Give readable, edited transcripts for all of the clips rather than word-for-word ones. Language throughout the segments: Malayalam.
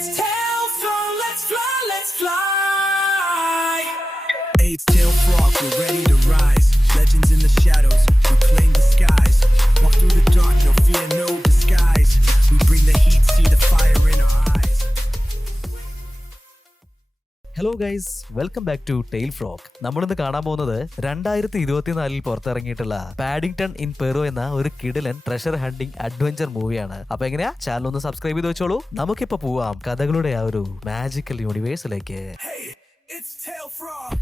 It's Tailfrog, let's fly, let's fly. It's Tailfrog, we're ready to rise. Legends in the shadows, we claim the skies. Walk through the dark, no fear, no disguise. We bring the heat, see the fire in our eyes. Hello guys, welcome back to Tail Frog. നമ്മളിന്ന് കാണാൻ പോകുന്നത് 2024 പുറത്തിറങ്ങിയിട്ടുള്ള പാഡിംഗ്ടൺ ഇൻ പെറു എന്ന ഒരു കിടിലൻ ട്രഷർ ഹണ്ടിങ് അഡ്വഞ്ചർ മൂവിയാണ്. അപ്പൊ എങ്ങനെയാ, ചാനൽ ഒന്ന് സബ്സ്ക്രൈബ് ചെയ്ത് വെച്ചോളൂ. നമുക്കിപ്പോ പോവാം കഥകളുടെ ആ ഒരു മാജിക്കൽ യൂണിവേഴ്സിലേക്ക്. Hey, it's Tailfrog.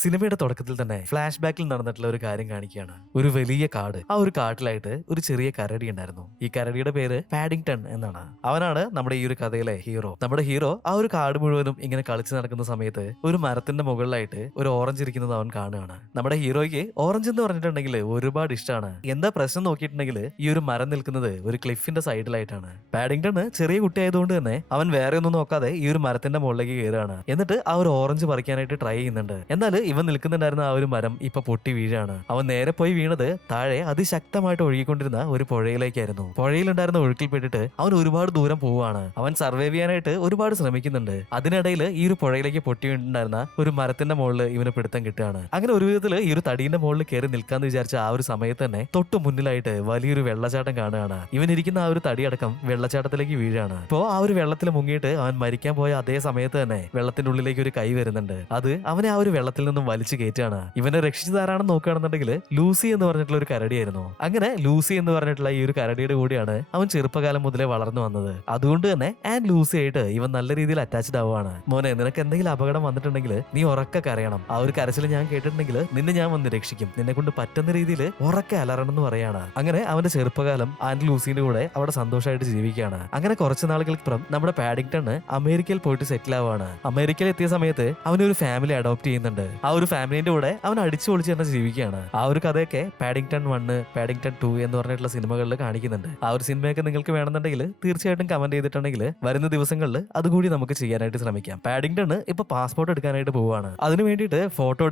സിനിമയുടെ തുടക്കത്തിൽ തന്നെ ഫ്ലാഷ് ബാക്കിൽ നടന്നിട്ടുള്ള ഒരു കാര്യം കാണിക്കുകയാണ്. ഒരു വലിയ കാട്, ആ ഒരു കാട്ടിലായിട്ട് ഒരു ചെറിയ കരടി ഉണ്ടായിരുന്നു. ഈ കരടിയുടെ പേര് പാഡിംഗ്ടൺ എന്നാണ്. അവനാണ് നമ്മുടെ ഈ ഒരു കഥയിലെ ഹീറോ. നമ്മുടെ ഹീറോ ആ ഒരു കാട് മുഴുവനും ഇങ്ങനെ കളിച്ചു നടക്കുന്ന സമയത്ത് ഒരു മരത്തിന്റെ മുകളിലായിട്ട് ഒരു ഓറഞ്ച് ഇരിക്കുന്നത് അവൻ കാണുകയാണ്. നമ്മുടെ ഹീറോയ്ക്ക് ഓറഞ്ച് എന്ന് പറഞ്ഞിട്ടുണ്ടെങ്കിൽ ഒരുപാട് ഇഷ്ടമാണ്. എന്താ പ്രശ്നം നോക്കിയിട്ടുണ്ടെങ്കിൽ ഈ ഒരു മരം നിൽക്കുന്നത് ഒരു ക്ലിഫിന്റെ സൈഡിലായിട്ടാണ്. പാഡിംഗ്ടണ് ചെറിയ കുട്ടിയായതുകൊണ്ട് തന്നെ അവൻ വേറെ ഒന്നും നോക്കാതെ ഈ ഒരു മരത്തിന്റെ മുകളിലേക്ക് കയറുകയാണ്. എന്നിട്ട് ആ ഒരു ഓറഞ്ച് പറിക്കാനായിട്ട് ട്രൈ ചെയ്യുന്നുണ്ട്. എന്നാൽ ഇവൻ നിൽക്കുന്നുണ്ടായിരുന്ന ആ ഒരു മരം ഇപ്പൊ പൊട്ടി വീഴാണ്. അവൻ നേരെ പോയി വീണത് താഴെ അതിശക്തമായിട്ട് ഒഴുകിക്കൊണ്ടിരുന്ന ഒരു പുഴയിലേക്കായിരുന്നു. പുഴയിലുണ്ടായിരുന്ന ഒഴുക്കിൽപ്പെട്ടിട്ട് അവൻ ഒരുപാട് ദൂരം പോവുകയാണ്. അവൻ സർവൈവ് ചെയ്യാനായിട്ട് ഒരുപാട് ശ്രമിക്കുന്നുണ്ട്. അതിനിടയിൽ ഈ ഒരു പുഴയിലേക്ക് പൊട്ടി വീണിട്ടുണ്ടായിരുന്ന ഒരു മരത്തിന്റെ മുകളിൽ ഇവന് പിടുത്തം കിട്ടുകയാണ്. അങ്ങനെ ഒരു വിധത്തിൽ ഈ ഒരു തടീന്റെ മുകളിൽ കയറി നിൽക്കാന്ന് വിചാരിച്ച ആ ഒരു സമയത്ത് തന്നെ തൊട്ടു മുന്നിലായിട്ട് വലിയൊരു വെള്ളച്ചാട്ടം കാണുകയാണ്. ഇവൻ ഇരിക്കുന്ന ആ ഒരു തടിയടക്കം വെള്ളച്ചാട്ടത്തിലേക്ക് വീഴാണ്. ഇപ്പോ ആ ഒരു വെള്ളത്തിൽ മുങ്ങിയിട്ട് അവൻ മരിക്കാൻ പോയ അതേ സമയത്ത് തന്നെ വെള്ളത്തിന്റെ ഉള്ളിലേക്ക് ഒരു കൈ വരുന്നുണ്ട്. അത് അവനെ ആ ഒരു വെള്ളത്തിൽ നിന്നും വലിച്ചു കയറ്റാണ്. ഇവനെ രക്ഷിച്ചതാരാണെന്ന് നോക്കുകയാണെന്നുണ്ടെങ്കിൽ ലൂസി എന്ന് പറഞ്ഞിട്ടുള്ള ഒരു കരടിയായിരുന്നു. അങ്ങനെ ലൂസി എന്ന് പറഞ്ഞിട്ടുള്ള ഈ ഒരു കരടിയുടെ കൂടിയാണ് അവൻ ചെറുപ്പകാലം മുതലേ വളർന്നു വന്നത്. അതുകൊണ്ട് തന്നെ ആൻഡ് ലൂസി ആയിട്ട് ഇവൻ നല്ല രീതിയിൽ അറ്റാച്ച്ഡ് ആവുകയാണ്. മോനെ, നിനക്ക് എന്തെങ്കിലും അപകടം വന്നിട്ടുണ്ടെങ്കിൽ നീ ഉറക്കെ കരയണം. ആ ഒരു കരച്ചിൽ ഞാൻ കേട്ടിട്ടുണ്ടെങ്കിൽ നിന്നെ ഞാൻ വന്ന് രക്ഷിക്കും. നിന്നെ കൊണ്ട് പറ്റുന്ന രീതിയിൽ ഉറക്കെ അലറണം എന്ന് പറയാണ്. അങ്ങനെ അവന്റെ ചെറുപ്പകാലം ആൻഡ് ലൂസിന്റെ കൂടെ അവിടെ സന്തോഷമായിട്ട് ജീവിക്കുകയാണ്. അങ്ങനെ കുറച്ച് നാളുകൾക്കിപ്പുറം നമ്മുടെ പാഡിംഗ്ടണ് അമേരിക്കയിൽ പോയിട്ട് സെറ്റിൽ ആവുകയാണ്. അമേരിക്കയിൽ എത്തിയ സമയത്ത് അവനൊരു ഫാമിലി അഡോപ്റ്റ് ചെയ്യുന്നുണ്ട്. ആ ഒരു ഫാമിലിന്റെ കൂടെ അവൻ അടിച്ചു പൊളിച്ച് തന്നെ ജീവിക്കുകയാണ്. ആ ഒരു കഥയൊക്കെ പാഡിംഗ്ടൺ 1, പാഡിംഗ്ടൺ 2 എന്ന് പറഞ്ഞിട്ടുള്ള സിനിമകളിൽ കാണിക്കുന്നുണ്ട്. ആ ഒരു സിനിമയൊക്കെ നിങ്ങൾക്ക് വേണമെന്നുണ്ടെങ്കിൽ തീർച്ചയായിട്ടും കമന്റ് ചെയ്തിട്ടുണ്ടെങ്കിൽ വരുന്ന ദിവസങ്ങളിൽ അതുകൂടി നമുക്ക് ചെയ്യാനായിട്ട് ശ്രമിക്കാം. പാഡിംഗ്ടണ് ഇപ്പൊ പാസ്പോർട്ട് എടുക്കാനായിട്ട് പോവുകയാണ്. അതിന് വേണ്ടിയിട്ട് ഫോട്ടോ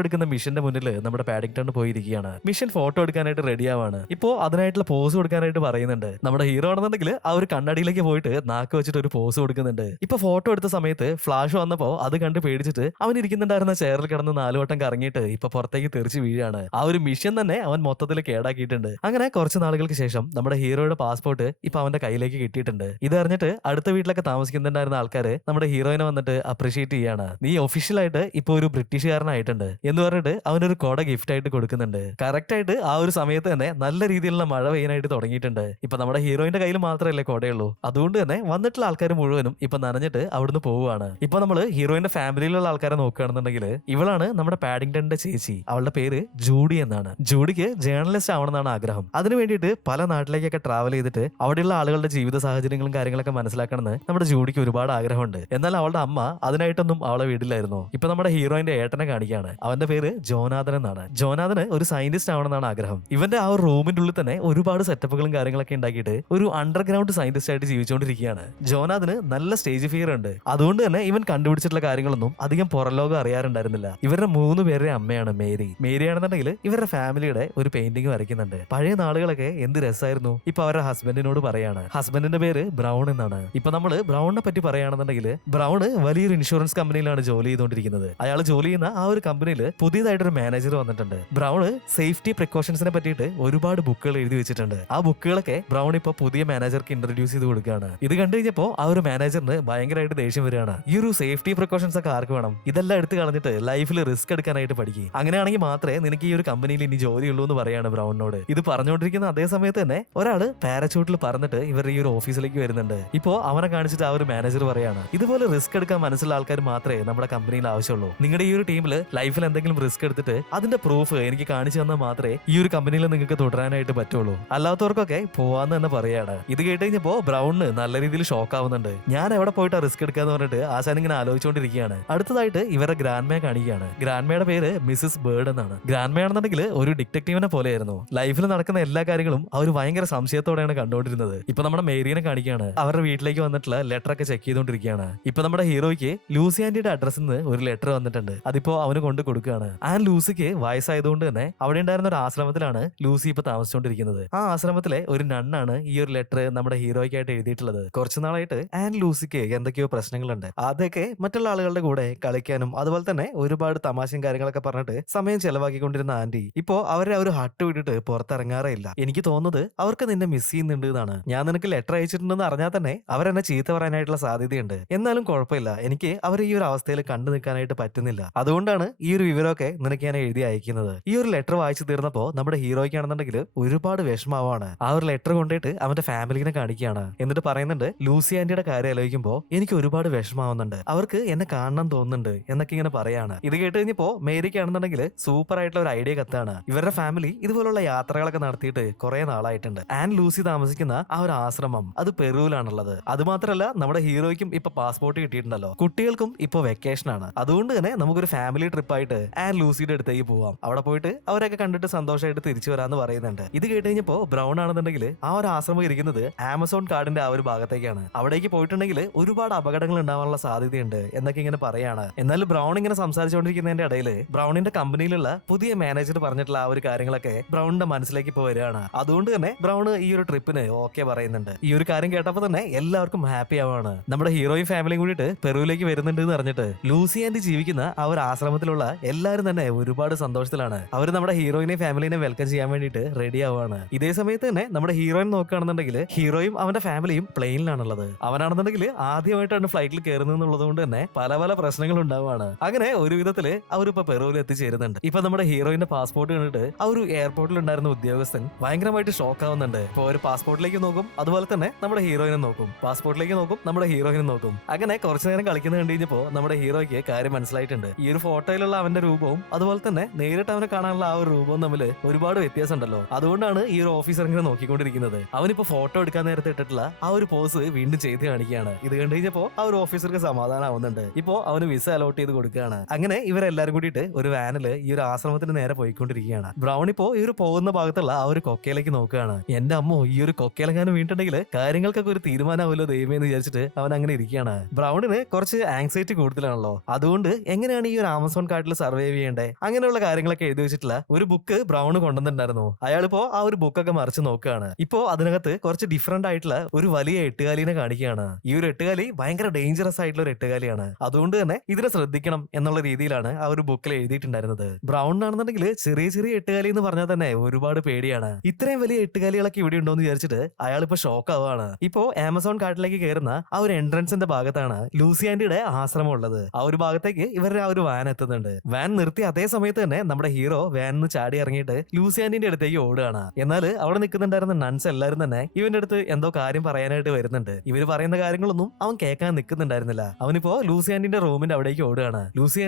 എടുക്കുന്ന മിഷന്റെ മുന്നിൽ നമ്മുടെ പാഡിംഗ്ടൺ പോയിരിക്കുകയാണ്. മിഷൻ ഫോട്ടോ എടുക്കാനായിട്ട് റെഡി ആവാണ്. ഇപ്പോ അതിനായിട്ടുള്ള പോസ് കൊടുക്കാനായിട്ട് പറയുന്നുണ്ട്. നമ്മുടെ ഹീറോ ആണെന്നുണ്ടെങ്കിൽ ആ ഒരു കണ്ണടിയിലേക്ക് പോയിട്ട് നാക്ക് വെച്ചിട്ട് ഒരു പോസ് കൊടുക്കുന്നുണ്ട്. ഇപ്പൊ ഫോട്ടോ എടുത്ത സമയത്ത് ഫ്ലാഷ് വന്നപ്പോ അത് കണ്ട് പേടിച്ചിട്ട് അവൻ ഇരിക്കുന്നുണ്ടായിരുന്ന ചെയറിൽ കിടന്ന് 4 വട്ടം കറങ്ങിയിട്ട് ഇപ്പൊ പുറത്തേക്ക് തെറിച്ച് വീഴാണ്. ആ ഒരു മിഷൻ തന്നെ അവൻ മൊത്തത്തിൽ കേടാക്കിയിട്ടുണ്ട്. അങ്ങനെ കുറച്ച് നാളുകൾക്ക് ശേഷം നമ്മുടെ ഹീറോയുടെ പാസ്പോർട്ട് ഇപ്പൊ അവന്റെ കയ്യിലേക്ക് കിട്ടിയിട്ടുണ്ട്. ഇത് അറിഞ്ഞിട്ട് അടുത്ത വീട്ടിലൊക്കെ താമസിക്കുന്നുണ്ടായിരുന്ന ആൾക്കാര് നമ്മുടെ ഹീറോയിനെ വന്നിട്ട് അപ്രീഷിയേറ്റ് ചെയ്യാണ്. നീ ഒഫീഷ്യലായിട്ട് ഇപ്പൊ ഒരു ബ്രിട്ടീഷുകാരനായിട്ടുണ്ട് എന്ന് പറഞ്ഞിട്ട് അവനൊരു കൊട ഗിഫ്റ്റ് ആയിട്ട് കൊടുക്കുന്നുണ്ട്. കറക്റ്റ് ആയിട്ട് ആ ഒരു സമയത്ത് തന്നെ നല്ല രീതിയിലുള്ള മഴ പെയ്യാനായിട്ട് തുടങ്ങിയിട്ടുണ്ട്. ഇപ്പൊ നമ്മുടെ ഹീറോയിന്റെ കയ്യിൽ മാത്രമല്ലേ കൊടയുള്ളൂ. അതുകൊണ്ട് തന്നെ വന്നിട്ടുള്ള ആൾക്കാർ മുഴുവനും ഇപ്പൊ നനഞ്ഞിട്ട് അവിടുന്ന് പോവുകയാണ്. ഇപ്പൊ നമ്മള് ഹീറോയിന്റെ ഫാമിലിയിലുള്ള ആൾക്കാരെ നോക്കുകയാണെന്നുണ്ടെങ്കിൽ ഇവളാണ് നമ്മുടെ പാഡിംഗ്ടന്റെ ചേച്ചി. അവളുടെ പേര് ജൂഡി എന്നാണ്. ജൂഡിക്ക് ജേർണലിസ്റ്റ് ആവണമെന്നാണ് ആഗ്രഹം. അതിനു വേണ്ടിയിട്ട് പല നാട്ടിലേക്കൊക്കെ ട്രാവൽ ചെയ്തിട്ട് അവിടെയുള്ള ആളുകളുടെ ജീവിത സാഹചര്യങ്ങളും കാര്യങ്ങളൊക്കെ മനസ്സിലാക്കണമെന്ന് നമ്മുടെ ജൂഡിക്ക് ഒരുപാട് ആഗ്രഹമുണ്ട്. എന്നാൽ അവളുടെ അമ്മ അതിനായിട്ടൊന്നും അവളെ വീട്ടിലായിരുന്നു. ഇപ്പൊ നമ്മുടെ ഹീറോയിന്റെ ഏട്ടനെ കാണിക്കുകയാണ്. അവന്റെ പേര് ജോനാഥൻ എന്നാണ്. ജോനാഥന് ഒരു സയന്റിസ്റ്റ് ആവണമെന്നാണ് ആഗ്രഹം. ഇവന്റെ ആ ഒരു റൂമിന്റെ ഉള്ളിൽ തന്നെ ഒരുപാട് സെറ്റപ്പുകളും കാര്യങ്ങളൊക്കെ ഉണ്ടാക്കിയിട്ട് ഒരു അണ്ടർഗ്രൗണ്ട് സയന്റിസ്റ്റ് ആയിട്ട് ജീവിച്ചുകൊണ്ടിരിക്കുകയാണ്. ജോനാഥന് നല്ല സ്റ്റേജ് ഫിയർ ഉണ്ട്. അതുകൊണ്ട് തന്നെ ഇവൻ കണ്ടുപിടിച്ചിട്ടുള്ള കാര്യങ്ങളൊന്നും അധികം പുറംലോകം അറിയാറുണ്ടായിരുന്നില്ല. ഇവരുടെ 3 പേരുടെ അമ്മയാണ് മേരി. മേരി ആണെന്നുണ്ടെങ്കിൽ ഇവരുടെ ഫാമിലിയുടെ ഒരു പെയിന്റിംഗ് വരയ്ക്കുന്നുണ്ട്. പഴയ നാളുകളൊക്കെ എന്ത് രസമായിരുന്നു. ഇപ്പൊ അവരുടെ ഹസ്ബൻഡിനോട് പറയാണ്. ഹസ്ബൻഡിന്റെ പേര് ബ്രൗൺ എന്നാണ്. ഇപ്പൊ നമ്മള് ബ്രൗണിനെ പറ്റി പറയുകയാണെന്നുണ്ടെങ്കിൽ ബ്രൗണ് വലിയൊരു ഇൻഷുറൻസ് കമ്പനിയിലാണ് ജോലി ചെയ്തുകൊണ്ടിരിക്കുന്നത്. അയാൾ ജോലി ചെയ്യുന്ന ആ ഒരു കമ്പനിയിൽ പുതിയതായിട്ടൊരു മാനേജർ വന്നിട്ടുണ്ട്. ബ്രൗണ് സേഫ്റ്റി പ്രിക്കോഷൻസിനെ പറ്റിയിട്ട് ഒരുപാട് ബുക്കുകൾ എഴുതി വെച്ചിട്ടുണ്ട്. ആ ബുക്കുകളൊക്കെ ബ്രൗൺ ഇപ്പൊ പുതിയ മാനേജർക്ക് ഇൻട്രൊഡ്യൂസ് ചെയ്ത് കൊടുക്കുകയാണ്. ഇത് കണ്ടു കഴിഞ്ഞപ്പോ ആ ഒരു മാനേജറിന് ഭയങ്കരമായിട്ട് ദേഷ്യം വരികയാണ്. ഈ ഒരു സേഫ്റ്റി പ്രിക്കോഷൻസ് ഒക്കെ ആർക്ക് വേണം? ഇതെല്ലാം എടുത്ത് കളഞ്ഞിട്ട് ലൈഫിൽ റിസ്ക് എടുക്കാനായിട്ട് പഠിക്കും. അങ്ങനെയാണെങ്കിൽ മാത്രമേ നിനക്ക് ഈ ഒരു കമ്പനിയിൽ ഇനി ജോലിയുള്ളൂ എന്ന് പറയാണ് ബ്രൗണിനോട്. ഇത് പറഞ്ഞുകൊണ്ടിരിക്കുന്ന അതേ സമയത്ത് തന്നെ ഒരാള് പാരച്യൂട്ടിൽ പറഞ്ഞിട്ട് ഇവരുടെ ഈ ഒരു ഓഫീസിലേക്ക് വരുന്നുണ്ട്. ഇപ്പോ അവനെ കാണിച്ചിട്ട് ആ ഒരു മാനേജർ പറയാണ്, ഇതുപോലെ റിസ്ക് എടുക്കാൻ മനസ്സിലുള്ള ആൾക്കാർ മാത്രമേ നമ്മുടെ കമ്പനിയിൽ ആവശ്യമുള്ളൂ. നിങ്ങളുടെ ഈ ഒരു ടീമിൽ ലൈഫിൽ എന്തെങ്കിലും റിസ്ക് എടുത്തിട്ട് അതിന്റെ പ്രൂഫ് എനിക്ക് കാണിച്ചു തന്നാൽ മാത്രമേ ഈ ഒരു കമ്പനിയിൽ നിങ്ങൾക്ക് തുടരാനായിട്ട് പറ്റുള്ളൂ. അല്ലാത്തവർക്കൊക്കെ പോവാന്ന് തന്നെ പറയാണ്. ഇത് കേട്ട് കഴിഞ്ഞപ്പോ ബ്രൗണിന് നല്ല രീതിയിൽ ഷോക്ക് ആവുന്നുണ്ട്. ഞാൻ എവിടെ പോയിട്ട് റിസ്ക് എടുക്കാന്ന് പറഞ്ഞിട്ട് ആശാൻ ഇങ്ങനെ ആലോചിച്ചുകൊണ്ടിരിക്കുകയാണ്. അടുത്തതായിട്ട് ഇവരുടെ ഗ്രാൻഡ് ഗ്രാൻഡ്മയെ കാണിക്കുകയാണ്. ഗ്രാൻഡ്മയുടെ പേര് മിസസ് ബേർഡ് എന്നാണ്. ഗ്രാൻഡ്മയാണെന്നുണ്ടെങ്കിൽ ഒരു ഡിറ്റക്റ്റീവിനെ പോലെയായിരുന്നു. ലൈഫിൽ നടക്കുന്ന എല്ലാ കാര്യങ്ങളും അവർ ഭയങ്കര സംശയത്തോടെയാണ് കണ്ടുകൊണ്ടിരുന്നത്. ഇപ്പൊ നമ്മുടെ മേരിയെ കാണിക്കുകയാണ്. അവരുടെ വീട്ടിലേക്ക് വന്നിട്ടുള്ള ലെറ്റർ ഒക്കെ ചെക്ക് ചെയ്തുകൊണ്ടിരിക്കുകയാണ്. ഇപ്പൊ നമ്മുടെ ഹീറോയ്ക്ക് ലൂസി ആന്റിയുടെ അഡ്രസ്സിൽ നിന്ന് ഒരു ലെറ്റർ വന്നിട്ടുണ്ട്. അതിപ്പോ അവന് കൊണ്ട് കൊടുക്കുകയാണ്. ആ ലൂസിക്ക് വയസ്സായതുകൊണ്ട് തന്നെ അവിടെ ഉണ്ടായിരുന്ന ഒരു ആശ്രമത്തിലാണ് ലൂസി ഇപ്പൊ താമസിച്ചുകൊണ്ടിരിക്കുന്നത്. ആ ആശ്രമത്തിലെ ഒരു നണ്ണാണ് ഈ ഒരു ലെറ്റർ നമ്മുടെ ഹീറോയ്ക്കായിട്ട് എഴുതിയിട്ടുള്ളത്. കുറച്ചു നാളായിട്ട് ലൂസിക്ക് എന്തൊക്കെയോ പ്രശ്നങ്ങളുണ്ട്. അതൊക്കെ മറ്റുള്ള ആളുകളുടെ കൂടെ കളിക്കാനും അതുപോലെ തന്നെ ഒരുപാട് തമാശയും കാര്യങ്ങളൊക്കെ പറഞ്ഞിട്ട് സമയം ചെലവാക്കിക്കൊണ്ടിരുന്ന ആന്റി ഇപ്പോ അവരെ ഒരു ഹട്ട് വിട്ടിട്ട് പുറത്തിറങ്ങാറേ ഇല്ല. എനിക്ക് തോന്നുന്നത് അവർക്ക് നിന്നെ മിസ് ചെയ്യുന്നുണ്ട് എന്നാണ്. ഞാൻ നിനക്ക് ലെറ്റർ അയച്ചിട്ടുണ്ടെന്ന് അറിഞ്ഞാൽ തന്നെ അവരെന്നെ ചീത്ത പറയാനായിട്ടുള്ള സാധ്യതയുണ്ട്. എന്നാലും കുഴപ്പമില്ല, എനിക്ക് അവർ ഈ ഒരു അവസ്ഥയിൽ കണ്ടു നിൽക്കാനായിട്ട് പറ്റുന്നില്ല. അതുകൊണ്ടാണ് ഈ ഒരു വിവരമൊക്കെ നിനക്ക് ഞാൻ എഴുതി അയക്കുന്നത്. ഈ ഒരു ലെറ്റർ വായിച്ചു തീർന്നപ്പോ നമ്മുടെ ഹീറോയ്ക്കാണെന്നുണ്ടെങ്കിൽ ഒരുപാട് വിഷമാവാണ്. ആ ഒരു ലെറ്റർ കൊണ്ടിട്ട് അവന്റെ ഫാമിലിനെ കാണിക്കുകയാണ്. എന്നിട്ട് പറയുന്നുണ്ട്, ലൂസി ആന്റിയുടെ കാര്യം ആലോചിക്കുമ്പോ എനിക്ക് ഒരുപാട് വിഷമാവുന്നുണ്ട്, അവർക്ക് എന്നെ കാണണം തോന്നുന്നുണ്ട് എന്നൊക്കെ ഇങ്ങനെ പറയാണ്. ഇത് കേട്ട് കഴിഞ്ഞപ്പോ മേരിക്കാണെന്നുണ്ടെങ്കിൽ സൂപ്പർ ആയിട്ടുള്ള ഒരു ഐഡിയ കത്താണ്. ഇവരുടെ ഫാമിലി ഇതുപോലുള്ള യാത്രകളൊക്കെ നടത്തിയിട്ട് കുറെ നാളായിട്ടുണ്ട്. ലൂസി താമസിക്കുന്ന ആ ഒരു ആശ്രമം അത് പെറുവിലാണുള്ളത്. അത് മാത്രമല്ല നമ്മുടെ ഹീറോയ്ക്കും ഇപ്പൊ പാസ്പോർട്ട് കിട്ടിയിട്ടുണ്ടല്ലോ. കുട്ടികൾക്കും ഇപ്പൊ വെക്കേഷൻ ആണ്. അതുകൊണ്ട് തന്നെ നമുക്കൊരു ഫാമിലി ട്രിപ്പ് ആയിട്ട് ലൂസിയുടെ അടുത്തേക്ക് പോവാം. അവിടെ പോയിട്ട് അവരൊക്കെ കണ്ടിട്ട് സന്തോഷമായിട്ട് തിരിച്ചു വരാന്ന് പറയുന്നുണ്ട്. ഇത് കേട്ട് കഴിഞ്ഞപ്പോ ബ്രൗൺ ആണെന്നുണ്ടെങ്കിൽ ആ ഒരു ആശ്രമം ഇരിക്കുന്നത് ആമസോൺ കാടിന്റെ ആ ഒരു ഭാഗത്തേക്കാണ്. അവിടേക്ക് പോയിട്ടുണ്ടെങ്കിൽ ഒരുപാട് അപകടങ്ങൾ ഉണ്ടാവാനുള്ള സാധ്യതയുണ്ട് എന്നൊക്കെ ഇങ്ങനെ പറയാണ്. എന്നാൽ ബ്രൗൺ ഇങ്ങനെ സംസാരിച്ചുകൊണ്ടിരിക്കുന്നതിന്റെ ഇടയിൽ ബ്രൗണിന്റെ കമ്പനിയിലുള്ള പുതിയ മാനേജർ പറഞ്ഞിട്ടുള്ള ആ ഒരു കാര്യങ്ങളൊക്കെ ബ്രൗണിന്റെ മനസ്സിലേക്ക് ഇപ്പൊ വരികയാണ്. അതുകൊണ്ട് തന്നെ ബ്രൗൺ ഈ ഒരു ട്രിപ്പിന് ഓക്കെ പറയുന്നുണ്ട്. ഈ ഒരു കാര്യം കേട്ടപ്പോ തന്നെ എല്ലാവർക്കും ഹാപ്പി ആവാണ്. നമ്മുടെ ഹീറോയും ഫാമിലിയും കൂടിയിട്ട് പെറുവിലേക്ക് വരുന്നുണ്ട് എന്ന് പറഞ്ഞിട്ട് ലൂസി ആന്റി ജീവിക്കുന്ന ആ ഒരു ആശ്രമത്തിലുള്ള എല്ലാവരും തന്നെ ഒരുപാട് സന്തോഷത്തിലാണ്. അവർ നമ്മുടെ ഹീറോയിനെ ഫാമിലിനെ വെൽക്കം ചെയ്യാൻ വേണ്ടിയിട്ട് റെഡി ആവുകയാണ്. ഇതേ സമയത്ത് തന്നെ നമ്മുടെ ഹീറോയിൻ നോക്കുകയാണെന്നുണ്ടെങ്കിൽ ഹീറോയും അവന്റെ ഫാമിലിയും പ്ലെയിനിലാണുള്ളത്. അവനാണെന്നുണ്ടെങ്കിൽ ആദ്യമായിട്ടാണ് ഫ്ലൈറ്റിൽ കയറുന്നത് എന്നുള്ളത് കൊണ്ട് തന്നെ പല പല പ്രശ്നങ്ങൾ ഉണ്ടാവുകയാണ്. അങ്ങനെ ഒരു വിധത്തില് അവരിപ്പോ പെറുവിൽ എത്തിച്ചേരുന്നുണ്ട്. ഇപ്പൊ നമ്മുടെ ഹീറോയിന്റെ പാസ്പോർട്ട് കണ്ടിട്ട് ആ ഒരു എയർപോർട്ടിൽ ഉണ്ടായിരുന്ന ഉദ്യോഗസ്ഥൻ ഭയങ്കരമായിട്ട് ഷോക്ക് ആവുന്നുണ്ട്. ഇപ്പൊ ഒരു പാസ്പോർട്ടിലേക്ക് നോക്കും, അതുപോലെ തന്നെ നമ്മുടെ ഹീറോയിനെ നോക്കും. പാസ്പോർട്ടിലേക്ക് നോക്കും, നമ്മുടെ ഹീറോയിനെ നോക്കും. അങ്ങനെ കുറച്ചു നേരം കളിക്കുന്നത് കണ്ടു കഴിഞ്ഞപ്പോ നമ്മുടെ ഹീറോയ്ക്ക് കാര്യം മനസ്സിലായിട്ടുണ്ട്. ഈ ഒരു ഫോട്ടോയിലുള്ള അവന്റെ രൂപവും അതുപോലെ തന്നെ നേരിട്ട് അവനെ കാണാനുള്ള ആ ഒരു രൂപവും തമ്മിൽ ഒരുപാട് വ്യത്യാസം ഉണ്ടല്ലോ. അതുകൊണ്ടാണ് ഈ ഒരു ഓഫീസർ ഇങ്ങനെ നോക്കിക്കൊണ്ടിരിക്കുന്നത്. അവനിപ്പോ ഫോട്ടോ എടുക്കാൻ നേരത്തെ ഇട്ടിട്ടുള്ള ആ ഒരു പോസ് വീണ്ടും ചെയ്ത് കാണിക്കുകയാണ്. ഇത് കണ്ടു കഴിഞ്ഞപ്പോ ആ ഒരു ഓഫീസർക്ക് സമാധാനം ആവുന്നുണ്ട്. ഇപ്പോ അവന് വിസ അലോട്ട് ചെയ്ത് കൊടുക്കുകയാണ്. അങ്ങനെ ഇവരെല്ലാരും കൂടിയിട്ട് ഒരു വാനില് ഈ ഒരു ആശ്രമത്തിന് നേരെ പോയിക്കൊണ്ടിരിക്കുകയാണ്. ബ്രൗൺ ഇപ്പോ ഈ ഒരു പോകുന്ന ഭാഗത്തുള്ള ആ ഒരു കൊക്കയിലേക്ക് നോക്കുകയാണ്. എന്റെ അമ്മോ, ഈ ഒരു കൊക്കയിലെങ്ങാനും വീണ്ടുണ്ടെങ്കിൽ കാര്യങ്ങൾക്കൊക്കെ ഒരു തീരുമാനമാവല്ലോ ദൈവമേ എന്ന് വിചാരിച്ചിട്ട് അവൻ അങ്ങനെ ഇരിക്കുകയാണ്. ബ്രൗണിന് കുറച്ച് ആങ്സൈറ്റി കൂടുതലാണല്ലോ. അതുകൊണ്ട് എങ്ങനെയാണ് ഈ ഒരു ആമസോൺ കാട്ടിൽ സർവൈവ് ചെയ്യേണ്ടേ അങ്ങനെയുള്ള കാര്യങ്ങളൊക്കെ എഴുതി വെച്ചിട്ടുള്ള ഒരു ബുക്ക് ബ്രൗൺ കൊണ്ടുവന്നിട്ടുണ്ടായിരുന്നു. അയാളിപ്പോ ആ ഒരു ബുക്കൊക്കെ മറിച്ച് നോക്കുകയാണ്. ഇപ്പോ അതിനകത്ത് കുറച്ച് ഡിഫറെന്റ് ആയിട്ടുള്ള ഒരു വലിയ എട്ടുകാലിനെ കാണിക്കുകയാണ്. ഈ ഒരു എട്ടുകാലി ഭയങ്കര ഡേഞ്ചറസ് ആയിട്ടുള്ള ഒരു എട്ടുകാലിയാണ്. അതുകൊണ്ട് തന്നെ ഇതിനെ ശ്രദ്ധിക്കണം എന്നുള്ള രീതിയിലാണ് ആ ഒരു ബുക്കിൽ എഴുതിയിട്ടുണ്ടായിരുന്നത്. ബ്രൗണിനാണെന്നുണ്ടെങ്കിൽ ചെറിയ ചെറിയ എട്ടുകാലി എന്ന് പറഞ്ഞാൽ തന്നെ ഒരുപാട് പേടിയാണ്. ഇത്രയും വലിയ എട്ടുകാലികളൊക്കെ ഇവിടെ ഉണ്ടോ എന്ന് വിചാരിച്ചിട്ട് അയാളിപ്പോ ഷോക്ക് ആവുകയാണ്. ഇപ്പോ ആമസോൺ കാട്ടിലേക്ക് കയറുന്ന ആ ഒരു എൻട്രൻസിന്റെ ഭാഗത്താണ് ലൂസി ആന്റിയുടെ ആശ്രമം ഉള്ളത്. ആ ഒരു ഭാഗത്തേക്ക് ഇവരുടെ ആ ഒരു വാൻ എത്തുന്നുണ്ട്. വാൻ നിർത്തി അതേ സമയത്ത് തന്നെ നമ്മുടെ ഹീറോ വാനിന്ന് ചാടി ഇറങ്ങിയിട്ട് ലൂസി ആന്റിന്റെ അടുത്തേക്ക് ഓടുകയാണ്. എന്നാൽ അവിടെ നിൽക്കുന്നുണ്ടായിരുന്ന നൺസ് എല്ലാവരും തന്നെ ഇവന്റെ അടുത്ത് എന്തോ കാര്യം പറയാനായിട്ട് വരുന്നുണ്ട്. ഇവര് പറയുന്ന കാര്യങ്ങളൊന്നും അവൻ കേൾക്കാൻ നിൽക്കുന്നുണ്ടായിരുന്നില്ല. അവനിപ്പോ ലൂസി ആന്റിന്റെ റൂമിന്റെ അവിടേക്ക് ഓടുകയാണ്. ലൂസി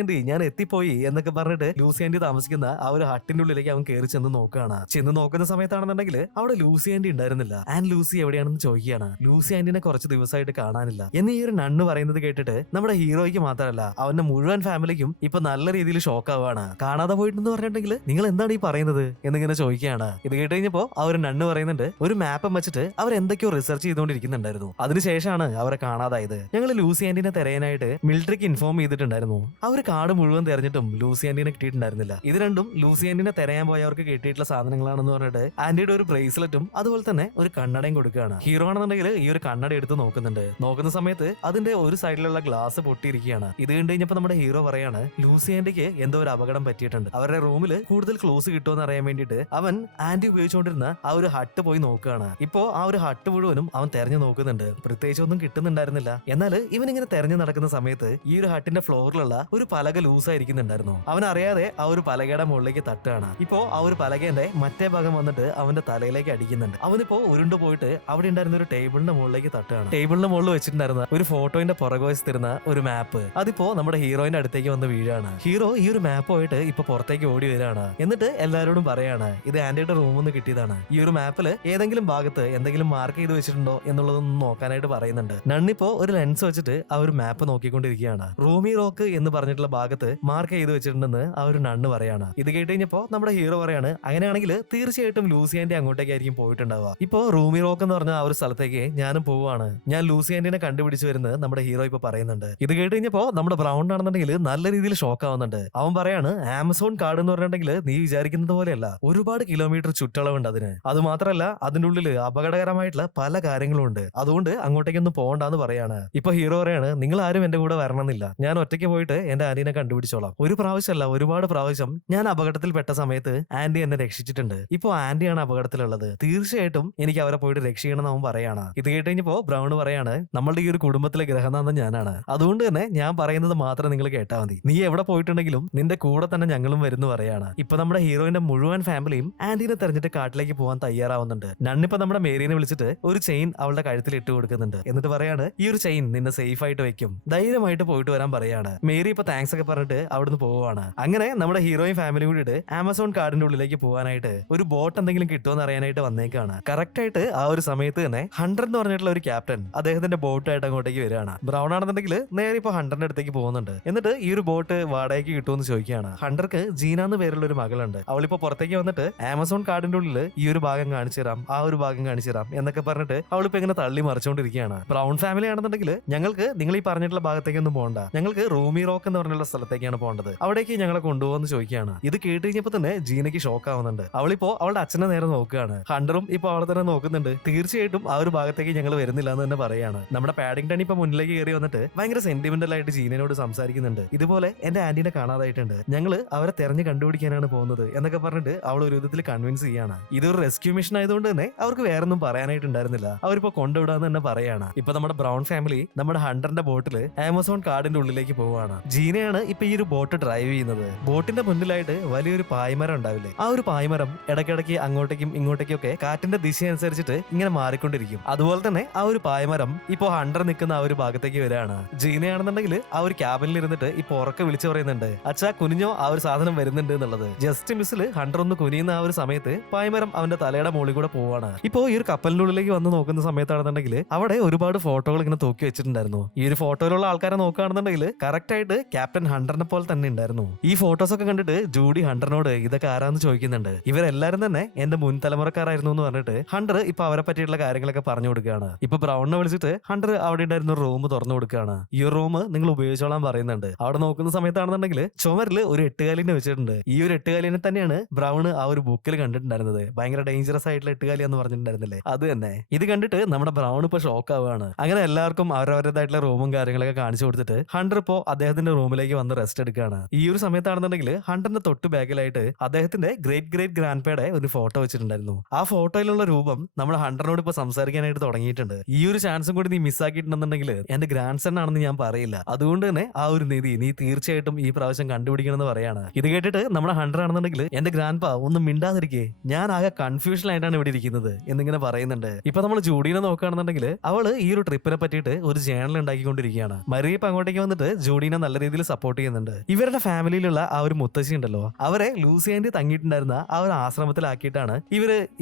ആന്റി ഞാൻ എത്തിപ്പോയി എന്നൊക്കെ പറഞ്ഞിട്ട് ലൂസി ആന്റി താമസിക്കുന്ന ആ ഒരു ഹട്ടിന്റെ ഉള്ളിലേക്ക് അവൻ കയറി ചെന്ന് നോക്കുകയാണ്. ചെന്ന് നോക്കുന്ന സമയത്താണെന്നുണ്ടെങ്കിൽ അവിടെ ലൂസി ആന്റി ഉണ്ടായിരുന്നില്ല. ലൂസി എവിടെയാണെന്ന് ചോദിക്കുകയാണ്. ലൂസി ആന്റിനെ കുറച്ച് ദിവസമായിട്ട് കാണാനില്ല എന്ന് ഈ ഒരു നണ്ണ് പറയുന്നത് കേട്ടിട്ട് നമ്മുടെ ഹീറോയ്ക്ക് മാത്രമല്ല അവന്റെ മുഴുവൻ ഫാമിലിക്കും ഇപ്പൊ നല്ല രീതിയിൽ ഷോക്ക് ആവുകയാണ്. കാണാതെ പോയിട്ടെന്ന് പറഞ്ഞിട്ടുണ്ടെങ്കിൽ നിങ്ങൾ എന്താണ് ഈ പറയുന്നത് എന്നിങ്ങനെ ചോദിക്കുകയാണ്. ഇത് കേട്ട് കഴിഞ്ഞപ്പോ ആ ഒരു നണ്ണ് പറയുന്നുണ്ട്, ഒരു മാപ്പം വെച്ചിട്ട് അവർ എന്തൊക്കെയോ റിസർച്ച് ചെയ്തുകൊണ്ടിരിക്കുന്നുണ്ടായിരുന്നു. അതിനുശേഷമാണ് അവരെ കാണാതായത്. ഞങ്ങൾ ലൂസി ആന്റിനെ തെരയാനായിട്ട് മിലിറ്ററിക്ക് ഇൻഫോം ചെയ്തിട്ടുണ്ടായിരുന്നു. അവർ കാട് മുഴുവൻ തെരഞ്ഞിട്ടും ലൂസി ആന്റിനെ കിട്ടിയിട്ടുണ്ടായിരുന്നില്ല. ഇത് രണ്ടും ലൂസി ആന്റിനെ തെരയാൻ പോയവർക്ക് കിട്ടിയിട്ടുള്ള സാധനങ്ങളാണെന്ന് പറഞ്ഞിട്ട് ആന്റിയുടെ ഒരു ബ്രേസ്ലെറ്റും അതുപോലെ തന്നെ ഒരു കണ്ണടയും കൊടുക്കുകയാണ്. ഹീറോ ആണെന്നുണ്ടെങ്കിൽ ഈ ഒരു കണ്ണട എടുത്ത് നോക്കുന്നുണ്ട്. നോക്കുന്ന സമയത്ത് അതിന്റെ ഒരു സൈഡിലുള്ള ഗ്ലാസ് പൊട്ടിയിരിക്കുകയാണ്. ഇത് കണ്ടു കഴിഞ്ഞപ്പോ നമ്മുടെ ഹീറോ പറയാണ്, ലൂസി ആന്റിക്ക് എന്തോ ഒരു അപകടം പറ്റിയിട്ടുണ്ട്. അവരുടെ റൂമിൽ കൂടുതൽ ക്ലോസ് കിട്ടുമെന്ന് അറിയാൻ വേണ്ടിയിട്ട് അവൻ ആന്റി ഉപയോഗിച്ചുകൊണ്ടിരുന്ന ആ ഒരു ഹട്ട് പോയി നോക്കുകയാണ്. ഇപ്പോ ആ ഒരു ഹട്ട് മുഴുവനും അവൻ തെരഞ്ഞു നോക്കുന്നുണ്ട്. പ്രത്യേകിച്ച് ഒന്നും കിട്ടുന്നുണ്ടായിരുന്നില്ല. എന്നാൽ ഇവൻ ഇങ്ങനെ തെരഞ്ഞു നടക്കുന്ന സമയത്ത് ഈ ഒരു ഹട്ടിന്റെ ഫ്ലോറിലുള്ള ഒരു പലക ലൂസായിരിക്കുന്നുണ്ടായിരുന്നു. അവൻ അറിയാതെ ആ ഒരു പലകയുടെ മുകളിലേക്ക് തട്ടുകയാണ്. ഇപ്പോ ആ ഒരു പലകേന്റെ മറ്റേ ഭാഗം വന്നിട്ട് അവന്റെ തലയിലേക്ക് അടിക്കുന്നുണ്ട്. അവനിപ്പോ ഉരുണ്ടു പോയിട്ട് അവിടെ ഉണ്ടായിരുന്ന ഒരു ടേബിളിന്റെ മുകളിലേക്ക് തട്ടുകയാണ്. ടേബിളിന്റെ മുകളിൽ വെച്ചിട്ടുണ്ടായിരുന്ന ഒരു ഫോട്ടോന്റെ പുറകുവശത്തിരുന്ന ഒരു മാപ്പ് അതിപ്പോ നമ്മുടെ ഹീറോയിന്റെ അടുത്തേക്ക് വന്ന് വീഴാണ്. ഹീറോ ഈ ഒരു മാപ്പുമായിട്ട് ഇപ്പൊ പുറത്തേക്ക് ഓടി വരികയാണ്. എന്നിട്ട് എല്ലാവരോടും പറയാണ്, ഇത് ആന്റിയുടെ റൂമിൽ നിന്ന് കിട്ടിയതാണ്. ഈ ഒരു മാപ്പില് ഏതെങ്കിലും ഭാഗത്ത് എന്തെങ്കിലും മാർക്ക് ചെയ്ത് വെച്ചിട്ടുണ്ടോ എന്നുള്ളതൊന്നും നോക്കാനായിട്ട് പറയുന്നുണ്ട്. നണ്ണിപ്പോ ഒരു ലെൻസ് വെച്ചിട്ട് ആ ഒരു മാപ്പ് നോക്കിക്കൊണ്ടിരിക്കുകയാണ്. റൂമി റോക്ക് മാർക്ക് എന്ന് പറഞ്ഞിട്ടുള്ള ഭാഗത്ത് മാർക്ക് ചെയ്ത് വെച്ചിട്ടുണ്ടെന്ന് ആ ഒരു നണ്ണ് പറയാണ്. ഇത് കേട്ട് കഴിഞ്ഞപ്പോ നമ്മുടെ ഹീറോ പറയാണ്, അങ്ങനെയാണെങ്കിൽ തീർച്ചയായിട്ടും ലൂസിയാൻഡി അങ്ങോട്ടേക്കായിരിക്കും പോയിട്ടുണ്ടാവുക. ഇപ്പോ റൂമി റോക്ക് എന്ന് പറഞ്ഞ ആ ഒരു സ്ഥലത്തേക്ക് ഞാനും പോവാണ്, ഞാൻ ലൂസിയാൻഡിനെ കണ്ടുപിടിച്ചു വരുന്നത് നമ്മുടെ ഹീറോ ഇപ്പൊ പറയുന്നുണ്ട്. ഇത് കേട്ട് കഴിഞ്ഞപ്പോ നമ്മുടെ ബ്രൗൺ ആണെന്നുണ്ടെങ്കിൽ നല്ല രീതിയിൽ ഷോക്ക് ആവുന്നുണ്ട്. അവൻ പറയാണ്, ആമസോൺ കാട് എന്ന് പറഞ്ഞിട്ടുണ്ടെങ്കിൽ നീ വിചാരിക്കുന്നത് പോലെയല്ല, ഒരുപാട് കിലോമീറ്റർ ചുറ്റളവുണ്ട് അതിന്. അത് മാത്രമല്ല അതിന്റെ ഉള്ളിൽ അപകടകരമായിട്ടുള്ള പല കാര്യങ്ങളും ഉണ്ട്, അതുകൊണ്ട് അങ്ങോട്ടേക്കൊന്നും പോകണ്ടെന്ന് പറയാണ്. ഇപ്പൊ ഹീറോ പറയാണ്, നിങ്ങൾ ആരും എന്റെ കൂടെ വരണമെന്നില്ല, ഞാൻ ഒറ്റയ്ക്ക് പോയിട്ട് എന്റെ ആന്റീനെ കണ്ടുപിടിച്ചോളാം. ഒരു പ്രാവശ്യമല്ല ഒരുപാട് പ്രാവശ്യം ഞാൻ അപകടത്തിൽപ്പെട്ട സമയത്ത് ആന്റി എന്നെ രക്ഷിച്ചിട്ടുണ്ട്. ഇപ്പൊ ആന്റിയാണ് അപകടത്തിലുള്ളത്, തീർച്ചയായിട്ടും എനിക്ക് അവരെ പോയിട്ട് രക്ഷിക്കണമെന്ന് അവൻ പറയാണ്. ഇത് കേട്ട് കഴിഞ്ഞപ്പോ ബ്രൗൺ പറയാണ്, നമ്മളുടെ ഈ ഒരു കുടുംബത്തിലെ ഗ്രഹനാഥൻ ഞാനാണ്, അതുകൊണ്ട് തന്നെ ഞാൻ പറയുന്നത് മാത്രം നിങ്ങൾ കേട്ടാൽ മതി, നീ എവിടെ പോയിട്ടുണ്ടെങ്കിലും നിന്റെ കൂടെ തന്നെ ഞങ്ങളും വരുന്നു പറയാണ്. ഇപ്പൊ നമ്മുടെ ഹീറോയിന്റെ മുഴുവൻ ഫാമിലിയും ആന്റീനെ തെരഞ്ഞിട്ട് കാട്ടിലേക്ക് പോകാൻ തയ്യാറാവുന്നുണ്ട്. നണ്ണിപ്പോ നമ്മുടെ മേരീനെ വിളിച്ചിട്ട് ഒരു ചെയിൻ അവളുടെ കഴുത്തിൽ ഇട്ട് കൊടുക്കുന്നുണ്ട്. എന്നിട്ട് പറയാണ്, ഈ ഒരു ചെയിൻ നിന്നെ സേഫ് ആയിട്ട് വെക്കും, ധൈര്യമായിട്ട് പോയിട്ട് വരാൻ പറയാണ്. മേരി ഇപ്പൊ താങ്ക്സ് ഒക്കെ പറഞ്ഞിട്ട് അവിടുന്ന് പോവാണ്. അങ്ങനെ നമ്മുടെ ഹീറോയും ഫാമിലി കൂടിയിട്ട് ആമസോൺ കാടിന്റെ ഉള്ളിലേക്ക് പോകാനായിട്ട് ഒരു ബോട്ട് എന്തെങ്കിലും കിട്ടുമെന്ന് അറിയാനായിട്ട് വന്നേക്കാണ്. കറക്റ്റ് ആയിട്ട് ആ ഒരു സമയത്ത് തന്നെ ഹണ്ടർ എന്ന് പറഞ്ഞിട്ടുള്ള ഒരു ക്യാപ്റ്റൻ അദ്ദേഹത്തിന്റെ ബോട്ടായിട്ട് അങ്ങോട്ടേക്ക് വരികയാണ്. ബ്രൗൺ ആണെന്നുണ്ടെങ്കിൽ നേരെ ഇപ്പൊ ഹണ്ടറിന്റെ അടുത്തേക്ക് പോകുന്നുണ്ട്. എന്നിട്ട് ഈ ഒരു ബോട്ട് വാടകയ്ക്ക് കിട്ടുമെന്ന് ചോദിക്കുകയാണ്. ഹണ്ടർക്ക് ജീന എന്ന് പേരുള്ള ഒരു മകളുണ്ട്. അവളിപ്പോ പുറത്തേക്ക് വന്നിട്ട് ആമസോൺ കാടിന്റെ ഉള്ളിൽ ഈ ഒരു ഭാഗം കാണിച്ചു തരാം, ആ ഒരു ഭാഗം കാണിച്ചു തരാം എന്നൊക്കെ പറഞ്ഞിട്ട് അവളിപ്പോ ഇങ്ങനെ തള്ളി മറിച്ചുകൊണ്ടിരിക്കുകയാണ്. ബ്രൗൺ ഫാമിലി ആണെന്നുണ്ടെങ്കിൽ ഞങ്ങൾക്ക് നിങ്ങൾ ഈ പറഞ്ഞിട്ടുള്ള ഭാഗത്തേക്കൊന്നും പോകണ്ട, ഞങ്ങൾക്ക് റൂമി റോക്ക് എന്ന് പറഞ്ഞുള്ള സ്ഥലത്തേക്കാണ് പോകേണ്ടത്, അവിടേക്ക് ഞങ്ങളെ കൊണ്ടുപോകുമെന്ന് ചോദിക്കുകയാണ്. ഇത് കേട്ട് കഴിഞ്ഞപ്പോ തന്നെ ജീനയ്ക്ക് ഷോക്ക് ആവുന്നുണ്ട്. അവളിപ്പോ അവളുടെ അച്ഛനെ നേരെ നോക്കുകയാണ്. ഹണ്ടറും ഇപ്പൊ അവളെ തന്നെ നോക്കുന്നുണ്ട്. തീർച്ചയായിട്ടും ആ ഒരു ഭാഗത്തേക്ക് ഞങ്ങൾ വരുന്നില്ല എന്ന് തന്നെ പറയാണ്. നമ്മുടെ പാഡിംഗ്ടൺ ഇപ്പൊ മുന്നിലേക്ക് കയറി വന്നിട്ട് ഭയങ്കര സെന്റിമെന്റൽ ആയിട്ട് ജീനയോട് സംസാരിക്കുന്നുണ്ട്. ഇതുപോലെ എന്റെ ആന്റീനെ കാണാതായിട്ടുണ്ട്, ഞങ്ങള് അവരെ തെരഞ്ഞു കണ്ടുപിടിക്കാനാണ് പോകുന്നത് എന്നൊക്കെ പറഞ്ഞിട്ട് അവൾ ഒരു വിധത്തിൽ കൺവിൻസ് ചെയ്യാണ്. ഇതൊരു റെസ്ക്യൂ മിഷൻ ആയതുകൊണ്ട് തന്നെ അവർക്ക് വേറൊന്നും പറയാനായിട്ടുണ്ടായിരുന്നില്ല, അവരിപ്പോ കൊണ്ടുവിടാന്ന് തന്നെ പറയാണ്. ഇപ്പൊ നമ്മുടെ ബ്രൗൺ ഫാമിലി നമ്മുടെ ഹണ്ടറിന്റെ ബോട്ടില് ആമസോൺ കാടിന്റെ ഉള്ളിലേക്ക് പോവാണ്. ജീനയാണ് ഇപ്പൊ ഈ ഒരു ബോട്ട് ഡ്രൈവ് ചെയ്യുന്നത്. ബോട്ടിന്റെ മുന്നിലായിട്ട് വലിയൊരു പായ്മരം ഉണ്ടാവില്ലേ, ആ ഒരു പായ്മരം ഇടയ്ക്കിടയ്ക്ക് അങ്ങോട്ടേക്കും ഇങ്ങോട്ടേക്കും ഒക്കെ കാറ്റിന്റെ ദിശ അനുസരിച്ചിട്ട് ഇങ്ങനെ മാറിക്കൊണ്ടിരിക്കും. അതുപോലെ തന്നെ ആ ഒരു പായ്മരം ഇപ്പോ ഹണ്ടർ നിൽക്കുന്ന ആ ഒരു ഭാഗത്തേക്ക് വരികയാണ്. ജീനയാണെന്നുണ്ടെങ്കിൽ ആ ഒരു ക്യാബിനിൽ ഇരുന്നിട്ട് ഇപ്പൊ ഉറക്കെ വിളിച്ചു പറയുന്നുണ്ട്, അച്ഛാ കുനിഞ്ഞോ, ആ ഒരു സാധനം വരുന്നുണ്ട് എന്നുള്ളത്. ജസ്റ്റ് മിസ്സിൽ ഹണ്ടർ ഒന്ന് കുനിയുന്ന ആ ഒരു സമയത്ത് പായ്മരം അവന്റെ തലയുടെ മുകളിൽ കൂടെ പോവാണ്. ഇപ്പോ ഈ ഒരു കപ്പലിന്റെ ഉള്ളിലേക്ക് വന്ന് നോക്കുന്ന സമയത്താണെന്നുണ്ടെങ്കിൽ അവിടെ ഒരുപാട് ഫോട്ടോകൾ ഇങ്ങനെ തൂക്കി വെച്ചിട്ടുണ്ടായിരുന്നു. ഈ ഒരു ഫോട്ടോയിലുള്ള ആൾക്കാരെ നോക്കുകയാണെന്നുണ്ടെങ്കിൽ കറക്റ്റ് ആയിട്ട് ക്യാപ്റ്റൻ ഹണ്ടറിനെ പോലെ തന്നെ ഉണ്ടായിരുന്നു. ഈ ഫോട്ടോസ് ഒക്കെ കണ്ടിട്ട് ജൂഡി ഹണ്ടറിനോട് ഇതൊക്കെ ആരാന്ന് ചോദിക്കുന്നുണ്ട്. ഇവരെല്ലാരും തന്നെ എന്റെ മുൻ തലമുറക്കാരായിരുന്നു എന്ന് പറഞ്ഞിട്ട് ഹണ്ടർ ഇപ്പൊ അവരെ പറ്റിയിട്ടുള്ള കാര്യങ്ങളൊക്കെ പറഞ്ഞു കൊടുക്കുകയാണ്. ഇപ്പൊ ബ്രൗണിനെ വിളിച്ചിട്ട് ഹണ്ടർ അവിടെ ഉണ്ടായിരുന്ന റൂം തുറന്നു കൊടുക്കുകയാണ്. ഈ റൂം നിങ്ങൾ ഉപയോഗിച്ചോളാൻ പറയുന്നുണ്ട്. അവിടെ നോക്കുന്ന സമയത്താണെന്നുണ്ടെങ്കിൽ ചുമരിൽ ഒരു എട്ടുകാലിനെ വെച്ചിട്ടുണ്ട്. ഈ ഒരു എട്ടുകാലിനെ തന്നെയാണ് ബ്രൗണ് ആ ഒരു ബുക്കിൽ കണ്ടിട്ടുണ്ടായിരുന്നത്. ഭയങ്കര ഡേഞ്ചറസ് ആയിട്ടുള്ള എട്ടുകാലി എന്ന് പറഞ്ഞിട്ടുണ്ടായിരുന്നില്ലേ, അത് തന്നെ. ഇത് കണ്ടിട്ട് നമ്മുടെ ബ്രൗൺ ഇപ്പൊ ഷോക്ക് ആവുകയാണ്. അങ്ങനെ എല്ലാവർക്കും അവരവരുടേതായിട്ടുള്ള റൂമും കാര്യങ്ങളൊക്കെ കാണിച്ചു കൊടുത്തിട്ട് ഹണ്ടർ ഇപ്പോ അദ്ദേഹത്തിന്റെ റൂമിലേക്ക് വന്ന് റെസ്റ്റ് എടുക്കുകയാണ്. ഈ ഒരു സമയത്താണെന്നുണ്ടെങ്കിൽ ഹണ്ടറിന്റെ തൊട്ട് ബാക്കിലായിട്ട് അദ്ദേഹത്തിന്റെ ഗ്രേറ്റ് ഗ്രേറ്റ് ഗ്രാൻഡ് പേയുടെ ഒരു ഫോട്ടോ വെച്ചിട്ടുണ്ടായിരുന്നു. ആ ഫോട്ടോയിലുള്ള രൂപം നമ്മുടെ ഹണ്ടറിനോട് ഇപ്പൊ സംസാരിക്കാനായിട്ട് തുടങ്ങിയിട്ടുണ്ട്. ഈ ഒരു ചാൻസും കൂടി നീ മിസ്സാക്കിയിട്ടുണ്ടെന്നുണ്ടെങ്കിൽ എന്റെ ഗ്രാൻഡ് സൺ ആണെന്ന് ഞാൻ പറയില്ല, അതുകൊണ്ട് തന്നെ ആ ഒരു നിധി നീ തീർച്ചയായിട്ടും ഈ പ്രാവശ്യം കണ്ടുപിടിക്കണം എന്ന് പറയാണ്. ഇത് കേട്ടിട്ട് നമ്മുടെ ഹണ്ടർ ആണെന്നുണ്ടെങ്കിൽ എന്റെ ഗ്രാൻഡ് പാ ഒന്നും മിണ്ടാതിരിക്കേ, ഞാൻ ആകെ കൺഫ്യൂഷൻ ആയിട്ടാണ് ഇവിടെ ഇരിക്കുന്നത് എന്നിങ്ങനെ പറയുന്നുണ്ട്. ഇപ്പൊ നമ്മൾ ജൂഡീനെ നോക്കുകയാണെന്നുണ്ടെങ്കിൽ അവള് ഈ ഒരു ട്രിപ്പിനെ പറ്റിയിട്ട് ഒരു ജേണൽ ഉണ്ടാക്കിക്കൊണ്ടിരിക്കുകയാണ്. മരിയ ഇപ്പൊ അങ്ങോട്ടേക്ക് വന്നിട്ട് ജൂഡീനെ നല്ല രീതിയിൽ സപ്പോർട്ട് ചെയ്യുന്നുണ്ട്. ഇവരുടെ ഫാമിലിയിലുള്ള ആ ഒരു മുത്തശ്ശി ഉണ്ടല്ലോ, അവരെ ലൂസിയാൻഡി തങ്ങിയിട്ടുണ്ടായിരുന്ന ആ ഒരു ആശ്രമത്തിലാക്കിയിട്ടാണ്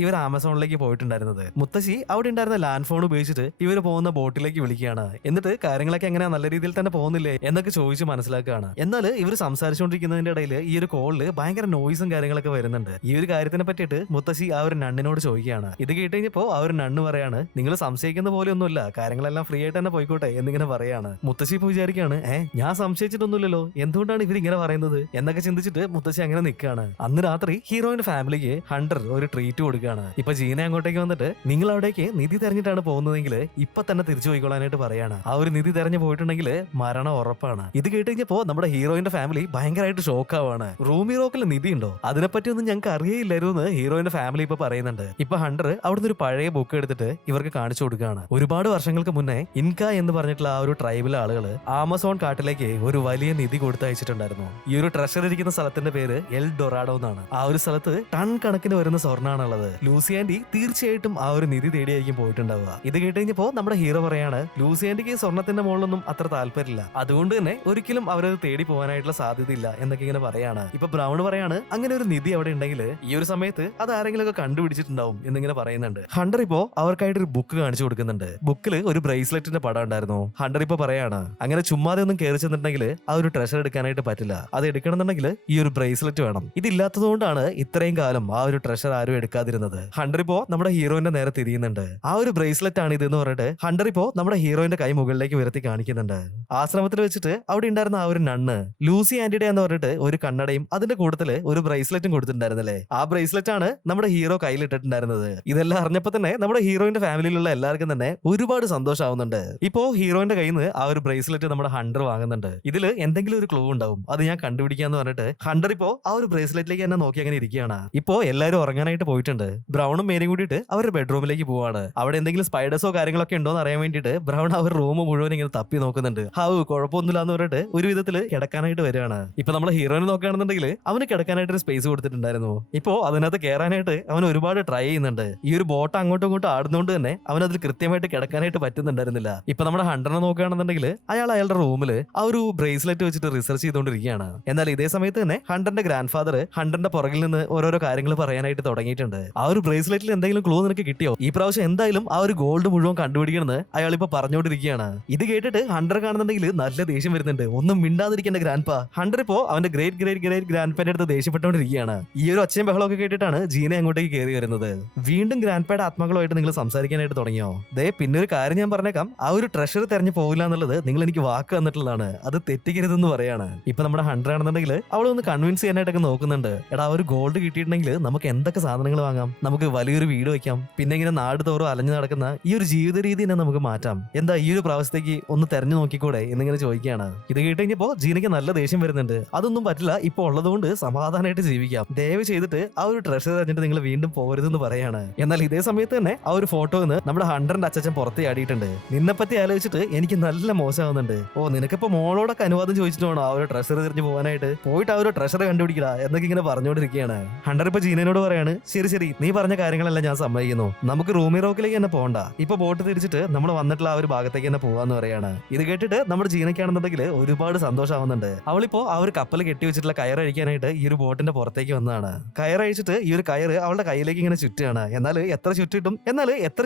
ഇവർ ആമസോണിലേക്ക് പോയിട്ടുണ്ടായിരുന്നത്. മുത്തശ്ശി അവിടെ ഉണ്ടായിരുന്ന ലാൻഡ് ഫോൺ ഉപയോഗിച്ചിട്ട് ഇവർ പോകുന്ന ബോട്ടിലേക്ക് വിളിക്കുകയാണ്. എന്നിട്ട് കാര്യങ്ങളൊക്കെ എങ്ങനെ നല്ല രീതിയിൽ തന്നെ പോകുന്നില്ലേ എന്നൊക്കെ ചോദിച്ച് മനസ്സിലാക്കുകയാണ്. എന്നാൽ ഇവർ സംസാരിച്ചുകൊണ്ടിരിക്കുന്നതിന്റെ ഇടയിൽ ഈ ഒരു കോളില് ഭയങ്കര നോയ്സും കാര്യങ്ങളൊക്കെ വരുന്നുണ്ട്. ഈ ഒരു കാര്യത്തിനെ പറ്റിയിട്ട് മുത്തശ്ശി ആ ഒരു നണ്ണിനോട് ചോദിക്കുകയാണ്. ഇത് കേട്ട് കഴിഞ്ഞപ്പോ ആ ഒരു നണ്ണ് പറയാണ്, നിങ്ങൾ സംശയിക്കുന്ന പോലെ ഒന്നുമില്ല, കാര്യങ്ങളെല്ലാം ഫ്രീ ആയിട്ട് തന്നെ പോയിക്കോട്ടെ എന്നിങ്ങനെ പറയാണ്. മുത്തശ്ശി ഇപ്പൊ വിചാരിക്കുകയാണ്, ഞാൻ സംശയിച്ചിട്ടൊന്നുമില്ലല്ലോ, എന്തുകൊണ്ടാണ് ഇവർ ഇങ്ങനെ പറയുന്നത് എന്നൊക്കെ ചിന്തിച്ചിട്ട് മുത്തശ്ശി അങ്ങനെ നിൽക്കുകയാണ്. അന്ന് രാത്രി ഹീറോയിന്റെ ഫാമിലിക്ക് ഹണ്ടർ ഒരു ട്രീറ്റ് കൊടുക്കുകയാണ്. ഇപ്പൊ ജീന അങ്ങോട്ടേക്ക് വന്നിട്ട് നിങ്ങൾ അവിടേക്ക് നിധി തെരഞ്ഞിട്ടാണ് പോകുന്നതെങ്കിൽ ഇപ്പൊ തന്നെ തിരിച്ചു പോയിക്കൊള്ളാനായിട്ട് പറയാണ്. ആ ഒരു നിധി തെരഞ്ഞു പോയിട്ടുണ്ടെങ്കിൽ മരണം ഉറപ്പാണ്. ഇത് കേട്ട് കഴിഞ്ഞപ്പോ നമ്മുടെ ഹീറോയിന്റെ ഫാമിലി ഭയങ്കരമായിട്ട് ഷോക്ക് ആവാണ്. റൂമി റോക്കിൽ നിധി ഉണ്ടോ, അതിനെപ്പറ്റി ഒന്നും ഞങ്ങൾക്ക് അറിയില്ലായിരുന്നു എന്ന് ഹീറോയിന്റെ ഫാമിലി ഇപ്പൊ പറയുന്നുണ്ട്. ഇപ്പൊ ഹണ്ടർ അവിടുന്ന് ഒരു പഴയ ബുക്ക് എടുത്തിട്ട് ഇവർക്ക് കാണിച്ചു കൊടുക്കുകയാണ്. ഒരുപാട് വർഷങ്ങൾക്ക് മുന്നേ ഇൻക എന്ന് പറഞ്ഞിട്ടുള്ള ആ ഒരു ട്രൈബിലെ ആളുകൾ ആമസോൺ കാട്ടിലേക്ക് ഒരു വലിയ നിധി കൊടുത്തയച്ചിട്ടുണ്ടായിരുന്നു. ഈ ഒരു ട്രഷർ ഇരിക്കുന്ന സ്ഥലത്തിന്റെ പേര് എൽ ഡൊറാഡോ എന്നാണ്. ആ ഒരു സ്ഥലത്ത് ടൺ കണക്കിന് വരുന്ന സ്വർണ്ണാണുള്ളത്. ലൂസിയാൻഡി തീർച്ചയായിട്ടും ആ ഒരു നിധി തേടിയായിരിക്കും പോയിട്ടുണ്ടാവുക. ഇത് കേട്ട് കഴിഞ്ഞപ്പോ നമ്മുടെ ഹീറോ പറയാണ്, ലൂസിയാൻഡിക്ക് സ്വർണ്ണത്തിന്റെ മുകളിലൊന്നും അത്ര താല്പര്യമില്ല, അതുകൊണ്ട് തന്നെ ഒരിക്കലും അവരത് തേടി പോകാനായിട്ടുള്ള സാധ്യതയില്ല എന്നൊക്കെ ഇങ്ങനെ പറയാണ്. ഇപ്പൊ ബ്രൗൺ പറയാണ്, അങ്ങനെ ഒരു നിധി അവിടെ ഉണ്ടെങ്കിൽ ഈ ഒരു സമയത്ത് അത് ആരെങ്കിലും ഒക്കെ കണ്ടുപിടിച്ചിട്ടുണ്ടാവും എന്നിങ്ങനെ പറയുന്നുണ്ട്. ഹണ്ടർ ഇപ്പോ അവർക്കായിട്ട് ഒരു ബുക്ക് കാണിച്ചു കൊടുക്കുന്നുണ്ട്. ബുക്കിൽ ഒരു ബ്രേസ്ലെറ്റിന്റെ പടം ഉണ്ടായിരുന്നു. ഹണ്ടർ ഇപ്പൊ പറയാണ്, അങ്ങനെ ചുമ്മാതെ ഒന്നും കയറി കയറി ചെന്നിട്ടുണ്ടെങ്കിൽ ആ ഒരു ട്രഷർ എടുക്കാനായിട്ട് പറ്റില്ല. അത് എടുക്കണമെന്നുണ്ടെങ്കിൽ ഈ ഒരു ബ്രേസ്ലെറ്റ് വേണം. ഇതില്ലാത്തതുകൊണ്ടാണ് ഇത്രയും കാലം ആ ഒരു ട്രഷർ ആരും എടുക്കാതിരുന്നത്. ഹണ്ടർ ഇപ്പോ നമ്മുടെ ഹീറോയിന്റെ നേരെ തിരിയുന്നുണ്ട്. ആ ഒരു ബ്രേസ്ലെറ്റ് ആണ് ഇതെന്ന് പറഞ്ഞിട്ട് ഹണ്ടർ ഇപ്പോ നമ്മുടെ ഹീറോയിന്റെ കൈ മുകളിലേക്ക് ഉയർത്തി കാണിക്കുന്നുണ്ട്. ആശ്രമത്തിൽ വെച്ചിട്ട് അവിടെ ഉണ്ടായിരുന്ന ആ ഒരു നണ്ണ് ലൂസി ആന്റിഡേ എന്ന് പറഞ്ഞിട്ട് ഒരു കണ്ണടയും അതിന്റെ കൂട്ടത്തില് ഒരു ബ്രേസ്ലെറ്റും കൊടുത്തിട്ടുണ്ടായിരുന്നല്ലേ. ആ ബ്രേസ്ലെറ്റ് ആണ് നമ്മുടെ ഹീറോ കയ്യിലിട്ടിട്ടുണ്ടായിരുന്നത്. ഇതെല്ലാം അറിഞ്ഞപ്പോ തന്നെ നമ്മുടെ ഹീറോയിന്റെ ഫാമിലിയിലുള്ള എല്ലാവർക്കും തന്നെ ഒരുപാട് സന്തോഷമാവുന്നുണ്ട്. ഇപ്പോ ഹീറോയിന്റെ കയ്യിൽ നിന്ന് ആ ഒരു ബ്രേസ്ലെറ്റ് നമ്മുടെ ഹണ്ടർ വാങ്ങുന്നുണ്ട്. ഇതില് എന്തെങ്കിലും ഒരു ക്ലൂ ഉണ്ടാവും, അത് ഞാൻ കണ്ടുപിടിക്കാന്ന് പറഞ്ഞിട്ട് ഹണ്ടർ ഇപ്പോ ആ ഒരു ബ്രേസ്ലെറ്റിലേക്ക് തന്നെ നോക്കി അങ്ങനെ ഇരിക്കുകയാണ്. ഇപ്പോ എല്ലാവരും ഉറങ്ങാനായിട്ട് പോയിട്ടുണ്ട്. ബ്രൗണും മേരിയും കൂടിയിട്ട് അവരുടെ ബെഡ്റൂമിലേക്ക് പോവാണ്. അവിടെ എന്തെങ്കിലും സ്പൈഡേഴ്സോ കാര്യങ്ങളൊക്കെ ഉണ്ടോ എന്ന് അറിയാൻ വേണ്ടിയിട്ട് ബ്രൗൺ അവർ റൂം മുഴുവൻ ഇങ്ങനെ തപ്പി നോക്കുന്നുണ്ട്. കുഴപ്പമൊന്നുമില്ല എന്ന് പറഞ്ഞിട്ട് ഒരു വിധത്തിൽ കിടക്കാനായിട്ട് വരികയാണ്. ഇപ്പൊ നമ്മളെ ഹീറോയിനെ നോക്കുകയാണെന്നുണ്ടെങ്കിൽ അവന് കിടക്കാനായിട്ട് ഒരു സ്പേസ് കൊടുത്തിട്ടുണ്ടായിരുന്നു. ഇപ്പോ അതിനകത്ത് കയറാനായിട്ട് അവൻ ഒരുപാട് ട്രൈ ചെയ്യുന്നുണ്ട്. ഈ ഒരു ബോട്ട് അങ്ങോട്ടും ഇങ്ങോട്ടും ആടുന്നതുകൊണ്ട് തന്നെ അവൻ അതിൽ കൃത്യമായിട്ട് കിടക്കാനായിട്ട് പറ്റുന്നുണ്ടായിരുന്നില്ല. ഇപ്പൊ നമ്മുടെ ഹണ്ടറിനെ നോക്കുകയാണെന്നുണ്ടെങ്കിൽ അയാളുടെ റൂമിൽ ആ ഒരു ബ്രേസ്ലെറ്റ് വെച്ചിട്ട് റിസർച്ച് ചെയ്തുകൊണ്ടിരിക്കുകയാണ്. എന്നാൽ ഇതേ സമയത്ത് തന്നെ ഹണ്ടറിന്റെ ഗ്രാൻഡ് ഫാദർ ഹണ്ടറിന്റെ പുറകിൽ നിന്ന് ഓരോരോ കാര്യങ്ങൾ പറയാനായിട്ട് തുടങ്ങിയിട്ടുണ്ട്. ആ ഒരു ബ്രേസ്ലെറ്റിൽ എന്തെങ്കിലും ക്ലൂ നിനക്ക് കിട്ടിയോ? ഈ പ്രാവശ്യം എന്തായാലും ആ ഒരു ഗോൾഡ് മുഴുവൻ കണ്ടുപിടിക്കണമെന്ന് അയാൾ ഇപ്പൊ പറഞ്ഞുകൊണ്ടിരിക്കുകയാണ്. ഇത് കേട്ടിട്ട് ഹണ്ടർ കാണുന്നുണ്ടെങ്കിൽ നല്ല ദേഷ്യം വരുന്നുണ്ട്. ഒന്നും മിണ്ടാതിരിക്കേണ്ട ഗ്രാൻഡ് പാ. ഹണ്ടർ ഇപ്പോ അവന്റെ ഗ്രേറ്റ് ഗ്രേറ്റ് ഗ്രേറ്റ് ഗ്രാൻഡ് പാന്റെ അടുത്ത് ദേഷ്യപ്പെട്ടുകൊണ്ടിരിക്കുകയാണ്. ഈ ഒരു ഒച്ചയും ബഹളമൊക്കെ കേട്ടിട്ടാണ് ജീന അങ്ങോട്ടേക്ക് കയറി വരുന്നത്. വീണ്ടും ഗ്രാൻഡ് പായുടെ ആത്മാക്കളുമായിട്ട് നിങ്ങൾ സംസാരിക്കാനായിട്ട് തുടങ്ങിയോ? പിന്നെ ഒരു കാര്യം ഞാൻ പറഞ്ഞേക്കാം, ആ ഒരു ട്രഷർ തെരഞ്ഞു പോകില്ല എന്നുള്ളത് നിങ്ങൾ എനിക്ക് വാക്ക് തന്നിട്ടുള്ളതാണ്, അത് തെറ്റിക്കരുതെന്ന് പറയാണ്. ഇപ്പൊ നമ്മുടെ ഹണ്ടർ ആണെന്നുണ്ടെങ്കിൽ അവളെ ഒന്ന് കൺവിൻസ് ചെയ്യാനായിട്ടൊക്കെ നോക്കുന്നുണ്ട്. എടാ ഒരു ഗോൾഡ് കിട്ടിയിട്ടുണ്ടെങ്കിൽ നമുക്ക് എന്തൊക്കെ സാധനങ്ങൾ വാങ്ങാം, നമുക്ക് വലിയൊരു വീട് വെക്കാം, പിന്നെ ഇങ്ങനെ നാട് തോറും അലഞ്ഞു നടക്കുന്ന ഈ ഒരു ജീവിത രീതിനെ നമുക്ക് മാറ്റാം. എന്താ ഈ ഒരു പ്രാവശ്യത്തേക്ക് ഒന്ന് തെരഞ്ഞു നോക്കിക്കൂടെ എന്നിങ്ങനെ ചോദിക്കുകയാണ്. ഇത് കേട്ടുകഴിഞ്ഞപ്പോ ജീനയ്ക്ക് നല്ല ദേഷ്യം വരുന്നുണ്ട്. അതൊന്നും പറ്റില്ല, ഇപ്പൊ ഉള്ളതുകൊണ്ട് സമാധാനമായിട്ട് ജീവിക്കാം. ദയവ് ചെയ്തിട്ട് ആ ഒരു ട്രഷർ തെരഞ്ഞിട്ട് നിങ്ങൾ വീണ്ടും പോകരുതെന്ന് പറയാണ്. എന്നാൽ ഇതേ സമയത്ത് തന്നെ ആ ഒരു ഫോട്ടോ നിന്ന് നമ്മുടെ ഹണ്ടറിന്റെ അച്ഛൻ പുറത്ത് ചാടിയിട്ടുണ്ട്. നിന്നെ പറ്റി ആലോചിച്ചിട്ട് എനിക്ക് നല്ല മോശമാവുന്നുണ്ട്. നിനക്കിപ്പോ മോളോടൊക്കെ അനുവാദം ചോദിച്ചിട്ട് വേണോ ആ ഒരു ട്രഷർ തിരിഞ്ഞു പോകാനായിട്ട്? പോയിട്ട് ആ ഒരു ട്രഷർ കണ്ടുപിടിക്കടാ എന്നൊക്കെ ഇങ്ങനെ പറഞ്ഞുകൊണ്ടിരിക്കുകയാണ്. ഹണ്ടർ ഇപ്പൊ ജീനയോട് പറയാണ്, ശരി ശരി നീ പറഞ്ഞ കാര്യങ്ങളെല്ലാം ഞാൻ സമ്മതിക്കുന്നു, നമുക്ക് റൂമി റോക്കിലേക്ക് തന്നെ പോകണ്ട, ഇപ്പൊ ബോട്ട് തിരിച്ചിട്ട് നമ്മൾ വന്നിട്ടുള്ള ആ ഒരു ഭാഗത്തേക്ക് തന്നെ പോവാന്ന് പറയാണ്. ഇത് കേട്ടിട്ട് നമ്മുടെ ജീനയ്ക്കാണെന്നുണ്ടെങ്കിൽ ഒരുപാട് സന്തോഷമാവുന്നുണ്ട്. അവളിപ്പോ ആ ഒരു കപ്പൽ കെട്ടി വെച്ചിട്ടുള്ള കയറഴിക്കാനായിട്ട് ഈ ഒരു ബോട്ടിന്റെ പുറത്തേക്ക് വന്നതാണ്. കയറഴിച്ചിട്ട് ഈ ഒരു കയറ് അവളുടെ കയ്യിലേക്ക് ഇങ്ങനെ ചുറ്റുകയാണ്. എന്നാൽ എത്ര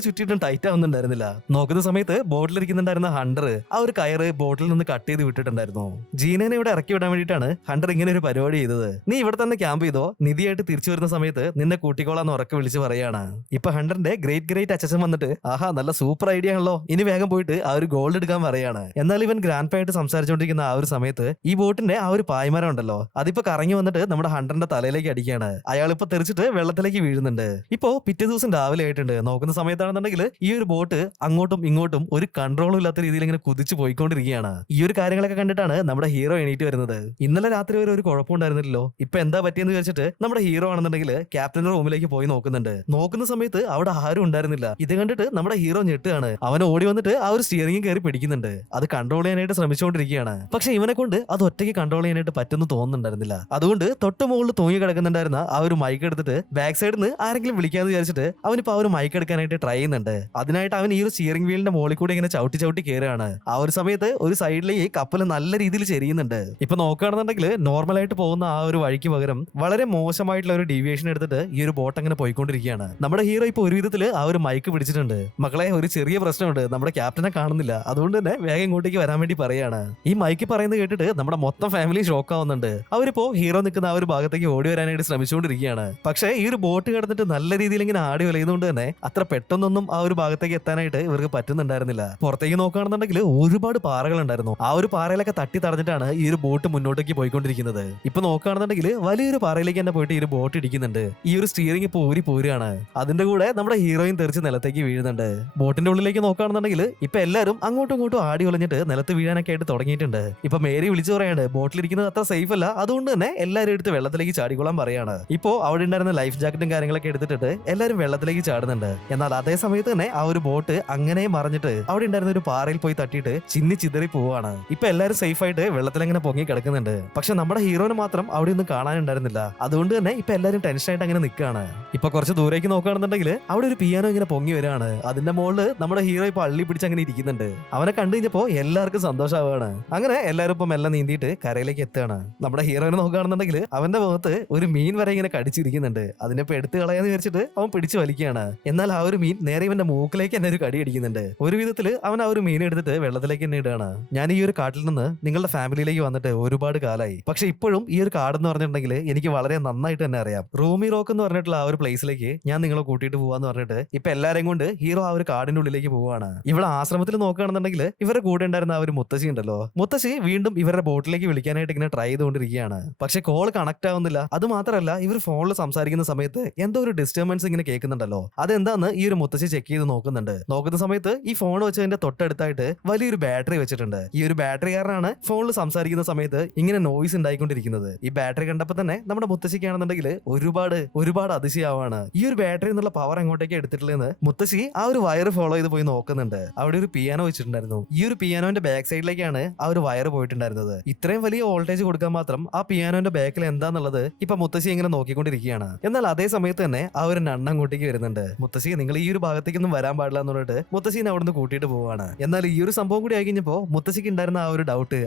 ചുറ്റിയിട്ടും ടൈറ്റ് ആവുന്നുണ്ടായിരുന്നില്ല. നോക്കുന്ന സമയത്ത് ബോട്ടിലിരിക്കുന്നുണ്ടായിരുന്ന ഹണ്ടർ ആ ഒരു കയറ് ബോട്ടിൽ നിന്ന് കട്ട് ചെയ്ത് വിട്ടിട്ടുണ്ടായിരുന്നു. ജീനനെ ഇവിടെ ഇറക്കി വിടാൻ വേണ്ടിയിട്ടാണ് ഹണ്ടർ ഇങ്ങനെ ഒരു പരിപാടി ചെയ്തത്. നീ ഇവിടെ തന്നെ ക്യാമ്പ് ചെയ്തോ, നിധിയായിട്ട് തിരിച്ചു വരുന്ന സമയത്ത് നിന്നെ കൂട്ടിക്കോളാന്ന് ഉറക്കെ വിളിച്ച് പറയാണ്. ഇപ്പൊ ഹണ്ടറിന്റെ ഗ്രേറ്റ് ഗ്രേറ്റ് അച്ഛൻ വന്നിട്ട് ആഹാ നല്ല സൂപ്പർ ഐഡിയ ആണല്ലോ, ഇനി വേഗം പോയിട്ട് ആ ഒരു ഗോൾഡ് എടുക്കാൻ പറയാണ്. എന്നാൽ ഇവൻ ഗ്രാൻഡ് പായിട്ട് സംസാരിച്ചുകൊണ്ടിരിക്കുന്ന ആ ഒരു സമയത്ത് ഈ ബോട്ടിന്റെ ആ ഒരു പായ്മരം ഉണ്ടല്ലോ അതിപ്പോ കറങ്ങി വന്നിട്ട് നമ്മുടെ ഹണ്ടറിന്റെ തലയിലേക്ക് അടിക്കുകയാണ്. അയാൾ ഇപ്പൊ തെറിച്ചിട്ട് വെള്ളത്തിലേക്ക് വീഴുന്നുണ്ട്. ഇപ്പോ പിറ്റേ ദിവസം രാവിലെ ആയിട്ടുണ്ട്. നോക്കുന്ന സമയത്താണെന്നുണ്ടെങ്കിൽ ഈ ഒരു ബോട്ട് അങ്ങോട്ടും ഇങ്ങോട്ടും ഒരു കൺട്രോളും ഇല്ലാത്ത രീതിയിൽ ഇങ്ങനെ കുതിച്ചു പോയിക്കൊണ്ടിരിക്കുകയാണ്. ഈ ഒരു കാര്യങ്ങളൊക്കെ കണ്ടിട്ടാണ് നമ്മുടെ ഹീറോ എണീറ്റ് വരുന്നത്. ഇന്നലെ രാത്രി വരെ ഒരു കുഴപ്പമുണ്ടായിരുന്നില്ലല്ലോ, ഇപ്പൊ എന്താ പറ്റിയെന്ന് വിചാരിച്ചിട്ട് നമ്മുടെ ഹീറോ ആണെന്നുണ്ടെങ്കിൽ ക്യാപ്റ്റന്റെ റൂമിലേക്ക് പോയി നോക്കുന്നുണ്ട്. നോക്കുന്ന സമയത്ത് അവിടെ ആരും ഉണ്ടായിരുന്നില്ല. ഇത് കണ്ടിട്ട് നമ്മുടെ ഹീറോ ഞെട്ടുകയാണ്. അവൻ ഓടി വന്നിട്ട് ആ ഒരു സ്റ്റിയറിംഗ് കയറി പിടിക്കുന്നുണ്ട്. അത് കൺട്രോൾ ചെയ്യാനായിട്ട് ശ്രമിച്ചുകൊണ്ടിരിക്കുകയാണ്. പക്ഷെ ഇവനെ കൊണ്ട് അത് ഒറ്റയ്ക്ക് കൺട്രോൾ ചെയ്യാനായിട്ട് പറ്റുന്നു തോന്നുന്നുണ്ടായിരുന്നില്ല. അതുകൊണ്ട് തൊട്ട് മുകളിൽ തൂങ്ങി കിടക്കുന്നുണ്ടായിരുന്ന ആ ഒരു മൈക്ക് എടുത്തിട്ട് ബാക്ക് സൈഡിൽ നിന്ന് ആരെങ്കിലും വിളിക്കാന്ന് വിചാരിച്ചിട്ട് അവനിപ്പോ ആ ഒരു മൈക്ക് എടുക്കാനായിട്ട് ട്രൈ ചെയ്യുന്നുണ്ട്. അതിനായിട്ട് അവൻ ഈ ഒരു സ്റ്റിയറിംഗ് വീലിന്റെ മുകളിൽ കൂടി ഇങ്ങനെ ചവിട്ടി ചവിട്ടി കയറുകയാണ്. ആ ഒരു സമയത്ത് ഒരു സൈഡിലേക്ക് കപ്പൽ നല്ല രീതിയിൽ ചെരിയുന്നുണ്ട്. ഇപ്പൊ നോക്കുകയാണെന്നുണ്ടെങ്കിൽ നോർമലായിട്ട് പോകുന്ന ആ ഒരു വഴിക്ക് പകരം വളരെ മോശമായിട്ടുള്ള ഒരു ഡീവിയേഷൻ എടുത്തിട്ട് ഈ ഒരു ബോട്ട് അങ്ങനെ പോയിക്കൊണ്ടിരിക്കുകയാണ്. നമ്മുടെ ഹീറോ ഇപ്പൊ ഒരു വിധത്തിൽ ആ ഒരു മൈക്ക് പിടിച്ചിട്ടുണ്ട്. മക്കളെ ഒരു ചെറിയ പ്രശ്നമുണ്ട്, നമ്മുടെ ക്യാപ്റ്റനെ കാണുന്നില്ല, അതുകൊണ്ട് തന്നെ വേഗം ഇങ്ങോട്ടേക്ക് വരാൻ വേണ്ടി പറയാണ്. ഈ മൈക്ക് പറയുന്നത് കേട്ടിട്ട് നമ്മുടെ മൊത്തം ഫാമിലി ഷോക്ക് ആവുന്നുണ്ട്. അവരിപ്പോ ഹീറോ നിൽക്കുന്ന ആ ഒരു ഭാഗത്തേക്ക് ഓടി വരാനായിട്ട് ശ്രമിച്ചുകൊണ്ടിരിക്കുകയാണ്. പക്ഷേ ഈ ഒരു ബോട്ട് കിടന്നിട്ട് നല്ല രീതിയിൽ ഇങ്ങനെ ആടി വലയുന്നതുകൊണ്ട് തന്നെ അത്ര പെട്ടെന്നൊന്നും ആ ഒരു ഭാഗത്തേക്ക് എത്താനായിട്ട് ഇവർക്ക് പറ്റുന്നുണ്ടായിരുന്നില്ല. പുറത്തേക്ക് നോക്കുകയാണെന്നുണ്ടെങ്കിൽ ഒരുപാട് പാറകൾ ഉണ്ടായിരുന്നു. ആ ഒരു പാറയിലൊക്കെ തട്ടി തടഞ്ഞിട്ടാണ് ഈ ഒരു ബോട്ട് മുന്നോട്ടേക്ക് പോയിക്കൊണ്ടിരിക്കുന്നത്. ഇപ്പൊ നോക്കുകയാണെന്നുണ്ടെങ്കിൽ വലിയൊരു പാറയിലേക്ക് തന്നെ പോയിട്ട് ഈ ഒരു ബോട്ട് ഇടിക്കുന്നുണ്ട്. ഈ ഒരു സ്റ്റിയറിംഗ് ഇപ്പൊ പോരുകയാണ്. അതിന്റെ കൂടെ നമ്മുടെ ഹീറോയിൻ തെറിച്ച് നിലത്തേക്ക് വീഴുന്നുണ്ട്. ബോട്ടിന്റെ ഉള്ളിലേക്ക് നോക്കുകയാണെന്നുണ്ടെങ്കിൽ ഇപ്പൊ എല്ലാവരും അങ്ങോട്ടും ഇങ്ങോട്ടും ആടി ഒളിഞ്ഞിട്ട് നിലത്ത് വീഴാനൊക്കെ ആയിട്ട് തുടങ്ങിയിട്ടുണ്ട്. ഇപ്പൊ മേരി വിളിച്ചു പറയാണ് ബോട്ടിലിരിക്കുന്നത് അത്ര സേഫ് അല്ല, അതുകൊണ്ട് തന്നെ എല്ലാവരും എടുത്ത് വെള്ളത്തിലേക്ക് ചാടിക്കൊള്ളാൻ പറയാണ്. ഇപ്പോ അവിടെ ഉണ്ടായിരുന്ന ലൈഫ് ജാക്കറ്റും കാര്യങ്ങളൊക്കെ എടുത്തിട്ട് എല്ലാവരും വെള്ളത്തിലേക്ക് ചാടുന്നുണ്ട്. എന്നാൽ അതേ സമയത്ത് തന്നെ ആ ഒരു ബോട്ട് അങ്ങനെ മറിഞ്ഞിട്ട് അവിടെ ഉണ്ടായിരുന്ന ഒരു പാറയിൽ പോയി തട്ടിയിട്ട് ചിന്നി ചിതറി പോവാണ്. ഇപ്പൊ എല്ലാവരും സേഫ് ആയിട്ട് വെള്ളത്തിലങ്ങനെ പൊങ്ങി കിടക്കുന്നുണ്ട്. പക്ഷെ നമ്മുടെ ഹീറോനെ മാത്രം അവിടെ ഒന്നും കാണാനുണ്ടായിരുന്നില്ല. അതുകൊണ്ട് തന്നെ ഇപ്പൊ എല്ലാവരും ടെൻഷനായിട്ട് അങ്ങനെ നിൽക്കുകയാണ്. ഇപ്പൊ കുറച്ച് ദൂരേക്ക് നോക്കുകയാണെന്നുണ്ടെങ്കിൽ അവിടെ ഒരു പിയാനോ ഇങ്ങനെ പൊങ്ങി വരികയാണ്. അതിന്റെ മുകളിൽ നമ്മുടെ ഹീറോ ഇപ്പൊ അള്ളി പിടിച്ച് അങ്ങനെ ഇരിക്കുന്നുണ്ട്. അവനെ കണ്ടു കഴിഞ്ഞപ്പോ എല്ലാവരും എല്ലാവർക്കും സന്തോഷമാവാണ്. അങ്ങനെ എല്ലാവരും ഇപ്പം എല്ലാം നീന്തിയിട്ട് കരയിലേക്ക് എത്തുകയാണ്. നമ്മുടെ ഹീറോയിനെ നോക്കുകയാണെന്നുണ്ടെങ്കിൽ അവന്റെ മുഖത്ത് ഒരു മീൻ വരെ ഇങ്ങനെ കടിച്ചിരിക്കുന്നുണ്ട്. അതിനിപ്പോ എടുത്തു കളയാന്ന് വിചാരിച്ചിട്ട് അവൻ പിടിച്ചു വലിക്കുകയാണ്. എന്നാൽ ആ ഒരു മീൻ നേരെ ഇവന്റെ മൂക്കിലേക്ക് തന്നെ ഒരു കടി അടിക്കുന്നുണ്ട്. ഒരു വിധത്തില് അവൻ ആ ഒരു മീൻ എടുത്തിട്ട് വെള്ളത്തിലേക്ക് തന്നെ ഇടുകയാണ്. ഞാൻ ഈ ഒരു കാട്ടിൽ നിന്ന് നിങ്ങളുടെ ഫാമിലിയിലേക്ക് വന്നിട്ട് ഒരുപാട് കാലമായി. പക്ഷെ ഇപ്പോഴും ഈ ഒരു കാടെന്ന് പറഞ്ഞിട്ടുണ്ടെങ്കിൽ എനിക്ക് വളരെ നന്നായിട്ട് തന്നെ അറിയാം. റൂമി റോക്ക് എന്ന് പറഞ്ഞിട്ടുള്ള ആ ഒരു പ്ലേസിലേക്ക് ഞാൻ നിങ്ങളെ കൂട്ടിയിട്ട് പോവാന്ന് പറഞ്ഞിട്ട് ഇപ്പൊ എല്ലാരെയും കൊണ്ട് ഹീറോ ആ ഒരു കാടിന്റെ ഉള്ളിലേക്ക് പോവാണ്. ഇവിടെ ആശ്രമത്തിൽ നോക്കുകയാണെന്നുണ്ടെങ്കിൽ ഇവരുടെ കൂടെ ഉണ്ടായിരുന്ന ആ ഒരു മുത്തശ്ശി ഉണ്ടല്ലോ, മുത്തശ്ശി വീണ്ടും ഇവരുടെ ബോട്ടിലേക്ക് വിളിക്കാനായിട്ട് ഇങ്ങനെ ട്രൈ ചെയ്തുകൊണ്ടിരിക്കുകയാണ്. പക്ഷെ കോൾ കണക്ട് ആവുന്നില്ല. അത് മാത്രമല്ല ഇവർ ഫോണിൽ സംസാരിക്കുന്ന സമയത്ത് എന്തോ ഒരു ഡിസ്റ്റർബൻസ് ഇങ്ങനെ കേൾക്കുന്നുണ്ടല്ലോ. അതെന്താന്ന് ഈ ഒരു മുത്തശ്ശി ചെക്ക് ചെയ്ത് നോക്കുന്ന സമയത്ത് ഈ ഫോൺ വെച്ചതിന്റെ തൊട്ടടുത്തായിട്ട് വലിയൊരു ബാറ്ററി വെച്ചിട്ടുണ്ട്. ഈ ഒരു ബാറ്ററി കാരണമാണ് ഫോണിൽ സംസാരിക്കുന്ന സമയത്ത് ഇങ്ങനെ നോയിസ് ഉണ്ടായിക്കൊണ്ടിരിക്കുന്നത്. ഈ ബാറ്ററി കണ്ടപ്പോ തന്നെ നമ്മുടെ മുത്തശ്ശിക്കാണെന്നുണ്ടെങ്കിൽ ഒരുപാട് അതിശയാവാണ്. ഈ ഒരു ബാറ്ററി എന്നുള്ള പവർ എങ്ങോട്ടേക്ക് എടുത്തിട്ടില്ലെന്ന് മുത്തശ്ശി ആ ഒരു വയർ ഫോളോ ചെയ്ത് പോയി നോക്കുന്നുണ്ട്. അവിടെ ഒരു പിയാനോ വെച്ചിട്ടുണ്ടായിരുന്നു. ഈ ഒരു പിയാനോന്റെ ബാക്ക് സൈഡിലേക്കാണ് ആ ഒരു വയർ പോയിട്ടുണ്ടായിരുന്നത്. ഇത്രയും വലിയ വോൾട്ടേജ് കൊടുക്കാൻ മാത്രം ആ പിയാനോന്റെ ബാക്കിൽ എന്താന്നുള്ളത് ഇപ്പൊ മുത്തശ്ശി ഇങ്ങനെ നോക്കിക്കൊണ്ടിരിക്കുകയാണ്. എന്നാൽ അതേ സമയത്ത് തന്നെ ആ ഒരു നണ്ണ അങ്ങോട്ടേക്ക് വരുന്നുണ്ട്. മുത്തശ്ശി നിങ്ങൾ ഈ ഒരു ഭാഗത്തേക്കൊന്നും വരാൻ പാടില്ല എന്ന് പറഞ്ഞിട്ട് മുത്തശ്ശീനെ അവിടുന്ന് കൂട്ടിയിട്ട് പോവാണ്. എന്നാൽ ഈ ഒരു സംഭവം കൂടി ആയി കഴിഞ്ഞപ്പോ മുത്തശ്ശിക്ക് ഉണ്ടായിരുന്ന ആ ഒരു ഡൗട്ട്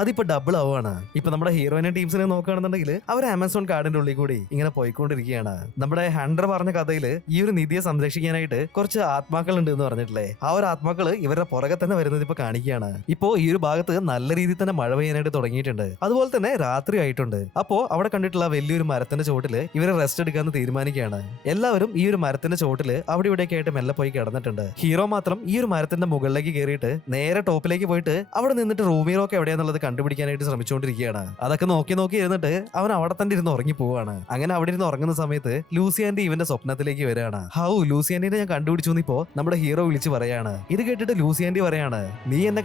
അതിപ്പോ ഡബിൾ ആവുകയാണ്. ഇപ്പൊ നമ്മുടെ ഹീറോയിനെ ടീംസിനെ നോക്കുകയാണെന്നുണ്ടെങ്കിൽ അവർ ആമസോൺ കാർഡിന്റെ ഉള്ളിൽ കൂടി ഇങ്ങനെ പോയിക്കൊണ്ടിരിക്കുകയാണ്. നമ്മുടെ ഹണ്ടർ പറഞ്ഞ കഥയിൽ ഈ ഒരു നിധിയെ സംരക്ഷിക്കാനായിട്ട് കുറച്ച് ആത്മാക്കൾ ഉണ്ട് എന്ന് പറഞ്ഞിട്ടില്ലേ, ആ ഒരു ആത്മാക്കള് ഇവരുടെ പുറകെ തന്നെ വരുന്നത് ഇപ്പൊ കാണിക്കുകയാണ്. ഇപ്പോ ഈ ഒരു ഭാഗത്ത് നല്ല രീതിയിൽ തന്നെ മഴ പെയ്യാനായിട്ട് തുടങ്ങിയിട്ടുണ്ട്. അതുപോലെ തന്നെ രാത്രി ആയിട്ടുണ്ട്. അപ്പോ അവിടെ കണ്ടിട്ടുള്ള വലിയൊരു മരത്തിന്റെ ചോട്ടില് ഇവരെ റെസ്റ്റ് എടുക്കാന്ന് തീരുമാനിക്കുകയാണ്. എല്ലാവരും ഈ ഒരു മരത്തിന്റെ ചോട്ടില് അവിടെ ഇവിടെയൊക്കെ ആയിട്ട് മെല്ലെ പോയി കിടന്നിട്ടുണ്ട്. ഹീറോ മാത്രം ഈ ഒരു മരത്തിന്റെ മുകളിലേക്ക് കയറിയിട്ട് നേരെ ടോപ്പിലേക്ക് പോയിട്ട് അവിടെ നിന്നിട്ട് റൂമി റോക്ക് എവിടെയാന്നുള്ളത് കണ്ടുപിടിക്കാനായിട്ട് ശ്രമിച്ചുകൊണ്ടിരിക്കുകയാണ്. അതൊക്കെ നോക്കി ഇരുന്നിട്ട് അവൻ അവിടെ തന്നെ ഇരുന്ന് ഉറങ്ങി പോവാണ്. അങ്ങനെ അവിടെ ഇരുന്ന് ഉറങ്ങുന്ന സമയത്ത് ലൂസിയാൻഡി ഇവന്റെ സ്വപ്നത്തിലേക്ക് വരികയാണ്. ലൂസിയാൻഡിനെ ഞാൻ കണ്ടുപിടിച്ചു ഇപ്പോ നമ്മുടെ ഹീറോ വിളിച്ച് പറയാണ്. ഇത് കേട്ടിട്ട് ലൂസിയാൻഡി പറയാണ്, നീ എന്നെ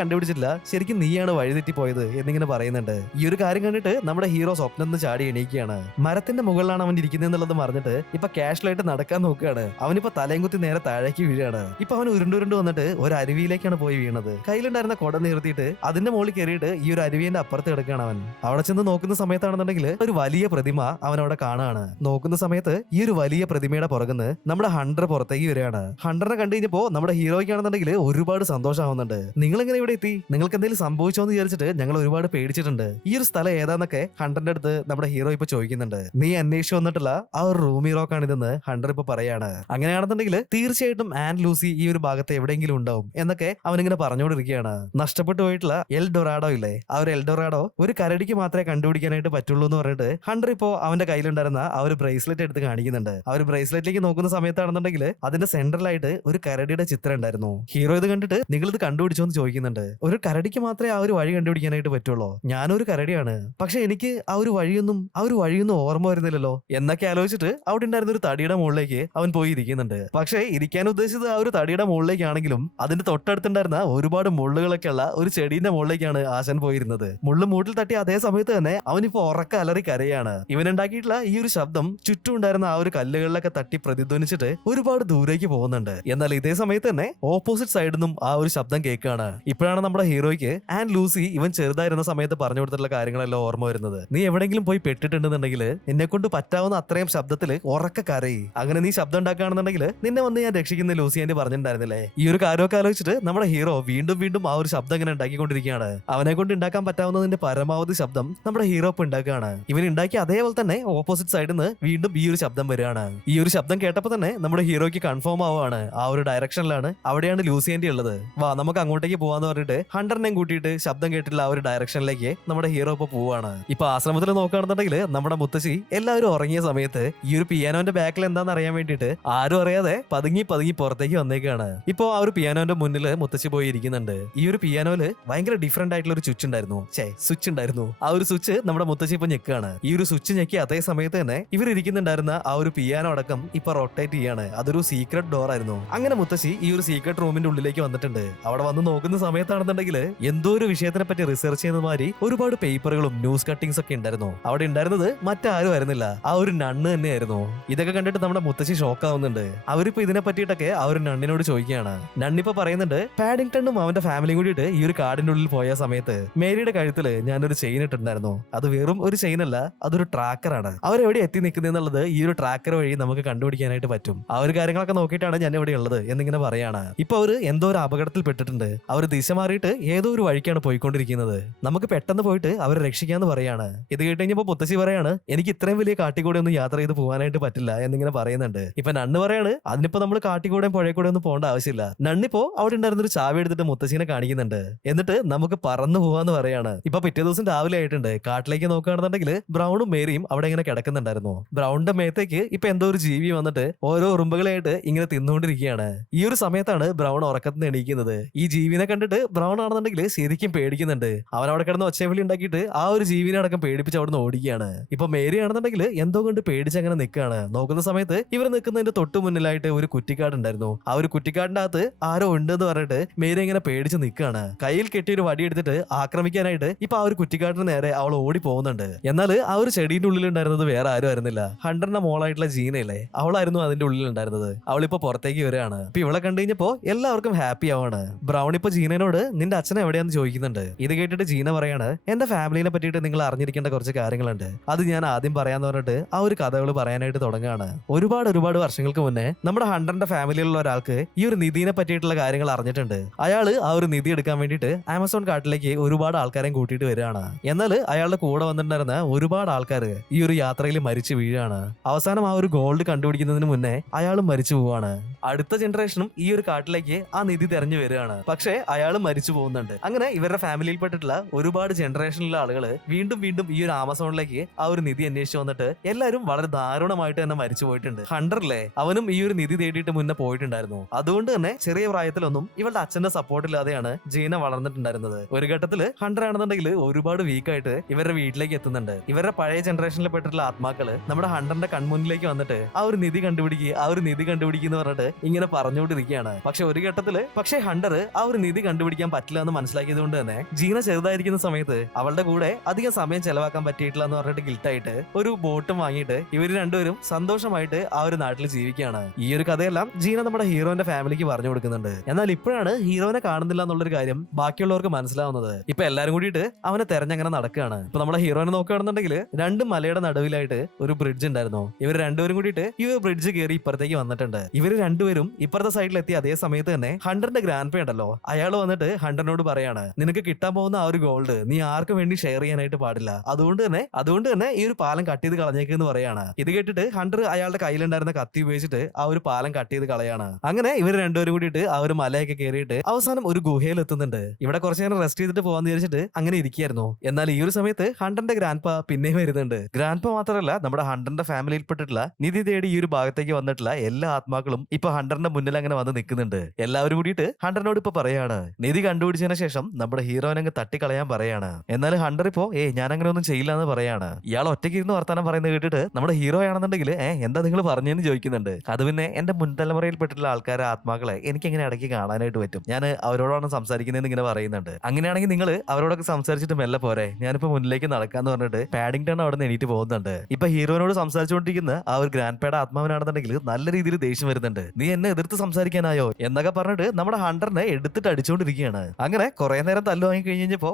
കണ്ടുപിടിച്ചിട്ടില്ല, ശരിക്കും നീയാണ് വഴിതെറ്റി പോയത് എന്നിങ്ങനെ പറയുന്നുണ്ട്. ഈ ഒരു കാര്യം കണ്ടിട്ട് നമ്മുടെ ഹീറോ സ്വപ്നം നിന്ന് ചാടി എണീക്കുകയാണ്. മരത്തിന്റെ മുകളിലാണ് അവൻ ഇരിക്കുന്നത് എന്നുള്ളത് പറഞ്ഞിട്ട് ഇപ്പൊ കാഷ്വലായിട്ട് നടക്കാൻ നോക്കുകയാണ്. അവനിപ്പോ തലയും കുത്തി നേരെ താഴേക്ക് വീഴാണ്. ഇപ്പൊ അവൻ ഉരുണ്ടുരുണ്ട് വന്നിട്ട് ഒരു അരുവിയിലേക്കാണ് പോയി വീണത്. കയ്യിലുണ്ടായിരുന്ന കുട നിർത്തിയിട്ട് അതിന്റെ മുകളിൽ കയറിയിട്ട് ഈ ഒരു അരുവിന്റെ അപ്പുറത്ത് കിടക്കുകയാണ് അവൻ. അവിടെ ചെന്ന് നോക്കുന്ന സമയത്താണെന്നുണ്ടെങ്കിൽ ഒരു വലിയ പ്രതിമ അവൻ അവിടെ കാണാണ്. നോക്കുന്ന സമയത്ത് ഈ ഒരു വലിയ പ്രതിമയുടെ പുറകുന്ന് നമ്മുടെ ഹണ്ടർ പുറത്തേക്ക് വരികയാണ്. ഹണ്ടറിനെ കണ്ടു കഴിഞ്ഞപ്പോ നമ്മുടെ ഹീറോയ്ക്കാണെന്നുണ്ടെങ്കിൽ ഒരുപാട് സന്തോഷമാവുന്നുണ്ട്. നിങ്ങൾ എങ്ങനെ ഇവിടെ എത്തി, നിങ്ങൾക്ക് എന്തെങ്കിലും സംഭവിച്ചോന്ന് വിചാരിച്ചിട്ട് ഞങ്ങൾ ഒരുപാട് പേടിച്ചിട്ടുണ്ട്. ഈ ഒരു സ്ഥലം ഏതാന്നൊക്കെ ഹണ്ടറിന്റെ അടുത്ത് നമ്മുടെ ഹീറോ ഇപ്പൊ ചോദിക്കുന്നുണ്ട്. നീ അന്വേഷിച്ചു വന്നിട്ടുള്ള ആ ഒരു റൂമി റോക്ക് ആണ് ഇതെന്ന് ഹണ്ടർ ഇപ്പൊ പറയാണ്. അങ്ങനെയാണെന്നുണ്ടെങ്കിൽ തീർച്ചയായിട്ടും ആൻഡ് ലൂസി ഈ ഒരു ഭാഗത്ത് എവിടെയെങ്കിലും ഉണ്ടാവും എന്നൊക്കെ അവനിങ്ങനെ പറഞ്ഞുകൊണ്ടിരിക്കുകയാണ്. നഷ്ടപ്പെട്ടു പോയിട്ടുള്ള എൽ ഡൊറാഡോ ഇല്ലേ, ആ ഒരു എൽ ഡൊറാഡോ ഒരു കരടിക്ക് മാത്രമേ കണ്ടുപിടിക്കാനായിട്ട് പറ്റുള്ളൂ എന്ന് പറഞ്ഞിട്ട് ഹണ്ടർ ഇപ്പോ അവന്റെ കയ്യിലുണ്ടായിരുന്ന ആ ഒരു ബ്രേസ്ലെറ്റ് എടുത്ത് കാണിക്കുന്നുണ്ട്. ആ ഒരു ബ്രേസ്ലെറ്റിലേക്ക് നോക്കുന്ന സമയത്താണെന്നുണ്ടെങ്കിൽ അതിന്റെ സെന്ററിലായിട്ട് ഒരു കരടിയുടെ ചിത്രം ഉണ്ടായിരുന്നു. ഹീറോ ഇത് കണ്ടിട്ട് നിങ്ങൾ ഇത് കണ്ടുപിടിച്ചോ എന്ന് ചോദിക്കുന്നുണ്ട്. ഒരു കരടിക്ക് മാത്രമേ ആ ഒരു വഴി കണ്ടുപിടിക്കാനായിട്ട് പറ്റുള്ളൂ. ഞാനൊരു കരടിയാണ്, പക്ഷെ എനിക്ക് ആ ഒരു വഴിയൊന്നും ഓർമ്മ വരുന്നില്ലല്ലോ എന്നൊക്കെ ആലോചിച്ചിട്ട് അവിടെ ഉണ്ടായിരുന്ന ഒരു തടിയുടെ മുകളിലേക്ക് അവൻ പോയി ഇരിക്കുന്നുണ്ട്. പക്ഷേ ഇരിക്കാൻ ഉദ്ദേശിച്ചത് ആ ഒരു തടിയുടെ മുകളിലേക്കാണെങ്കിലും അതിന്റെ തൊട്ടടുത്തുണ്ടായിരുന്ന ഒരുപാട് മുള്ളുകളൊക്കെ ഉള്ള ഒരു ചെടീന്റെ മുകളിലേക്കാണ് ആശാൻ പോയിരുന്നത്. മുള്ളു മൂട്ടിൽ തട്ടി അതേ സമയത്ത് തന്നെ അവനിപ്പോ ഉറക്ക അലറി കരയാണ്. ഇവനുണ്ടാക്കിയിട്ടുള്ള ഈ ഒരു ശബ്ദം ചുറ്റും ഉണ്ടായിരുന്ന ആ ഒരു കല്ലുകളിലൊക്കെ തട്ടി പ്രതിധ്വനിച്ചിട്ട് ഒരുപാട് ദൂരേക്ക് പോകുന്നുണ്ട്. എന്നാൽ ഇതേ സമയത്ത് തന്നെ ഓപ്പോസിറ്റ് സൈഡിൽ നിന്നും ആ ഒരു ശബ്ദം കേൾക്കുകയാണ്. ഇപ്പോഴാണ് നമ്മുടെ ഹീറോയ്ക്ക് ആൻഡ് ലൂസി ഇവൻ ചെറുതായിരുന്ന സമയത്ത് പറഞ്ഞു കൊടുത്തിട്ടുള്ള കാര്യങ്ങളെല്ലാം ഓർമ്മ വരുന്നത്. നീ എവിടെയെങ്കിലും പോയി പെട്ടിട്ടുണ്ടെന്നുണ്ടെങ്കിൽ എന്നെ കൊണ്ട് പറ്റാവുന്ന അത്രയും ശബ്ദത്തിൽ ഉറക്ക കരയി. അങ്ങനെ നീ ശബ്ദം ഉണ്ടാക്കുകയാണെന്നുണ്ടെങ്കിൽ നിന്നെ വന്ന് ഞാൻ രക്ഷിക്കുന്ന ലൂസിയാൻഡി പറഞ്ഞിട്ടുണ്ടായിരുന്നില്ലേ. ഈ ഒരു കാര്യമൊക്കെ ആലോചിച്ചിട്ട് നമ്മുടെ ഹീറോ വീണ്ടും ആ ഒരു ശബ്ദം ഇങ്ങനെ ഉണ്ടാക്കിക്കൊണ്ടിരിക്കുകയാണ്. അവനെ കൊണ്ട് ഉണ്ടാക്കാൻ പറ്റാവുന്നതിന്റെ പരമാവധി ശബ്ദം നമ്മുടെ ഹീറോ ഇപ്പൊ ഉണ്ടാക്കുകയാണ്. ഇവൻ ഉണ്ടാക്കി അതേപോലെ തന്നെ ഓപ്പോസിറ്റ് സൈഡിൽ നിന്ന് വീണ്ടും ഈ ഒരു ശബ്ദം വരികയാണ്. ഈ ഒരു ശബ്ദം കേട്ടപ്പോൾ തന്നെ നമ്മുടെ ഹീറോയ്ക്ക് കൺഫേം ആവുകയാണ് ആ ഒരു ഡയറക്ഷനിലാണ് അവിടെയാണ് ലൂസിയാൻഡി ഉള്ളത്. വാ നമുക്ക് അങ്ങോട്ടേക്ക് പോവാന്ന് പറഞ്ഞിട്ട് ഹണ്ടറിനെയും കൂട്ടിയിട്ട് ശബ്ദം കേട്ടിട്ടുള്ള ആ ഒരു ഡയറക്ഷനിലേക്ക് നമ്മുടെ ഹീറോ ഇപ്പൊ പോവാണ്. ഇപ്പൊ ആശ്രമത്തിൽ നോക്കുകയാണെന്നുണ്ടെങ്കിൽ നമ്മുടെ മുത്തശ്ശി എല്ലാവരും ഉറങ്ങിയ സമയത്ത് ഈ ഒരു പിയാനോന്റെ ബാക്കിൽ എന്താണെന്ന് അറിയാൻ വേണ്ടിയിട്ട് ആരും അറിയാതെ പതുങ്ങി പുറത്തേക്ക് വന്നേക്കാണ്. ഇപ്പൊ ആ ഒരു പിയാനോന്റെ മുന്നിൽ മുത്തശ്ശി പോയി ഇരിക്കുന്നുണ്ട്. ഈ ഒരു പിയാനോയില് ഭയങ്കര ഡിഫറെന്റ് ആയിട്ടുള്ള ഒരു സ്വിച്ച് ഉണ്ടായിരുന്നു. ആ ഒരു സ്വിച്ച് നമ്മുടെ മുത്തശ്ശി ഇപ്പൊ ഞെക്കാണ്. ഈ ഒരു സ്വിച്ച് ഞെക്കി അതേ സമയത്ത് തന്നെ ഇവർ ഇരിക്കുന്നുണ്ടായിരുന്ന ആ ഒരു പിയാനോ അടക്കം ഇപ്പൊ റൊട്ടേറ്റ് ചെയ്യാണ്. അതൊരു സീക്രട്ട് ഡോർ ആയിരുന്നു. അങ്ങനെ മുത്തശ്ശി ഈ ഒരു സീക്രട്ട് റൂമിന്റെ ഉള്ളിലേക്ക് വന്നിട്ടുണ്ട്. അവിടെ വന്ന് നോക്കുന്ന സമയത്താണെന്നുണ്ടെങ്കിൽ എന്തോ ഒരു വിഷയത്തിനെ പറ്റി റിസർച്ച് ചെയ്യുന്ന മാതിരി ഒരുപാട് പേപ്പറുകളും ന്യൂസ് കട്ടിങ്സ് ഒക്കെ ഉണ്ടായിരുന്നു. അവിടെ ഉണ്ടായിരുന്നത് മറ്റാരും ആയിരുന്നില്ല, ആ ഒരു നണ്ണ് തന്നെയായിരുന്നു. ഇതൊക്കെ കണ്ടിട്ട് നമ്മുടെ മുത്തശ്ശി ഷോക്ക് ആവുന്നുണ്ട്. അവരിപ്പോ ഇതിനെ പറ്റിയിട്ടൊക്കെ ആ ഒരു നണ്ണിനോട് ചോദിക്കുകയാണ്. നണ്ണിപ്പോ പറയുന്നുണ്ട് പാഡിങ്ടണും അവന്റെ ഫാമിലിയും കൂടിയിട്ട് ഈ ഒരു കാടിന്റെ ഉള്ളിൽ പോയ സമയത്ത് മേരിയുടെ കഴുത്തില് ഞാനൊരു ചെയിൻ ഇട്ടിട്ടുണ്ടായിരുന്നു. അത് വെറും ഒരു ചെയിൻ അല്ല, അതൊരു ട്രാക്കറാണ്. അവരെവിടെ എത്തി നിൽക്കുന്നതെന്നുള്ളത് ഈ ഒരു ട്രാക്കർ വഴി നമുക്ക് കണ്ടുപിടിക്കാനായിട്ട് പറ്റും. ആ ഒരു കാര്യങ്ങളൊക്കെ നോക്കിയിട്ടാണ് ഞാൻ ഇവിടെ ഉള്ളത് എന്നിങ്ങനെ പറയാണ്. ഇപ്പൊ അവര് എന്തോ ഒരു അപകടത്തിൽ പെട്ടിട്ടുണ്ട്. അവർ ദിശ മാറിയിട്ട് ഏതോ ഒരു വഴിക്കാണ് പോയിക്കൊണ്ടിരിക്കുന്നത്. നമുക്ക് പെട്ടെന്ന് പോയിട്ട് അവരെ രക്ഷിക്കാന്ന് പറയാണ്. ഇത് കേട്ട് കഴിഞ്ഞപ്പോ മുത്തശ്ശി പറയാണ്, എനിക്ക് ഇത്രയും വലിയ കാട്ടിക്കൂടെ ഒന്നും യാത്ര ചെയ്ത് പോകാനായിട്ട് പറ്റില്ല എന്നിങ്ങനെ പറയുന്നുണ്ട്. ഇപ്പൊ നണ്ണ് പറയാണ്, അതിനിപ്പോ നമ്മൾ കാട്ടിക്കൂടെയും പുഴക്കൂടെ ഒന്നും പോകേണ്ട ആവശ്യമില്ല. നണ്ണിപ്പോ അവിടെ ഉണ്ടായിരുന്ന ഒരു ചാവി എടുത്തിട്ട് മുത്തശ്ശീനെ കാണിക്കുന്നുണ്ട്. എന്നിട്ട് നമുക്ക് പറന്നു പോവാന്ന് പറയാണ്. ഇപ്പൊ പിറ്റേ ദിവസം രാവിലെ ആയിട്ടുണ്ട്. കാട്ടിലേക്ക് നോക്കുകയാണെന്നുണ്ടെങ്കിൽ ബ്രൗണും മേരിയും അവിടെ ഇങ്ങനെ കിടക്കുന്നുണ്ടായിരുന്നു. ബ്രൗണിന്റെ മേത്തേക്ക് ഇപ്പൊ എന്തോ ഒരു ജീവി വന്നിട്ട് ഓരോ ഉറുമ്പുകളായിട്ട് ഇങ്ങനെ തിന്നുകൊണ്ടിരിക്കുകയാണ്. ഈ ഒരു സമയത്താണ് ബ്രൗൺ ഉറക്കത്തിൽ നിന്ന് എണീക്കുന്നത്. ഈ ജീവിനെ കണ്ടിട്ട് ബ്രൗൺ ആണെന്നുണ്ടെങ്കിൽ ശരിക്കും പേടിക്കുന്നുണ്ട്. അവൻ അവിടെ കിടന്ന് ഒച്ചവിളി ഉണ്ടാക്കിയിട്ട് ആ ഒരു ജീവിനെ അടക്കം പേടിപ്പിച്ച് അവിടെ നിന്ന് ഓടിക്കുകയാണ്. ഇപ്പൊ മേരി ആണെന്നുണ്ടെങ്കിൽ എന്തോ കൊണ്ട് പേടിച്ച് അങ്ങനെ നിൽക്കുകയാണ്. നോക്കുന്ന സമയത്ത് ഇവർ നിൽക്കുന്നതിന്റെ തൊട്ടു മുന്നിലായിട്ട് ഒരു കുറ്റിക്കാട് ഉണ്ടായിരുന്നു. ആ ഒരു കുറ്റിക്കാടിന്റെ അകത്ത് ആരോ ഉണ്ടെന്ന് പറഞ്ഞിട്ട് മേരി ഇങ്ങനെ പേടിച്ച് നിൽക്കുകയാണ്. കയ്യിൽ കെട്ടിയ ഒരു വടി എടുത്തിട്ട് ആക്രമിക്കാനായിട്ട് ഇപ്പൊ ആ ഒരു കുറ്റിക്കാടിന് നേരെ അവൾ ഓടി പോകുന്നുണ്ട്. എന്നാൽ ആ ഒരു ചെടിയുടെ ഉള്ളിൽ ഉണ്ടായിരുന്നത് വേറെ ആരും ആയിരുന്നില്ല. ഹണ്ടറിന്റെ മോളായിട്ടുള്ള ജീനയില്ലേ, അവളായിരുന്നു അതിന്റെ ഉള്ളിൽ ഉണ്ടായിരുന്നത്. അവളിപ്പോ പുറത്തേക്ക് വരികയാണ്. ഇപ്പൊ ഇവളെ കണ്ടു കഴിഞ്ഞപ്പോ എല്ലാവർക്കും ഹാപ്പി ആവാണ്. ബ്രൗൺ ഇപ്പൊ ജീനോട് നിന്റെ അച്ഛൻ എവിടെയാന്ന് ചോദിക്കുന്നുണ്ട്. ഇത് കേട്ടിട്ട് ജീന പറയാണ്, എന്റെ ഫാമിലിനെ പറ്റിയിട്ട് നിങ്ങൾ അറിഞ്ഞിരിക്കേണ്ട കുറച്ച് കാര്യങ്ങളുണ്ട്, അത് ഞാൻ ആദ്യം പറയാന്ന് പറഞ്ഞിട്ട് ആ ഒരു കഥകൾ പറയാനായിട്ട് തുടങ്ങുകയാണ്. ഒരുപാട് വർഷങ്ങൾക്ക് മുന്നേ നമ്മുടെ ഹണ്ടറിന്റെ ഫാമിലിയിലുള്ള ഒരാൾക്ക് ഈ ഒരു നിധിനെ പറ്റിയിട്ടുള്ള കാര്യങ്ങൾ അറിഞ്ഞിട്ടുണ്ട്. അയാള് ആ ഒരു നിധി എടുക്കാൻ വേണ്ടിയിട്ട് ആമസോൺ കാട്ടിലേക്ക് ഒരുപാട് ആൾക്കാരെയും കൂട്ടിയിട്ട് വരികയാണ്. എന്നാൽ അയാളുടെ കൂടെ വന്നിട്ടുണ്ടായിരുന്ന ഒരുപാട് ആൾക്കാർ ഈ ഒരു യാത്രയിൽ മരിച്ചു വീഴാണ്. അവസാനം ആ ഒരു ഗോൾഡ് കണ്ടുപിടിക്കുന്നതിന് മുന്നേ അയാളും മരിച്ചു പോവാണ്. അടുത്ത ജനറേഷനും ഈ ഒരു കാട്ടിലേക്ക് ആ നിധി തെരഞ്ഞു വരികയാണ്. പക്ഷേ അയാളും മരിച്ചു പോകുന്നുണ്ട്. അങ്ങനെ ഇവരുടെ ഫാമിലിയിൽപ്പെട്ടിട്ടുള്ള ഒരുപാട് ജനറേഷനിലുള്ള ആളുകൾ വീണ്ടും ഈ ഒരു ആമസോണിലേക്ക് ആ ഒരു നിധി അന്വേഷിച്ചു വന്നിട്ട് എല്ലാവരും വളരെ ദാരുണമായിട്ട് തന്നെ മരിച്ചു പോയിട്ടുണ്ട്. ഹണ്ടറിലെ അവനും ഈ ഒരു നിധി തേടിയിട്ട് മുന്നേ പോയിട്ടുണ്ടായിരുന്നു. അതുകൊണ്ട് തന്നെ ചെറിയ പ്രായത്തിലൊന്നും ഇവളുടെ അച്ഛന്റെ സപ്പോർട്ട് ഇല്ലാതെയാണ് ജീന വളർന്നിട്ടുണ്ടായിരുന്നത്. ഒരു ഘട്ടത്തിൽ ഹണ്ടർ ആണെന്നുണ്ടെങ്കിൽ ഒരുപാട് വീക്കായിട്ട് ഇവരുടെ വീട്ടിലേക്ക് എത്തുന്നുണ്ട്. ഇവരുടെ പഴയ ജനറേഷനിൽ പെട്ടിട്ടുള്ള ആത്മാക്കള് നമ്മുടെ ഹണ്ടറിന്റെ കൺമുന്നിലേക്ക് വന്നിട്ട് ആ ഒരു നിധി കണ്ടുപിടിക്കുക എന്ന് പറഞ്ഞിട്ട് ഇങ്ങനെ പറഞ്ഞുകൊണ്ടിരിക്കുകയാണ്. പക്ഷെ ഒരു ഘട്ടത്തില് ഹണ്ടർ ആ ഒരു നിധി കണ്ടുപിടിക്കാൻ പറ്റില്ല എന്ന് മനസ്സിലാക്കിയത് കൊണ്ട് തന്നെ ജീന ചെറുതായിരിക്കുന്ന സമയത്ത് അവളുടെ കൂടെ അധികം സമയം ചെലവാക്കാൻ പറ്റിയിട്ടില്ല എന്ന് പറഞ്ഞിട്ട് ഗിൽട്ടായിട്ട് ഒരു ബോട്ടും വാങ്ങിയിട്ട് ഇവര് രണ്ടുപേരും സന്തോഷമായിട്ട് ആ ഒരു നാട്ടിൽ ജീവിക്കുകയാണ്. ഈ ഒരു കഥയെല്ലാം ജീന നമ്മുടെ ഹീറോന്റെ ഫാമിലിക്ക് പറഞ്ഞു കൊടുക്കുന്നുണ്ട്. എന്നാൽ ഇപ്പോഴാണ് ഹീറോനെ കാണുന്നില്ല എന്നുള്ളൊരു കാര്യം ബാക്കിയുള്ളവർക്ക് മനസ്സിലാവുന്നത്. ഇപ്പൊ എല്ലാരും കൂടിയിട്ട് അവനെ തെരഞ്ഞങ്ങനെ നടക്കുകയാണ്. ഇപ്പൊ നമ്മുടെ ഹീറോനെ നോക്കുകയാണെന്നുണ്ടെങ്കിൽ രണ്ട് മലയുടെ നടുവിലായിട്ട് ഒരു ബ്രിഡ്ജ് ഉണ്ടായിരുന്നു. ഇവർ രണ്ടുപേരും കൂടിയിട്ട് ഈ ഒരു ബ്രിഡ്ജ് കയറി ഇപ്പുറത്തേക്ക് വന്നിട്ടുണ്ട്. ഇവര് രണ്ടുപേരും ഇപ്പുറത്തെ സൈഡിലെത്തി അതേ സമയത്ത് തന്നെ ഹണ്ടറിന്റെ ഗ്രാൻഡ് പേ ഉണ്ടല്ലോ, അയാൾ വന്നിട്ട് ഹണ്ടറിനോട് പറയാണ്, നിനക്ക് കിട്ടാൻ പോകുന്ന ആ ഒരു ഗോൾഡ് നീ ആർക്കും വേണ്ടി ഷെയർ ചെയ്യാനായിട്ട് പാടില്ല, അതുകൊണ്ട് തന്നെ ഈ ഒരു പാലം കട്ട് ചെയ്ത് കളഞ്ഞേക്കെന്ന് പറയാണ്. ഇത് കേട്ടിട്ട് ഹണ്ടർ അയാളുടെ കയ്യിലുണ്ടായിരുന്ന കത്തി ഉപയോഗിച്ചിട്ട് ആ ഒരു പാലം കട്ട് ചെയ്ത് കളയാണ്. അങ്ങനെ ഇവർ രണ്ടുപേരും കൂടിയിട്ട് ആ ഒരു മലയൊക്കെ കയറിയിട്ട് അവസാനം ഒരു ഗുഹയിൽ എത്തുന്നുണ്ട്. ഇവിടെ കുറച്ചു നേരം റെസ്റ്റ് ചെയ്തിട്ട് പോകാന്ന് വിചാരിച്ചിട്ട് അങ്ങനെ ഇരിക്കുകയായിരുന്നു. എന്നാൽ ഈ ഒരു സമയത്ത് ഹണ്ടറിന്റെ ഗ്രാൻഡ് പാ പിന്നെയും വരുന്നുണ്ട്. ഗ്രാൻഡ് പാ മാത്രമല്ല നമ്മുടെ ഹണ്ടറിന്റെ ഫാമിലിയിൽപ്പെട്ടിട്ടുള്ള നിധി തേടി ഈ ഒരു ഭാഗത്തേക്ക് വന്നിട്ടുള്ള എല്ലാ ആത്മാക്കളും ഇപ്പൊ ഹണ്ടറിന്റെ മുന്നിൽ അങ്ങനെ വന്ന് നിൽക്കുന്നുണ്ട്. എല്ലാവരും കൂടിയിട്ട് ഹണ്ടറിനോട് ഇപ്പൊ പറയാണ്, നിധി കണ്ടുപിടിച്ചതിന് ശേഷം നമ്മുടെ ഹീറോനെ അങ്ങ് തട്ടിക്കളയാൻ പറയാണ്. എന്നാൽ ഹണ്ടർ ഇപ്പോ ഞാൻ അങ്ങനെ ഒന്നും ചെയ്യില്ല എന്ന് പറയാണ്. ഇയാൾ ഒറ്റയ്ക്ക് ഇരുന്ന് വർത്താനം പറയുന്നത് കേട്ടിട്ട് നമ്മുടെ ഹീറോ ആണെന്നുണ്ടെങ്കിൽ എന്താ നിങ്ങൾ പറഞ്ഞെന്ന് ചോദിക്കുന്നുണ്ട്. അത് പിന്നെ എന്റെ മുൻതലമുറയിൽപ്പെട്ടിട്ടുള്ള ആൾക്കാരെ ആത്മാക്കളെ എനിക്ക് എങ്ങനെ ഇടയ്ക്ക് കാണാനായിട്ട് പറ്റും, ഞാൻ അവരോടാണ് സംസാരിക്കുന്നതെന്ന് ഇങ്ങനെ പറയുന്നുണ്ട്. അങ്ങനെയാണെങ്കിൽ നിങ്ങൾ അവരോടൊക്കെ സംസാരിച്ചിട്ട് മെല്ലെ പോരെ, ഞാനിപ്പോ മുന്നിലേക്ക് നടക്കാന്ന് പറഞ്ഞിട്ട് പാഡിംഗ്ടൺ അവിടെ നിന്ന് എണീറ്റ് പോകുന്നുണ്ട്. ഇപ്പൊ ഹീറോനോട് സംസാരിച്ചുകൊണ്ടിരിക്കുന്ന ആ ഒരു ഗ്രാൻഡ് പേയുടെ ആത്മാവനാണെന്നുണ്ടെങ്കിൽ നല്ല രീതിയിൽ ദേഷ്യം വരുന്നുണ്ട്. നീ എന്നെ എതിർത്ത് സംസാരിക്കാനായോ എന്നൊക്കെ പറഞ്ഞിട്ട് നമ്മുടെ ഹണ്ടറിനെ എടുത്തിട്ട് അടിച്ചുകൊണ്ടിരിക്കുകയാണ്. അങ്ങനെ കുറെ നേരം തല്ലു വാങ്ങി കഴിഞ്ഞപ്പോ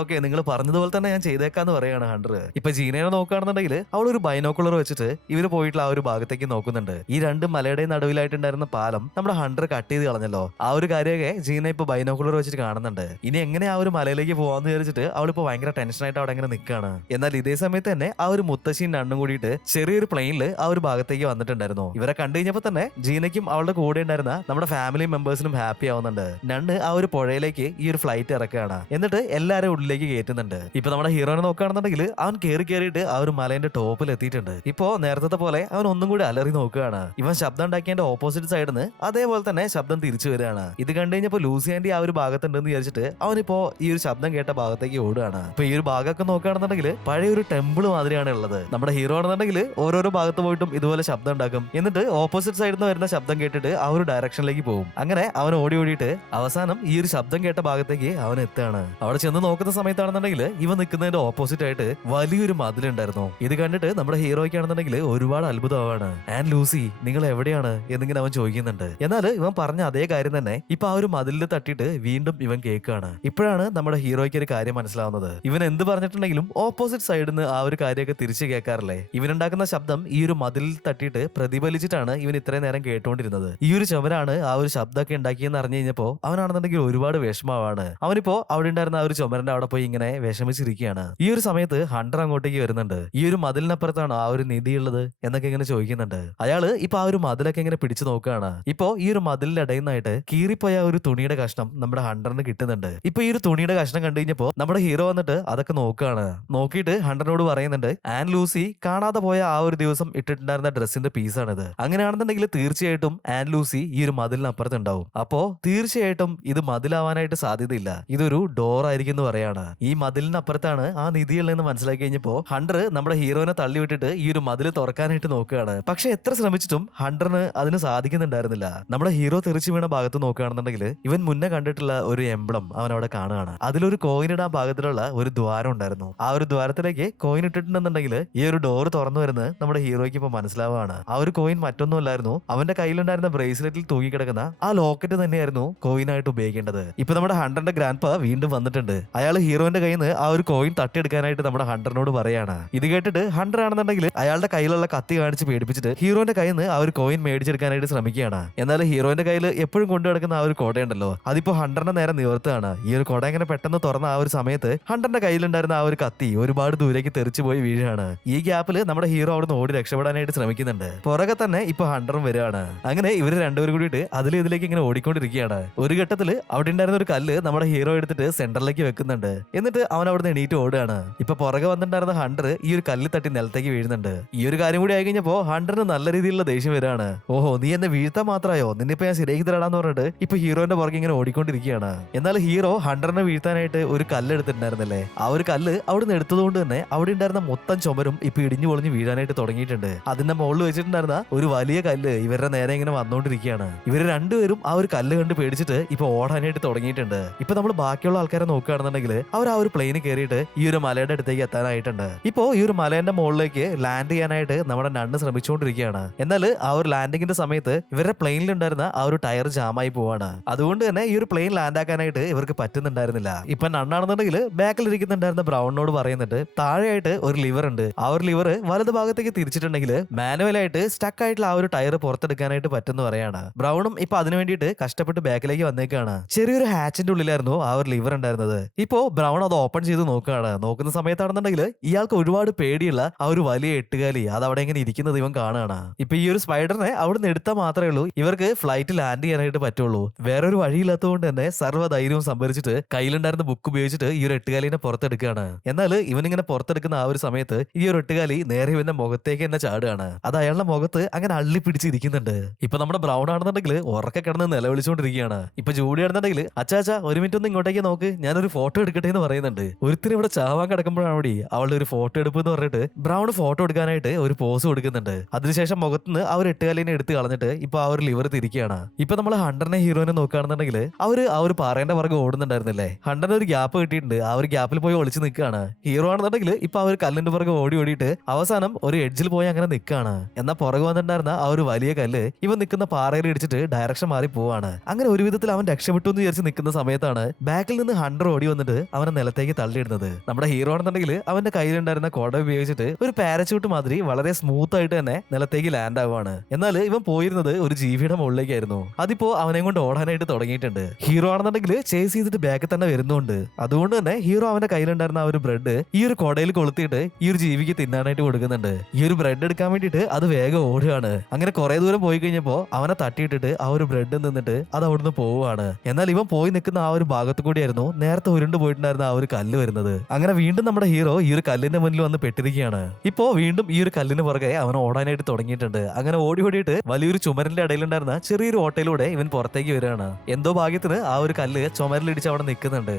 ഓക്കെ നിങ്ങൾ പറഞ്ഞതുപോലെ തന്നെ ഞാൻ ചെയ്തേക്കാന്ന് പറയാണ് ഹണ്ടർ. ഇപ്പൊ ജീനയെ നോക്കുകയാണെന്നുണ്ടെങ്കിൽ അവൾ ഒരു ബൈനോക്കുലർ വെച്ചിട്ട് ഇവര് പോയിട്ടുള്ള ആ ഒരു ഭാഗത്തേക്ക് നോക്കുന്നുണ്ട്. ഈ രണ്ട് മലയുടെ നടുവിലായിട്ടുണ്ടായിരുന്ന പാലം നമ്മുടെ ഹണ്ടർ കട്ട് ചെയ്ത് കളഞ്ഞല്ലോ, ആ ഒരു കാര്യമൊക്കെ ജീന ഇപ്പൊ ബൈനോക്കുലർ വെച്ചിട്ട് കാണുന്നുണ്ട്. ഇനി എങ്ങനെ ആ ഒരു മലയിലേക്ക് പോവാന്ന് വിചാരിച്ചിട്ട് അവളിപ്പോ ഭയങ്കര ടെൻഷനായിട്ട് അവിടെ അങ്ങനെ നിൽക്കുകയാണ്. എന്നാൽ ഇതേ സമയത്ത് തന്നെ ആ ഒരു മുത്തശ്ശിയും നണ്ണും കൂടിയിട്ട് ചെറിയൊരു പ്ലെയിനിൽ ആ ഒരു ഭാഗത്തേക്ക് വന്നിട്ടുണ്ടായിരുന്നു. ഇവരെ കണ്ടു കഴിഞ്ഞപ്പോ തന്നെ ജീനയ്ക്കും അവളുടെ കൂടെ ഉണ്ടായിരുന്ന നമ്മുടെ ഫാമിലി മെമ്പേഴ്സിനും ഹാപ്പി ആവുന്നുണ്ട്. നണ്ണ് ആ ഒരു പുഴയിലേക്ക് ഈ ഒരു ഫ്ലൈറ്റ് ഇറക്കുകയാണ്. എന്നിട്ട് എല്ലാരും ഉള്ളിലേക്ക് കയറ്റുന്നുണ്ട്. ഇപ്പൊ നമ്മുടെ ഹീറോനെ നോക്കുകയാണെന്നുണ്ടെങ്കിൽ അവൻ കയറിയിട്ട് ആ ഒരു മലേന്റെ ടോപ്പിൽ എത്തിയിട്ടുണ്ട്. ഇപ്പോ നേരത്തെ പോലെ അവൻ ഒന്നും കൂടി അലറി നോക്കുകയാണ്. ഇവൻ ശബ്ദം ഉണ്ടാക്കിയതിന്റെ ഓപ്പോസിറ്റ് സൈഡിൽ നിന്ന് അതേപോലെ തന്നെ ശബ്ദം തിരിച്ചു വരികയാണ്. ഇത് കണ്ടു കഴിഞ്ഞപ്പോ ലൂസി ആന്റി ആ ഒരു ഭാഗത്തുണ്ടെന്ന് വിചാരിച്ചിട്ട് അവനിപ്പോ ഈ ഒരു ശബ്ദം കേട്ട ഭാഗത്തേക്ക് ഓടുകയാണ്. ഇപ്പൊ ഈ ഒരു ഭാഗമൊക്കെ നോക്കുകയാണെന്നുണ്ടെങ്കിൽ പഴയ ഒരു ടെമ്പിൾ മാതിരിയാണ് ഉള്ളത്. നമ്മുടെ ഹീറോ ആണെന്നുണ്ടെങ്കിൽ ഓരോരോ ഭാഗത്ത് പോയിട്ടും ഇതുപോലെ ശബ്ദം ഉണ്ടാക്കും. എന്നിട്ട് ഓപ്പോസിറ്റ് സൈഡിൽ നിന്ന് വരുന്ന ശബ്ദം കേട്ടിട്ട് ആ ഒരു ഡയറക്ഷനിലേക്ക് പോകും. അങ്ങനെ അവൻ ഓടിയിട്ട് അവസാനം ഈ ഒരു ശബ്ദം കേട്ട ഭാഗത്തേക്ക് അവൻ എത്തുകയാണ്. അവിടെ ചെന്ന് നോക്കുന്ന സമയത്താണെന്നുണ്ടെങ്കിൽ ഇവ നിൽക്കുന്നതിന്റെ ഓപ്പോസിറ്റ് ആയിട്ട് വലിയൊരു മതിലുണ്ടായിരുന്നു. ഇത് കണ്ടിട്ട് നമ്മുടെ ഹീറോയ്ക്ക് ആണെന്നുണ്ടെങ്കിൽ ഒരുപാട് അത്ഭുതമാണ്. ആൻഡ് ലൂസി നിങ്ങൾ എവിടെയാണ് എന്നിങ്ങനെ അവൻ ചോദിക്കുന്നുണ്ട്. എന്നാൽ ഇവൻ പറഞ്ഞ അതേ കാര്യം തന്നെ ഇപ്പൊ ആ ഒരു മതിലിൽ തട്ടിയിട്ട് വീണ്ടും ഇവൻ കേൾക്കുകയാണ്. ഇപ്പോഴാണ് നമ്മുടെ ഹീറോയ്ക്ക് ഒരു കാര്യം മനസ്സിലാവുന്നത്. ഇവൻ എന്ത് പറഞ്ഞിട്ടുണ്ടെങ്കിലും ഓപ്പോസിറ്റ് സൈഡിൽ നിന്ന് ആ ഒരു കാര്യമൊക്കെ തിരിച്ചു കേൾക്കാറില്ലേ, ഇവനുണ്ടാക്കുന്ന ശബ്ദം ഈ ഒരു മതിലിൽ തട്ടിയിട്ട് പ്രതിഫലിച്ചിട്ടാണ് ഇവൻ ഇത്രയും നേരം കേട്ടുകൊണ്ടിരുന്നത്. ഈ ഒരു ചുമരാണ് ആ ഒരു ശബ്ദമൊക്കെ ഉണ്ടാക്കിയെന്ന് അറിഞ്ഞു കഴിഞ്ഞപ്പോ അവനാണെന്നുണ്ടെങ്കിൽ ഒരുപാട് വിഷമമാണ്. അവനിപ്പോ അവിടെ ഉണ്ടായിരുന്ന ആ ഒരു ചുമരിന്റെ അവിടെ പോയി ഇങ്ങനെ വിഷമിച്ചിരിക്കുകയാണ്. ഈ ഒരു സമയത്ത് ഹണ്ടർ അങ്ങോട്ടേക്ക് വരുന്നുണ്ട്. ഈ ഒരു മതിലിനപ്പുറത്താണോ ആ ഒരു നിധി ഉള്ളത് എന്നൊക്കെ ഇങ്ങനെ ചോദിക്കുന്നുണ്ട്. അയാള് ഇപ്പൊ ആ ഒരു മതിലൊക്കെ ഇങ്ങനെ പിടിച്ചു നോക്കുകയാണ്. ഇപ്പോ ഈ ഒരു മതിലിന്റെ ഇടയിൽ നിന്നായിട്ട് കീറിപ്പോയ ഒരു തുണിയുടെ കഷ്ണം നമ്മുടെ ഹണ്ടറിന് കിട്ടുന്നുണ്ട്. ഇപ്പൊ ഈ ഒരു തുണിയുടെ കഷ്ണം കണ്ടു കഴിഞ്ഞപ്പോ നമ്മുടെ ഹീറോ വന്നിട്ട് അതൊക്കെ നോക്കുകയാണ്. നോക്കിയിട്ട് ഹണ്ടറിനോട് പറയുന്നുണ്ട്, ആൻ ലൂസി കാണാതെ പോയ ആ ഒരു ദിവസം ഇട്ടിട്ടുണ്ടായിരുന്ന ഡ്രസ്സിന്റെ പീസാണിത്. അങ്ങനെയാണെന്നുണ്ടെങ്കിൽ തീർച്ചയായിട്ടും ആൻ ലൂസി ഈ ഒരു മതിലിനപ്പുറത്ത് ഉണ്ടാവും. അപ്പോ തീർച്ചയായിട്ടും ഇത് മതിലാവാനായിട്ട് സാധ്യതയില്ല, ഇതൊരു ഡോർ ആയിരിക്കും എന്ന് പറയാണ്. ഈ മതിലിനപ്പുറത്താണ് ആ നിധിയുള്ളതെന്ന് മനസ്സിലാക്കി കഴിഞ്ഞപ്പോ ഹണ്ടർ നമ്മുടെ ഹീറോനെ തള്ളിവിട്ടിട്ട് ഈ ഒരു മതിൽ തുറക്കാനായിട്ട് നോക്കുകയാണ്. പക്ഷെ എത്ര ശ്രമിച്ചിട്ടും ഹണ്ടറിന് അതിന് സാധിക്കുന്നുണ്ടായിരുന്നില്ല. നമ്മുടെ ഹീറോ തെറിച്ചു വീണ ഭാഗത്ത് നോക്കുകയാണെന്നുണ്ടെങ്കിൽ ഇവൻ മുന്നേ കണ്ടിട്ടുള്ള ഒരു എംബ്ലം അവൻ അവിടെ കാണുകയാണ്. അതിലൊരു കോയിൻ ഇടാൻ ഭാഗത്തിലുള്ള ഒരു ദ്വാരം ഉണ്ടായിരുന്നു. ആ ഒരു ദ്വാരത്തിലേക്ക് കോയിൻ ഇട്ടിട്ടുണ്ടെന്നുണ്ടെങ്കിൽ ഈ ഒരു ഡോർ തുറന്നു വരുന്നത് നമ്മുടെ ഹീറോയ്ക്ക് ഇപ്പൊ മനസ്സിലാവുകയാണ്. ആ ഒരു കോയിൻ മറ്റൊന്നും അല്ലായിരുന്നു, അവന്റെ കയ്യിലുണ്ടായിരുന്ന ബ്രേസ്ലെറ്റിൽ തൂങ്ങിക്കിടക്കുന്ന ആ ലോക്കറ്റ് തന്നെയായിരുന്നു കോയിനായിട്ട് ഉപയോഗിക്കേണ്ടത്. ഇപ്പൊ നമ്മുടെ ഹണ്ടറിന്റെ ഗ്രാൻഡ് പാ വീണ്ടും വന്നിട്ടുണ്ട്. അയാൾ ഹീറോന്റെ കയ്യിൽ നിന്ന് ആ ഒരു കോയിൻ തട്ടിയെടുക്കാനായിട്ട് നമ്മുടെ ഹണ്ടറിനോട് പറയാണ്. ഇത് കേട്ടിട്ട് ഹണ്ടർ ആണെന്നുണ്ടെങ്കിൽ അയാളുടെ കയ്യിലുള്ള കത്തി കാണിച്ച് പേടിപ്പിച്ചിട്ട് ഹീറോന്റെ കയ്യിൽ നിന്ന് ആ ഒരു കോയിൻ മേടിച്ചെടുക്കാനായിട്ട് ശ്രമിക്കുകയാണ്. എന്നാൽ ഹീറോന്റെ കയ്യിൽ എപ്പോഴും കൊണ്ടു കിടക്കുന്ന ആ ഒരു കൊടയുണ്ടല്ലോ, അതിപ്പോ ഹണ്ടറിന്റെ നേരെ നിവർത്തുകയാണ്. ഈ ഒരു കൊട ഇങ്ങനെ പെട്ടെന്ന് തുറന്ന ആ ഒരു സമയത്ത് ഹണ്ടറിന്റെ കയ്യിലുണ്ടായിരുന്ന ആ ഒരു കത്തി ഒരുപാട് ദൂരേക്ക് തെറിച്ചു പോയി വീഴാണ്. ഈ ഗ്യാപ്പിൽ നമ്മുടെ ഹീറോ അവിടുന്ന് ഓടി രക്ഷപ്പെടാനായിട്ട് ശ്രമിക്കുന്നുണ്ട്. പുറകെ തന്നെ ഇപ്പൊ ഹണ്ടറും വരികയാണ്. അങ്ങനെ ഇവര് രണ്ടുപേരും കൂടിയിട്ട് ഇതിലേക്ക് ഇങ്ങനെ ഓടിക്കൊണ്ടിരിക്കുകയാണ്. ഒരു ഘട്ടത്തിൽ അവിടെ ഉണ്ടായിരുന്ന ഒരു കല്ല് നമ്മുടെ ഹീറോ എടുത്തിട്ട് സെന്ററിലേക്ക് വെക്കുന്നുണ്ട്. എന്നിട്ട് അവൻ അവിടുന്ന് എണീറ്റ് ഓടുകയാണ്. ഇപ്പൊ പുറകെ വന്നിട്ടുണ്ടായിരുന്ന ഹണ്ടർ ഈ ഒരു കല്ല് തട്ടി നിലത്തേക്ക് വീഴുന്നുണ്ട്. ഈ ഒരു കാര്യം കൂടി ആയി കഴിഞ്ഞപ്പോ ഹണ്ടറിന് നല്ല രീതിയിലുള്ള ദേഷ്യം വരികയാണ്. ഓഹോ, നീ എന്നെ വീഴ്ത്താൻ മാത്രമായോ, നിന്നിപ്പോ ഞാൻ ശരിയാക്കി തരാടാന്ന് പറഞ്ഞിട്ട് ഇപ്പൊ ഹീറോന്റെ പുറകെ ഇങ്ങനെ ഓടിക്കൊണ്ടിരിക്കുകയാണ്. എന്നാൽ ഹീറോ ഹണ്ടറിനെ വീഴ്ത്താനായിട്ട് ഒരു കല്ല് എടുത്തിട്ടുണ്ടായിരുന്നല്ലേ, ആ ഒരു കല്ല് അവിടുന്ന് എടുത്തതുകൊണ്ട് തന്നെ അവിടെ ഉണ്ടായിരുന്ന മൊത്തം ചുമരും ഇപ്പൊ ഇടിഞ്ഞു പൊളിഞ്ഞ് വീഴാനായിട്ട് തുടങ്ങിയിട്ടുണ്ട്. അതിന്റെ മുകളിൽ വെച്ചിട്ടുണ്ടായിരുന്ന ഒരു വലിയ കല്ല് ഇവരുടെ നേരെ ഇങ്ങനെ വന്നുകൊണ്ടിരിക്കുകയാണ്. ഇവര് രണ്ടുപേരും ആ ഒരു കല്ല് കണ്ട് പേടിച്ചിട്ട് ഇപ്പൊ ഓടാനായിട്ട് തുടങ്ങിയിട്ടുണ്ട്. ഇപ്പൊ നമ്മൾ ബാക്കിയുള്ള ആൾക്കാരെ നോക്കുകയാണെന്നുണ്ടെങ്കിൽ അവർ ആ ഒരു പ്ലെയിന് കയറിയിട്ട് ഈ ഒരു മലയുടെ അടുത്തേക്ക് എത്താനായിട്ടുണ്ട്. ഇപ്പോ ഈ ഒരു മലേന്റെ മുകളിലേക്ക് ലാൻഡ് ചെയ്യാനായിട്ട് നമ്മുടെ നണ്ണ് ശ്രമിച്ചുകൊണ്ടിരിക്കുകയാണ്. എന്നാൽ ആ ഒരു ലാൻഡിങ്ങിന്റെ സമയത്ത് ഇവരുടെ പ്ലെയിനിൽ ഉണ്ടായിരുന്ന ആ ഒരു ടയർ ജാമായി പോവാണ്. അതുകൊണ്ട് തന്നെ ഈ ഒരു പ്ലെയിൻ ലാൻഡ് ആക്കാനായിട്ട് ഇവർക്ക് പറ്റുന്നുണ്ടായിരുന്നില്ല. ഇപ്പൊ നണ്ണാണെന്നുണ്ടെങ്കിൽ ബാക്കിൽ ഇരിക്കുന്നുണ്ടായിരുന്ന ബ്രൗണിനോട് പറയുന്നുണ്ട്, താഴെയായിട്ട് ഒരു ലിവർ ഉണ്ട്, ആ ഒരു ലിവർ വലത് ഭാഗത്തേക്ക് തിരിച്ചിട്ടുണ്ടെങ്കിൽ മാനുവലായിട്ട് സ്റ്റക്ക് ആയിട്ടുള്ള ആ ഒരു ടയർ പുറത്തെടുക്കാനായിട്ട് പറ്റുന്ന പറയാണ്. ബ്രൗണും ഇപ്പൊ അതിനു വേണ്ടിയിട്ട് കഷ്ടപ്പെട്ട് ബാക്കിലേക്ക് വന്നേക്കാണ്. ചെറിയൊരു ഹാച്ചിന്റെ ഉള്ളിലായിരുന്നു ആ ഒരു ലിവർ ഉണ്ടായിരുന്നത്. ഇപ്പോ ബ്രൗൺ അത് ഓപ്പൺ ചെയ്ത് നോക്കുകയാണ്. നോക്കുന്ന സമയത്താണെന്നുണ്ടെങ്കിൽ ഇയാൾക്ക് ഒരുപാട് പേടിയുള്ള ആ ഒരു വലിയ എട്ടുകാലി അത് അവിടെ ഇങ്ങനെ ഇരിക്കുന്നത് ഇവൻ കാണുകയാണ്. ഇപ്പൊ ഈ ഒരു സ്പൈഡറിനെ അവിടെ നിന്ന് എടുത്താൽ മാത്രമേ ഉള്ളൂ ഇവർക്ക് ഫ്ലൈറ്റ് ലാൻഡ് ചെയ്യാനായിട്ട് പറ്റുള്ളൂ. വേറൊരു വഴിയില്ലാത്തതുകൊണ്ട് തന്നെ സർവ്വ ധൈര്യവും സംഭരിച്ചിട്ട് കയ്യിലുണ്ടായിരുന്ന ബുക്ക് ഉപയോഗിച്ചിട്ട് ഈ ഒരു എട്ടുകാലിനെ പുറത്തെടുക്കുകയാണ്. എന്നാൽ ഇവനിങ്ങനെ പുറത്തെടുക്കുന്ന ആ ഒരു സമയത്ത് ഈ ഒരു എട്ടുകാലി നേരെ ഇവന്റെ മുഖത്തേക്ക് തന്നെ ചാടുകയാണ്. അത് അയാളുടെ മുഖത്ത് അങ്ങനെ അള്ളി പിടിച്ചിരിക്കുന്നുണ്ട്. ഇപ്പൊ നമ്മുടെ ബ്രൗൺ ആണെന്നുണ്ടെങ്കിൽ ഉറക്കെ കിടന്ന് നിലവിളിച്ചുകൊണ്ടിരിക്കുകയാണ്. ഇപ്പൊ ജൂഡി ആണെന്നുണ്ടെങ്കിൽ അച്ചാച്ചാ ഒരു മിനിറ്റ് ഒന്ന് ഇങ്ങോട്ടേക്ക് നോക്ക്, ഞാനൊരു ഫോട്ടോ എടുക്കട്ടെ എന്ന് പറയുന്നുണ്ട്. ഒരുത്തിന് ഇവിടെ ചാവാൻ കിടക്കുമ്പോഴാണ് അവളുടെ ഒരു ഫോട്ടോ എടുപ്പ് എന്ന് പറഞ്ഞിട്ട് ബ്രൗൺ ഫോട്ടോ എടുക്കാനായിട്ട് ഒരു പോസ് കൊടുക്കുന്നുണ്ട്. അതിനുശേഷം മുഖത്തുനിന്ന് ആ ഒരു എട്ടുകാലിനെ എടുത്ത് കളഞ്ഞിട്ട് ഇപ്പൊ ആ ഒരു ലിവർ തിരിക്കുകയാണ്. ഇപ്പൊ നമ്മൾ ഹണ്ടറിനെ ഹീറോനെ നോക്കുകയാണെന്നുണ്ടെങ്കിൽ ആ ഒരു പാറേന്റെ പുറകെ ഓടുന്നുണ്ടായിരുന്നില്ലേ, ഹണ്ടറിന് ഒരു ഗ്യാപ്പ് കിട്ടിയിട്ടുണ്ട്. ആ ഒരു ഗ്യാപ്പിൽ പോയി ഒളിച്ച് നിൽക്കുകയാണ്. ഹീറോ ആണെന്നുണ്ടെങ്കിൽ ഇപ്പൊ ആ ഒരു കല്ലിന്റെ പുറകെ ഓടിയിട്ട് അവസാനം ഒരു എഡ്ജിൽ പോയി അങ്ങനെ നിൽക്കുകയാണ്. എന്നാൽ പുറകെ വന്നിട്ടുണ്ടായിരുന്ന ആ ഒരു വലിയ കല്ല് ഇവൻ നിൽക്കുന്ന പാറയിൽ ഇടിച്ചിട്ട് ഡയറക്ഷൻ മാറി പോവാണ്. അങ്ങനെ ഒരു വിധത്തിൽ അവൻ രക്ഷപ്പെട്ടു എന്ന് വിചാരിച്ച് നിൽക്കുന്ന സമയത്താണ് ബാക്കിൽ നിന്ന് ഹണ്ടർ ഓടി വന്നിട്ട് അവനെ നിലത്തേക്ക് തള്ളിയിടുന്നത്. നമ്മുടെ ഹീറോ ആണെന്നുണ്ടെങ്കിൽ അവന്റെ കയ്യിലുണ്ടായിരുന്ന കൊട ഉപയോഗിച്ചിട്ട് ഒരു പാരച്യൂട്ട് മാതിരി വളരെ സ്മൂത്ത് ആയിട്ട് തന്നെ നിലത്തേക്ക് ലാൻഡ് ആവുകയാണ്. എന്നാൽ ഇവൻ പോയിരുന്നത് ഒരു ജീവിയുടെ മുകളിലേക്കായിരുന്നു. അതിപ്പോ അവനെ കൊണ്ട് ഓടാനായിട്ട് തുടങ്ങിയിട്ടുണ്ട്. ഹീറോ ആണെന്നുണ്ടെങ്കിൽ ചേസ് ചെയ്തിട്ട് ബാക്കിൽ തന്നെ വരുന്നുണ്ട്. അതുകൊണ്ട് തന്നെ ഹീറോ അവന്റെ കയ്യിലുണ്ടായിരുന്ന ആ ഒരു ബ്രെഡ് ഈ ഒരു കൊടയിൽ കൊളുത്തിയിട്ട് ഈ ഒരു ജീവിക്ക് തിന്നാനായിട്ട് കൊടുക്കുന്നുണ്ട്. ഈ ഒരു ബ്രെഡ് എടുക്കാൻ വേണ്ടിയിട്ട് അത് വേഗം ഓടുകയാണ്. അങ്ങനെ കുറെ ദൂരം പോയി കഴിഞ്ഞപ്പോ അവനെ തട്ടിയിട്ടിട്ട് ആ ഒരു ബ്രെഡ് നിന്നിട്ട് അത് അവിടുന്ന് പോവുകയാണ്. എന്നാൽ ഇവൻ പോയി നിൽക്കുന്ന ആ ഒരു ഭാഗത്ത് കൂടിയായിരുന്നു നേരത്തെ ഉരുണ്ട് പോയിട്ടുണ്ടായിരുന്ന ആ ഒരു കല്ല് വരുന്നത്. അങ്ങനെ വീണ്ടും നമ്മുടെ ഹീറോ ഈ ഒരു കല്ലിന്റെ മുന്നിൽ വന്ന് പെട്ടിരിക്കുകയാണ്. ഇപ്പോ വീണ്ടും ഈ ഒരു കല്ലിന് പുറകെ അവൻ ഓടാനായിട്ട് തുടങ്ങിയിട്ടുണ്ട്. അങ്ങനെ ഓടിയിട്ട് വലിയൊരു ചുമരിന്റെ ഇടയിലുണ്ടായിരുന്ന ചെറിയൊരു ഓട്ടയിലൂടെ ഇവൻ പുറത്തേക്ക് വരികയാണ്. എന്തോ ഭാഗ്യത്തിന് ആ ഒരു കല്ല് ചുമരിലിടിച്ച് അവിടെ നിൽക്കുന്നുണ്ട്.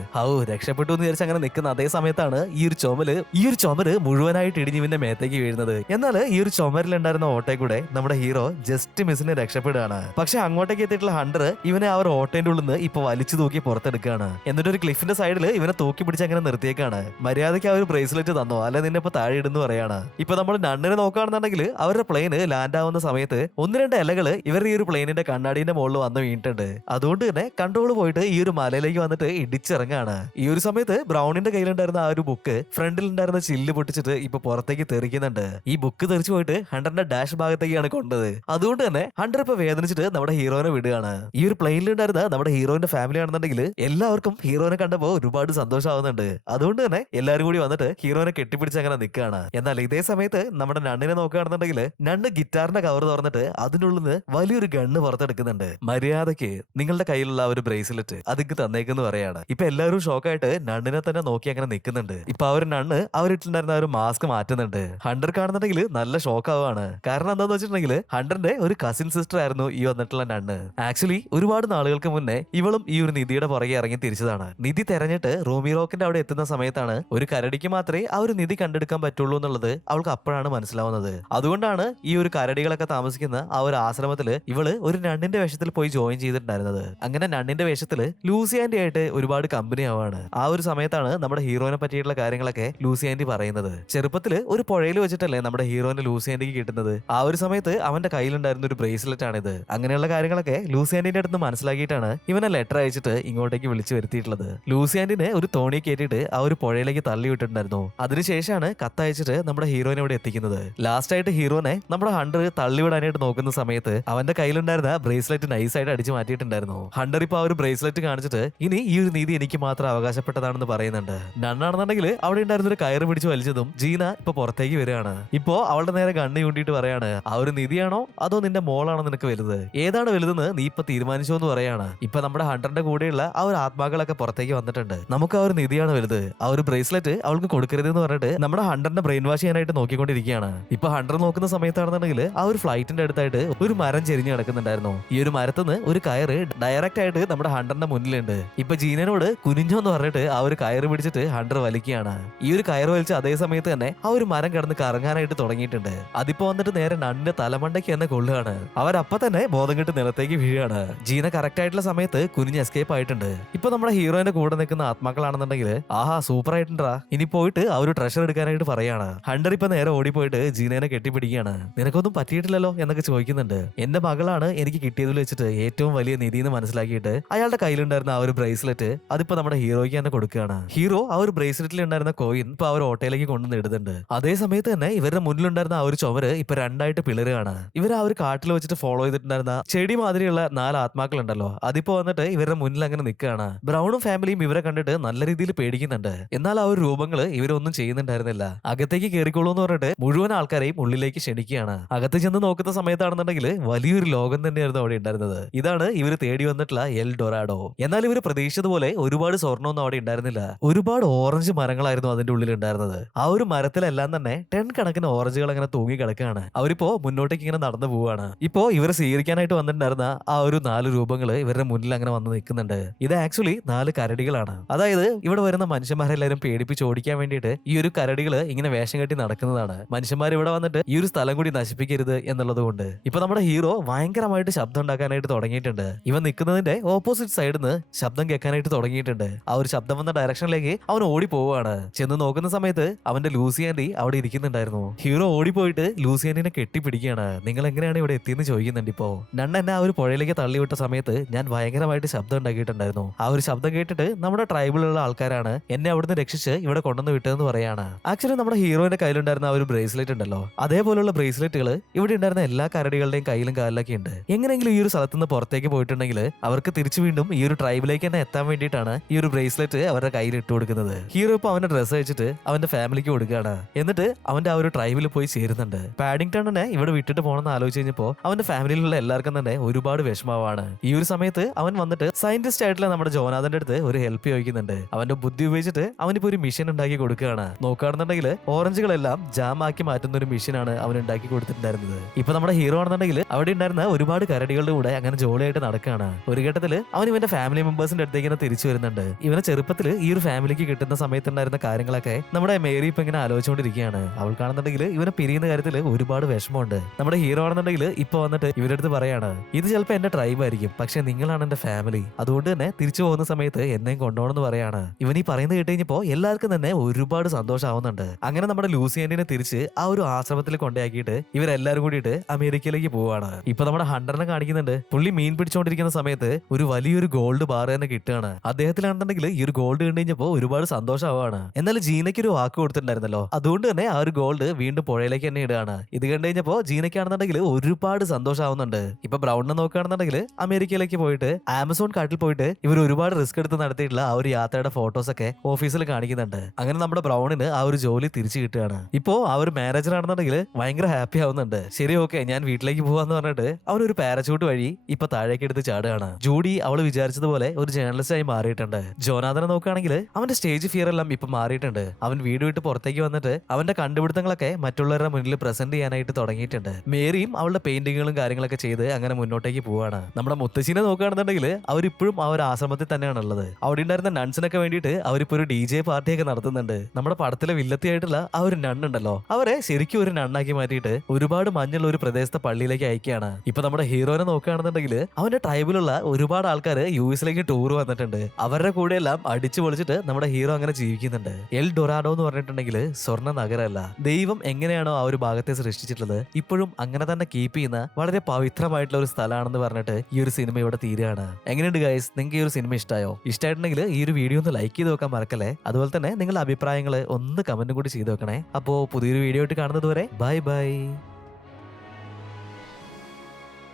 രക്ഷപ്പെട്ടു എന്ന് വിചാരിച്ച് അങ്ങനെ നിൽക്കുന്ന അതേ സമയത്താണ് ഈ ഒരു ചുമര് മുഴുവനായിട്ട് ഇടിഞ്ഞ് ഇവന്റെ മേത്തേക്ക് വീഴുന്നത്. എന്നാൽ ഈ ഒരു ചുമരിലുണ്ടായിരുന്ന ഓട്ടയിൽ കൂടെ നമ്മുടെ ഹീറോ ജസ്റ്റ് മിസ്സിന് രക്ഷപ്പെടുകയാണ്. പക്ഷെ അങ്ങോട്ടേക്ക് എത്തിയിട്ടുള്ള ഹണ്ടർ ഇവനെ ആ ഒരു ഓട്ടയുടെ ഉള്ളിൽ നിന്ന് ഇപ്പൊ വലിച്ചു തൂക്കി പുറത്തെടുക്കുകയാണ്. എന്നിട്ട് ഒരു ക്ലിഫിന്റെ സൈഡിൽ ഇവനെ തൂക്കി പിടിച്ച് അങ്ങനെ നിർത്തിയേക്കാണ്. മര്യാദയ്ക്ക് ആ ഒരു ബ്രേസ്ലെറ്റ് തന്നോ അല്ലെ നിന്നെ ഇപ്പൊ താഴെ ഇടുന്നു പറയാണ്. ഇപ്പൊ നമ്മൾ നണ്ണിനെ നോക്കുകയാണെന്നുണ്ടെങ്കിൽ അവരുടെ പ്ലെയിന് ലാൻഡ് ആവുന്ന സമയത്ത് ഒന്ന് രണ്ട് ഇലകള് ഇവരുടെ ഈ ഒരു പ്ലെയിനിന്റെ കണ്ണാടിന്റെ മുകളിൽ വന്ന് വീണിട്ടുണ്ട്. അതുകൊണ്ട് തന്നെ കൺട്രോൾ പോയിട്ട് ഈ ഒരു മലയിലേക്ക് വന്നിട്ട് ഇടിച്ചിറങ്ങാണ്. ഈ ഒരു സമയത്ത് ബ്രൗണിന്റെ കയ്യിലുണ്ടായിരുന്ന ആ ഒരു ബുക്ക് ഫ്രണ്ടിൽ ഉണ്ടായിരുന്ന ചില്ല് പൊട്ടിച്ചിട്ട് ഇപ്പൊ പുറത്തേക്ക് തെറിക്കുന്നുണ്ട്. ഈ ബുക്ക് തെറിച്ചു പോയിട്ട് ഹണ്ടറിന്റെ ഡാഷ് ഭാഗത്തേക്കാണ് കൊണ്ടത്. അതുകൊണ്ട് തന്നെ ഹണ്ടർ ഇപ്പൊ വേദനിച്ചിട്ട് നമ്മുടെ ഹീറോനെ വിടുകയാണ്. ഈ ഒരു പ്ലെയിൻ ട്രെയിനിലുണ്ടായിരുന്ന നമ്മുടെ ഹീറോയിന്റെ ഫാമിലി ആണെന്നുണ്ടെങ്കിൽ എല്ലാവർക്കും ഹീറോനെ കണ്ടപ്പോ ഒരുപാട് സന്തോഷമാവുന്നുണ്ട്. അതുകൊണ്ട് തന്നെ എല്ലാവരും കൂടി വന്നിട്ട് ഹീറോനെ കെട്ടിപ്പിടിച്ച് അങ്ങനെ നിൽക്കുകയാണ്. എന്നാൽ ഇതേ സമയത്ത് നമ്മുടെ നണ്ണിനെ നോക്കുകയാണെന്നുണ്ടെങ്കിൽ നണ്ണ് ഗിറ്റാറിന്റെ കവർ തുറന്നിട്ട് അതിനുള്ളിൽ നിന്ന് വലിയൊരു ഗണ്ണ് പുറത്തെടുക്കുന്നുണ്ട്. മര്യാദയ്ക്ക് നിങ്ങളുടെ കയ്യിലുള്ള ആ ഒരു ബ്രേസ്ലെറ്റ് അതിക്ക് തന്നേക്കെന്ന് പറയാണ്. ഇപ്പൊ എല്ലാവരും ഷോക്കായിട്ട് നണ്ണിനെ തന്നെ നോക്കി അങ്ങനെ നിൽക്കുന്നുണ്ട്. ഇപ്പൊ ആ ഒരു നണ്ണ് അവരിട്ടുണ്ടായിരുന്ന ആ ഒരു മാസ്ക് മാറ്റുന്നുണ്ട്. ഹണ്ടർ കാണുന്നുണ്ടെങ്കിൽ നല്ല ഷോക്ക് ആവുകയാണ്. കാരണം എന്താന്ന് വെച്ചിട്ടുണ്ടെങ്കിൽ ഹണ്ടറിന്റെ ഒരു കസിൻ സിസ്റ്റർ ആയിരുന്നു ഈ വന്നിട്ടുള്ള നണ്ണ്. ആക്ച്വലി ഒരുപാട് നാളുകൾക്ക് മുന്നേ ഇവളും ഈ ഒരു നിധിയുടെ പുറകെ ഇറങ്ങി തിരിച്ചതാണ്. നിധി തെരഞ്ഞിട്ട് റൂമി റോക്കിന്റെ അവിടെ എത്തുന്ന സമയത്താണ് ഒരു കരടിക്ക് മാത്രമേ ആ ഒരു നിധി കണ്ടെടുക്കാൻ പറ്റുള്ളൂ എന്നുള്ളത് അവൾക്ക് അപ്പോഴാണ് മനസ്സിലാവുന്നത്. അതുകൊണ്ടാണ് ഈ ഒരു കരടികളൊക്കെ താമസിക്കുന്ന ആ ഒരു ആശ്രമത്തില് ഇവള് ഒരു നണ്ണിന്റെ വേഷത്തിൽ പോയി ജോയിൻ ചെയ്തിട്ടുണ്ടായിരുന്നത്. അങ്ങനെ നണ്ണിന്റെ വേഷത്തില് ലൂസി ആന്റി ആയിട്ട് ഒരുപാട് കമ്പനി ആവാണ്. ആ ഒരു സമയത്താണ് നമ്മുടെ ഹീറോനെ പറ്റിയിട്ടുള്ള കാര്യങ്ങളൊക്കെ ലൂസി ആന്റി പറയുന്നത്. ചെറുപ്പത്തില് ഒരു പുഴയിൽ വെച്ചിട്ടല്ലേ നമ്മുടെ ഹീറോനെ ലൂസി ആന്റിക്ക് കിട്ടുന്നത്. ആ ഒരു സമയത്ത് അവന്റെ കയ്യിലുണ്ടായിരുന്ന ഒരു ബ്രേസ്ലെറ്റ് ആണിത്. അങ്ങനെയുള്ള കാര്യങ്ങളൊക്കെ ലൂസി ആന്റിന്റെ അടുത്ത് മനസ്സിലാക്കിയിട്ടാണ് ഇവനെ ലെറ്റർ അയച്ചിട്ട് ഇങ്ങോട്ടേക്ക് വിളിച്ചു വരുത്തിയിട്ടുള്ളത്. ലൂസി ആന്റിനെ ഒരു തോണി കയറ്റിയിട്ട് ആ ഒരു പുഴയിലേക്ക് തള്ളി വിട്ടിട്ടുണ്ടായിരുന്നു. അതിനുശേഷമാണ് കത്തയച്ചിട്ട് നമ്മുടെ ഹീറോനെ ഇവിടെ എത്തിക്കുന്നത്. ലാസ്റ്റ് ആയിട്ട് ഹീറോനെ നമ്മുടെ ഹണ്ടർ തള്ളിവിടാനായിട്ട് നോക്കുന്ന സമയത്ത് അവന്റെ കയ്യിലുണ്ടായിരുന്ന ബ്രേസ്ലെറ്റ് നൈസായിട്ട് അടിച്ചു മാറ്റിയിട്ടുണ്ടായിരുന്നു. ഹണ്ടർ ഇപ്പൊ ആ ഒരു ബ്രേസ്ലെറ്റ് കാണിച്ചിട്ട് ഇനി ഈ ഒരു നീതി എനിക്ക് മാത്രം അവകാശപ്പെട്ടതാണെന്ന് പറയുന്നുണ്ട്. നണ്ണാണെന്നുണ്ടെങ്കിൽ അവിടെ ഉണ്ടായിരുന്ന ഒരു കയറ് പിടിച്ച് വലിച്ചതും ജീന ഇപ്പൊ പുറത്തേക്ക് വരികയാണ്. ഇപ്പോ അവളുടെ നേരെ കണ്ണ് ചൂണ്ടിയിട്ട് പറയാണ്, ആ ഒരു നിധിയാണോ അതോ നിന്റെ മോളാണോ നിനക്ക് വലുത്, ഏതാണ് വലുതെന്ന് നീ ഇപ്പൊ തീരുമാനിച്ചോ എന്ന് പറയാണ്. ഇപ്പൊ നമ്മുടെ ഹണ്ടറിന്റെ കൂടെയുള്ള ആ ഒരു ആത്മാക്കളൊക്കെ പുറത്തേക്ക് വന്നിട്ടുണ്ട്. നമുക്ക് ആ ഒരു നിധിയാണ് വലുത്, ആ ഒരു ബ്രേസ്ലെറ്റ് അവൾക്ക് കൊടുക്കരുത് എന്ന് പറഞ്ഞിട്ട് നമ്മുടെ ഹണ്ടറിന്റെ ബ്രെയിൻ വാഷ് ചെയ്യാനായിട്ട് നോക്കിക്കൊണ്ടിരിക്കുകയാണ്. ഇപ്പൊ ഹണ്ടർ നോക്കുന്ന സമയത്താണെന്നുണ്ടെങ്കിൽ ആ ഒരു ഫ്ലൈറ്റിന്റെ അടുത്തായിട്ട് ഒരു മരം ചെരിഞ്ഞ് കിടക്കുന്നുണ്ടായിരുന്നു. ഈ ഒരു മരത്തുനിന്ന് ഒരു കയറ് ഡയറക്റ്റ് ആയിട്ട് നമ്മുടെ ഹണ്ടറിന്റെ മുന്നിലുണ്ട്. ഇപ്പൊ ജീനനോട് കുനിഞ്ഞോ എന്ന് പറഞ്ഞിട്ട് ആ ഒരു കയറ് പിടിച്ചിട്ട് ഹണ്ടർ വലിക്കുകയാണ്. ഈ ഒരു കയറ് വലിച്ച് അതേ സമയത്ത് തന്നെ ആ ഒരു മരം കിടന്ന് കറങ്ങാനായിട്ട് തുടങ്ങിയിട്ടുണ്ട്. അതിപ്പോ വന്നിട്ട് നേരെ നണ്ണിന്റെ തലമണ്ടയ്ക്ക് തന്നെ കൊള്ളുകയാണ്. അവരപ്പൊ തന്നെ ബോധം കെട്ട് നിലത്തേക്ക് വീഴുകയാണ്. ജീന കറക്റ്റ് ആയിട്ടുള്ള സമയത്ത് കുനിഞ്ഞ് എസ്കേപ്പ് ആയിട്ടുണ്ട്. ഇപ്പൊ നമ്മുടെ ഹീറോയിന്റെ കൂടെ നിൽക്കുന്ന ആത്മാക്കളാണെന്നുണ്ടെങ്കിൽ ആഹാ സൂപ്പർ ആയിട്ടുണ്ടാ, ഇനി പോയിട്ട് ആ ഒരു ട്രഷർ എടുക്കാനായിട്ട് പറയാണ്. ഹണ്ടർ ഇപ്പൊ നേരെ ഓടിപ്പോയിട്ട് ജീനനെ കെട്ടിപ്പിടിക്കുകയാണ്. നിനക്കൊന്നും പറ്റിയിട്ടില്ലല്ലോ എന്നൊക്കെ ചോദിക്കുന്നുണ്ട്. എന്റെ മകളാണ് എനിക്ക് കിട്ടിയതിൽ വെച്ചിട്ട് ഏറ്റവും വലിയ നിധി എന്ന് മനസ്സിലാക്കിയിട്ട് അയാളുടെ കയ്യിലുണ്ടായിരുന്ന ആ ഒരു ബ്രേസ്ലെറ്റ് അതിപ്പോ നമ്മുടെ ഹീറോയ്ക്ക് തന്നെ കൊടുക്കുകയാണ്. ഹീറോ ആ ഒരു ബ്രേസ്ലെറ്റിൽ ഉണ്ടായിരുന്ന കോയിൻ ഇപ്പൊ ആ ഒരു ഓട്ടയിലേക്ക് കൊണ്ടുവന്ന് ഇടുന്നുണ്ട്. അതേ സമയത്ത് തന്നെ ഇവരുടെ മുന്നിലുണ്ടായിരുന്ന ആ ഒരു ചുവര് ഇപ്പൊ രണ്ടായിട്ട് പിളരുകയാണ്. ഇവർ ആ ഒരു കാട്ടിൽ വെച്ചിട്ട് ഫോളോ ചെയ്തിട്ടുണ്ടായിരുന്ന ചെടി മാതിരിയുള്ള 4 ആത്മാക്കൾ ഉണ്ടല്ലോ, അതിപ്പോ വന്നിട്ട് ഇവരുടെ മുന്നിൽ അങ്ങനെ നിൽക്കുകയാണ്. ബ്രൗണും ഫാമിലിയും ഇവരെ കണ്ടിട്ട് നല്ല രീതിയിൽ പേടിക്കുന്നുണ്ട്. എന്നാൽ ആ ഒരു രൂപങ്ങള് ഇവരൊന്നും ചെയ്യുന്നുണ്ടായിരുന്നില്ല. അകത്തേക്ക് കയറിക്കോളൂ എന്ന് പറഞ്ഞിട്ട് മുഴുവൻ ആൾക്കാരെയും ഉള്ളിലേക്ക് ക്ഷണിക്കുകയാണ്. അകത്ത് ചെന്ന് നോക്കുന്ന സമയത്താണെന്നുണ്ടെങ്കിൽ വലിയൊരു ലോകം തന്നെയായിരുന്നു അവിടെ ഉണ്ടായിരുന്നത്. ഇതാണ് ഇവര് തേടി വന്നിട്ടുള്ള എൽ ഡൊറാഡോ. എന്നാൽ ഇവര് പ്രതീക്ഷിച്ചതുപോലെ ഒരുപാട് സ്വർണ്ണമൊന്നും അവിടെ ഉണ്ടായിരുന്നില്ല. ഒരുപാട് ഓറഞ്ച് മരങ്ങളായിരുന്നു അതിന്റെ ഉള്ളിൽ ഉണ്ടായിരുന്നത്. ആ ഒരു മരത്തിലെല്ലാം തന്നെ 10 കണക്കിന് ഓറഞ്ചുകൾ അങ്ങനെ തൂങ്ങി കിടക്കുകയാണ്. അവരിപ്പോ മുന്നോട്ടേക്ക് ഇങ്ങനെ നടന്നു പോവാണ്. ഇപ്പോ ഇവരെ സ്വീകരിക്കാനായിട്ട് വന്നിട്ടുണ്ടായിരുന്ന ആ ഒരു 4 രൂപങ്ങള് ഇവരുടെ മുന്നിൽ അങ്ങനെ വന്ന് നിൽക്കുന്നുണ്ട്. ഇത് ആക്ച്വലി 4 കരടികളാണ്. അതായത് ഇവിടെ വരുന്ന മനുഷ്യന്മാരെല്ലാരും പേടിപ്പിച്ച് ഓടിക്കാൻ വേണ്ടിയിട്ട് ഈ ഒരു കരടികള് ഇങ്ങനെ വേഷം കെട്ടി നടക്കുന്നതാണ്. മനുഷ്യന്മാർ ഇവിടെ വന്നിട്ട് ഈ ഒരു സ്ഥലം കൂടി നശിപ്പിക്കരുത് എന്നുള്ളത് കൊണ്ട് ഇപ്പൊ നമ്മുടെ ഹീറോ ഭയങ്കരമായിട്ട് ശബ്ദം ഉണ്ടാക്കാനായിട്ട് തുടങ്ങിയിട്ടുണ്ട്. ഇവൻ നിൽക്കുന്നതിന്റെ ഓപ്പോസിറ്റ് സൈഡിൽ നിന്ന് ശബ്ദം കേൾക്കാനായിട്ട് തുടങ്ങിയിട്ടുണ്ട്. ആ ഒരു ശബ്ദം വന്ന ഡയറക്ഷനിലേക്ക് അവൻ ഓടി പോവുകയാണ്. ചെന്ന് നോക്കുന്ന സമയത്ത് അവന്റെ ലൂസി ആന്റി അവിടെ ഇരിക്കുന്നുണ്ടായിരുന്നു. Hero ഓടിപ്പോയിട്ട് Lucy ആന്റിനെ കെട്ടിപ്പിടിക്കുകയാണ്. നിങ്ങൾ എങ്ങനെയാണ് ഇവിടെ എത്തിയെന്ന് ചോദിക്കുന്നുണ്ട്. ഇപ്പോ നണ്ണ എന്നെ ആ ഒരു പുഴയിലേക്ക് തള്ളിവിട്ട സമയത്ത് ഞാൻ ഭയങ്കരമായിട്ട് ശബ്ദം ഉണ്ടാക്കിയിട്ടുണ്ടായിരുന്നു. ആ ഒരു ശബ്ദം കേട്ടിട്ട് നമ്മുടെ ട്രൈബിലുള്ള ആൾക്കാരാണ് എന്നെ അവിടുന്ന് രക്ഷിച്ച് ഇവിടെ കൊണ്ടുവന്ന് വിട്ടതെന്ന് പറയാണ്. ആക്ച്വലി നമ്മുടെ ഹീറോയുടെ കയ്യിലുണ്ടായിരുന്ന ആ ഒരു ബ്രേസ്ലെറ്റ് ഉണ്ടല്ലോ, അതേപോലുള്ള ബ്രേസ്ലെറ്റുകൾ ഇവിടെ ഉണ്ടായിരുന്ന എല്ലാ കരടികളുടെയും കയ്യിലും കാലിലൊക്കെ ഉണ്ട്. എങ്ങനെയെങ്കിലും ഈ ഒരു സ്ഥലത്തുനിന്ന് പുറത്തേക്ക് പോയിട്ടുണ്ടെങ്കിൽ അവർക്ക് തിരിച്ചു വീണ്ടും ഈ ഒരു ട്രൈബിലേക്ക് തന്നെ എത്താൻ വേണ്ടിയിട്ടാണ് ഈ ഒരു ബ്രേസ്ലെറ്റ് അവരുടെ കയ്യിൽ ഇട്ട് കൊടുക്കുന്നത്. ഹീറോ ഇപ്പൊ അവന്റെ ഡ്രസ്സ് അയച്ചിട്ട് അവന്റെ ഫാമിലിക്ക് കൊടുക്കുകയാണ്. എന്നിട്ട് അവന്റെ ആ ഒരു ട്രൈബിൽ പോയി ചേരുന്നുണ്ട്. പാഡിംഗ്ടണിനെ ഇവിടെ വിട്ടിട്ട് പോകണമെന്ന് ആലോചിച്ച് കഴിഞ്ഞപ്പോ അവന്റെ ഫാമിലിയിലുള്ള എല്ലാവർക്കും തന്നെ ഒരുപാട് വിഷമമാണ്. ഈ ഒരു സമയത്ത് അവൻ വന്നിട്ട് സയന്റിസ്റ്റ് ആയിട്ടുള്ള നമ്മുടെ ജോനാഥന്റെ അടുത്ത് ഒരു ഹെൽപ്പ് ചോദിക്കുന്നുണ്ട്. അവന്റെ ബുദ്ധി ഉപയോഗിച്ചിട്ട് അവനിപ്പോ ഒരു മിഷൻ ഉണ്ടാക്കി കൊടുക്കുകയാണ്. നോക്കുകയാണെന്നുണ്ടെങ്കിൽ ഓറഞ്ചുകളെല്ലാം ജാം ആക്കി മാറ്റുന്ന ഒരു മിഷനാണ് അവൻ ഉണ്ടാക്കി കൊടുത്തിട്ടുണ്ടായിരുന്നത്. ഇപ്പൊ നമ്മുടെ ഹീറോ ആണെന്നുണ്ടെങ്കിൽ അവിടെ ഉണ്ടായിരുന്ന ഒരുപാട് കരടികളുടെ കൂടെ അങ്ങനെ ജോളിയായിട്ട് നടക്കുകയാണ്. ഒരു ഘട്ടത്തില് അവൻ ഇവന്റെ ഫാമിലി മെമ്പേഴ്സിന്റെ അടുത്തേക്ക് ഇങ്ങനെ തിരിച്ചു വരുന്നുണ്ട്. ഇവനെ ചെറുപ്പത്തിൽ ഈ ഒരു ഫാമിലിക്ക് കിട്ടുന്ന സമയത്തുണ്ടായിരുന്ന കാര്യങ്ങളൊക്കെ നമ്മുടെ മേരി ഇപ്പൊ ഇങ്ങനെ ആലോചിച്ചുകൊണ്ടിരിക്കുകയാണ്. അവൾക്കാണെന്നുണ്ടെങ്കിൽ ഇവനെ പിരിയുന്ന കാര്യത്തിൽ ഒരുപാട് വിഷമമുണ്ട്. നമ്മുടെ ഹീറോ ആണെന്നുണ്ടെങ്കിൽ ഇപ്പൊ വന്നിട്ട് ഇവരുടെ അടുത്ത് പറയാണ്, ഇത് ചിലപ്പോ എന്റെ ട്രൈബ് ആയിരിക്കും, പക്ഷെ നിങ്ങളാണ് എന്റെ ഫാമിലി, അതുകൊണ്ട് തന്നെ തിരിച്ചു പോകുന്ന സമയത്ത് എന്നെയും കൊണ്ടുപോകണമെന്ന് പറയാണ്. ഇവൻ ഈ പറയുന്നത് കേട്ട് കഴിഞ്ഞപ്പോ എല്ലാവർക്കും തന്നെ ഒരുപാട് സന്തോഷമാവുന്നുണ്ട്. അങ്ങനെ നമ്മുടെ ലൂസി ആന്റിനെ തിരിച്ച് ആ ഒരു ആശ്രമത്തിൽ കൊണ്ടാക്കിയിട്ട് ഇവരെല്ലാരും കൂടിയിട്ട് അമേരിക്കയിലേക്ക് പോവാണ്. ഇപ്പൊ നമ്മുടെ ഹണ്ടറിനെ കാണിക്കുന്നുണ്ട്. പുള്ളി മീൻ പിടിച്ചുകൊണ്ടിരിക്കുന്ന സമയത്ത് ഒരു വലിയൊരു ഗോൾഡ് ബാർ തന്നെ കിട്ടുകയാണ്. അദ്ദേഹത്തിലാണെന്നുണ്ടെങ്കിൽ ഈ ഒരു ഗോൾഡ് കണ്ടു കഴിഞ്ഞപ്പോ ഒരുപാട് സന്തോഷമാവാണ്. എന്നാൽ ജീനയ്ക്ക് ഒരു വാക്ക് കൊടുത്തിട്ടുണ്ടായിരുന്നല്ലോ, അതുകൊണ്ട് തന്നെ ആ ഒരു ഗോൾഡ് വീണ്ടും പുഴയിലേക്ക് തന്നെ ഇടുകയാണ്. ഇത് കണ്ടു കഴിഞ്ഞപ്പോ ജീനയ്ക്കാണെന്നുണ്ടെങ്കിൽ ഒരുപാട് സന്തോഷമാവുന്നുണ്ട്. ഇപ്പൊ ബ്രൗണിനെ നോക്കുകയാണെന്നുണ്ടെങ്കിൽ അമേരിക്ക അമേരിക്കയിലേക്ക് പോയിട്ട് ആമസോൺ കാട്ടിൽ പോയിട്ട് ഇവർ ഒരുപാട് റിസ്ക് എടുത്ത് നടത്തിയിട്ടുള്ള ആ ഒരു യാത്രയുടെ ഫോട്ടോസ് ഒക്കെ ഓഫീസിൽ കാണിക്കുന്നുണ്ട്. അങ്ങനെ നമ്മുടെ ബ്രൗണിന് ആ ഒരു ജോലി തിരിച്ചു കിട്ടുകയാണ്. ഇപ്പോ ആ ഒരു മാനേജർ ആണെന്നുണ്ടെങ്കിൽ ഭയങ്കര ഹാപ്പി ആവുന്നുണ്ട്. ശരി, ഓക്കെ, ഞാൻ വീട്ടിലേക്ക് പോവാന്ന് പറഞ്ഞിട്ട് അവനൊരു പാരച്യൂട്ട് വഴി ഇപ്പൊ താഴേക്ക് എടുത്ത് ചാടുകയാണ്. ജൂഡി അവള് വിചാരിച്ചതുപോലെ ഒരു ജേർണലിസ്റ്റ് ആയി മാറിയിട്ടുണ്ട്. ജോനാഥനെ നോക്കുകയാണെങ്കിൽ അവന്റെ സ്റ്റേജ് ഫിയർ എല്ലാം ഇപ്പൊ മാറിയിട്ടുണ്ട്. അവൻ വീട് വിട്ട് പുറത്തേക്ക് വന്നിട്ട് അവന്റെ കണ്ടുപിടുത്തങ്ങളൊക്കെ മറ്റുള്ളവരുടെ മുന്നിൽ പ്രസന്റ് ചെയ്യാനായിട്ട് തുടങ്ങിയിട്ടുണ്ട്. മേരിയും അവളുടെ പെയിന്റിങ്ങുകളും കാര്യങ്ങളൊക്കെ ചെയ്ത് അങ്ങനെ മുന്നോട്ടേക്ക് പോവാണ്. നമ്മുടെ മുത്തശ്ശിനെ നോക്കുകയാണെന്നുണ്ടെങ്കിൽ അവരിപ്പോഴും ആ ഒരു ആശ്രമത്തിൽ തന്നെയാണ് ഉള്ളത്. അവിടെ ഉണ്ടായിരുന്ന നൺസിനൊക്കെ വേണ്ടിയിട്ട് അവരിപ്പോ ഒരു DJ പാർട്ടിയൊക്കെ നടത്തുന്നുണ്ട്. നമ്മുടെ പടത്തിലെ വില്ലത്തിയായിട്ടുള്ള ആ ഒരു നണ്ണുണ്ടല്ലോ, അവരെ ശരിക്കും ഒരു നണ്ണാക്കി മാറ്റിയിട്ട് ഒരുപാട് മഞ്ഞുള്ള ഒരു പ്രദേശത്തെ പള്ളിയിലേക്ക് അയക്കുകയാണ്. ഇപ്പൊ നമ്മുടെ ഹീറോനെ നോക്കുകയാണെന്നുണ്ടെങ്കിൽ അവന്റെ ട്രൈബിലുള്ള ഒരുപാട് ആൾക്കാർ US ടൂർ വന്നിട്ടുണ്ട്. അവരുടെ കൂടെ എല്ലാം അടിച്ചു പൊളിച്ചിട്ട് നമ്മുടെ ഹീറോ അങ്ങനെ ജീവിക്കുന്നുണ്ട്. എൽ ഡൊറാഡോ എന്ന് പറഞ്ഞിട്ടുണ്ടെങ്കിൽ സ്വർണ്ണ നഗരമല്ല, ദൈവം എങ്ങനെയാണോ ആ ഒരു ഭാഗത്തെ സൃഷ്ടിച്ചിട്ടുള്ളത് ഇപ്പോഴും അങ്ങനെ തന്നെ കീപ്പ് ചെയ്യുന്ന വളരെ പവിത്രമായിട്ടുള്ള ഒരു സ്ഥലമാണെന്ന് പറഞ്ഞിട്ട് ഈ ഒരു സിനിമ ഇവിടെ തീരുകയാണ്. എങ്ങനെയുണ്ട് ഗൈസ്? നിങ്ങൾക്ക് ഈ ഒരു സിനിമ ഇഷ്ടമായോ? ഇഷ്ടമായിട്ടുണ്ടെങ്കിൽ ഈ ഒരു വീഡിയോ ഒന്ന് ലൈക്ക് ചെയ്ത് വെക്കാൻ മറക്കല്ലേ. അതുപോലെ തന്നെ നിങ്ങളുടെ അഭിപ്രായങ്ങൾ ഒന്ന് കമന്റും കൂടി ചെയ്ത് വെക്കണേ. അപ്പോൾ പുതിയൊരു വീഡിയോ ആയിട്ട് കാണുന്നത് വരെ ബൈ ബൈ.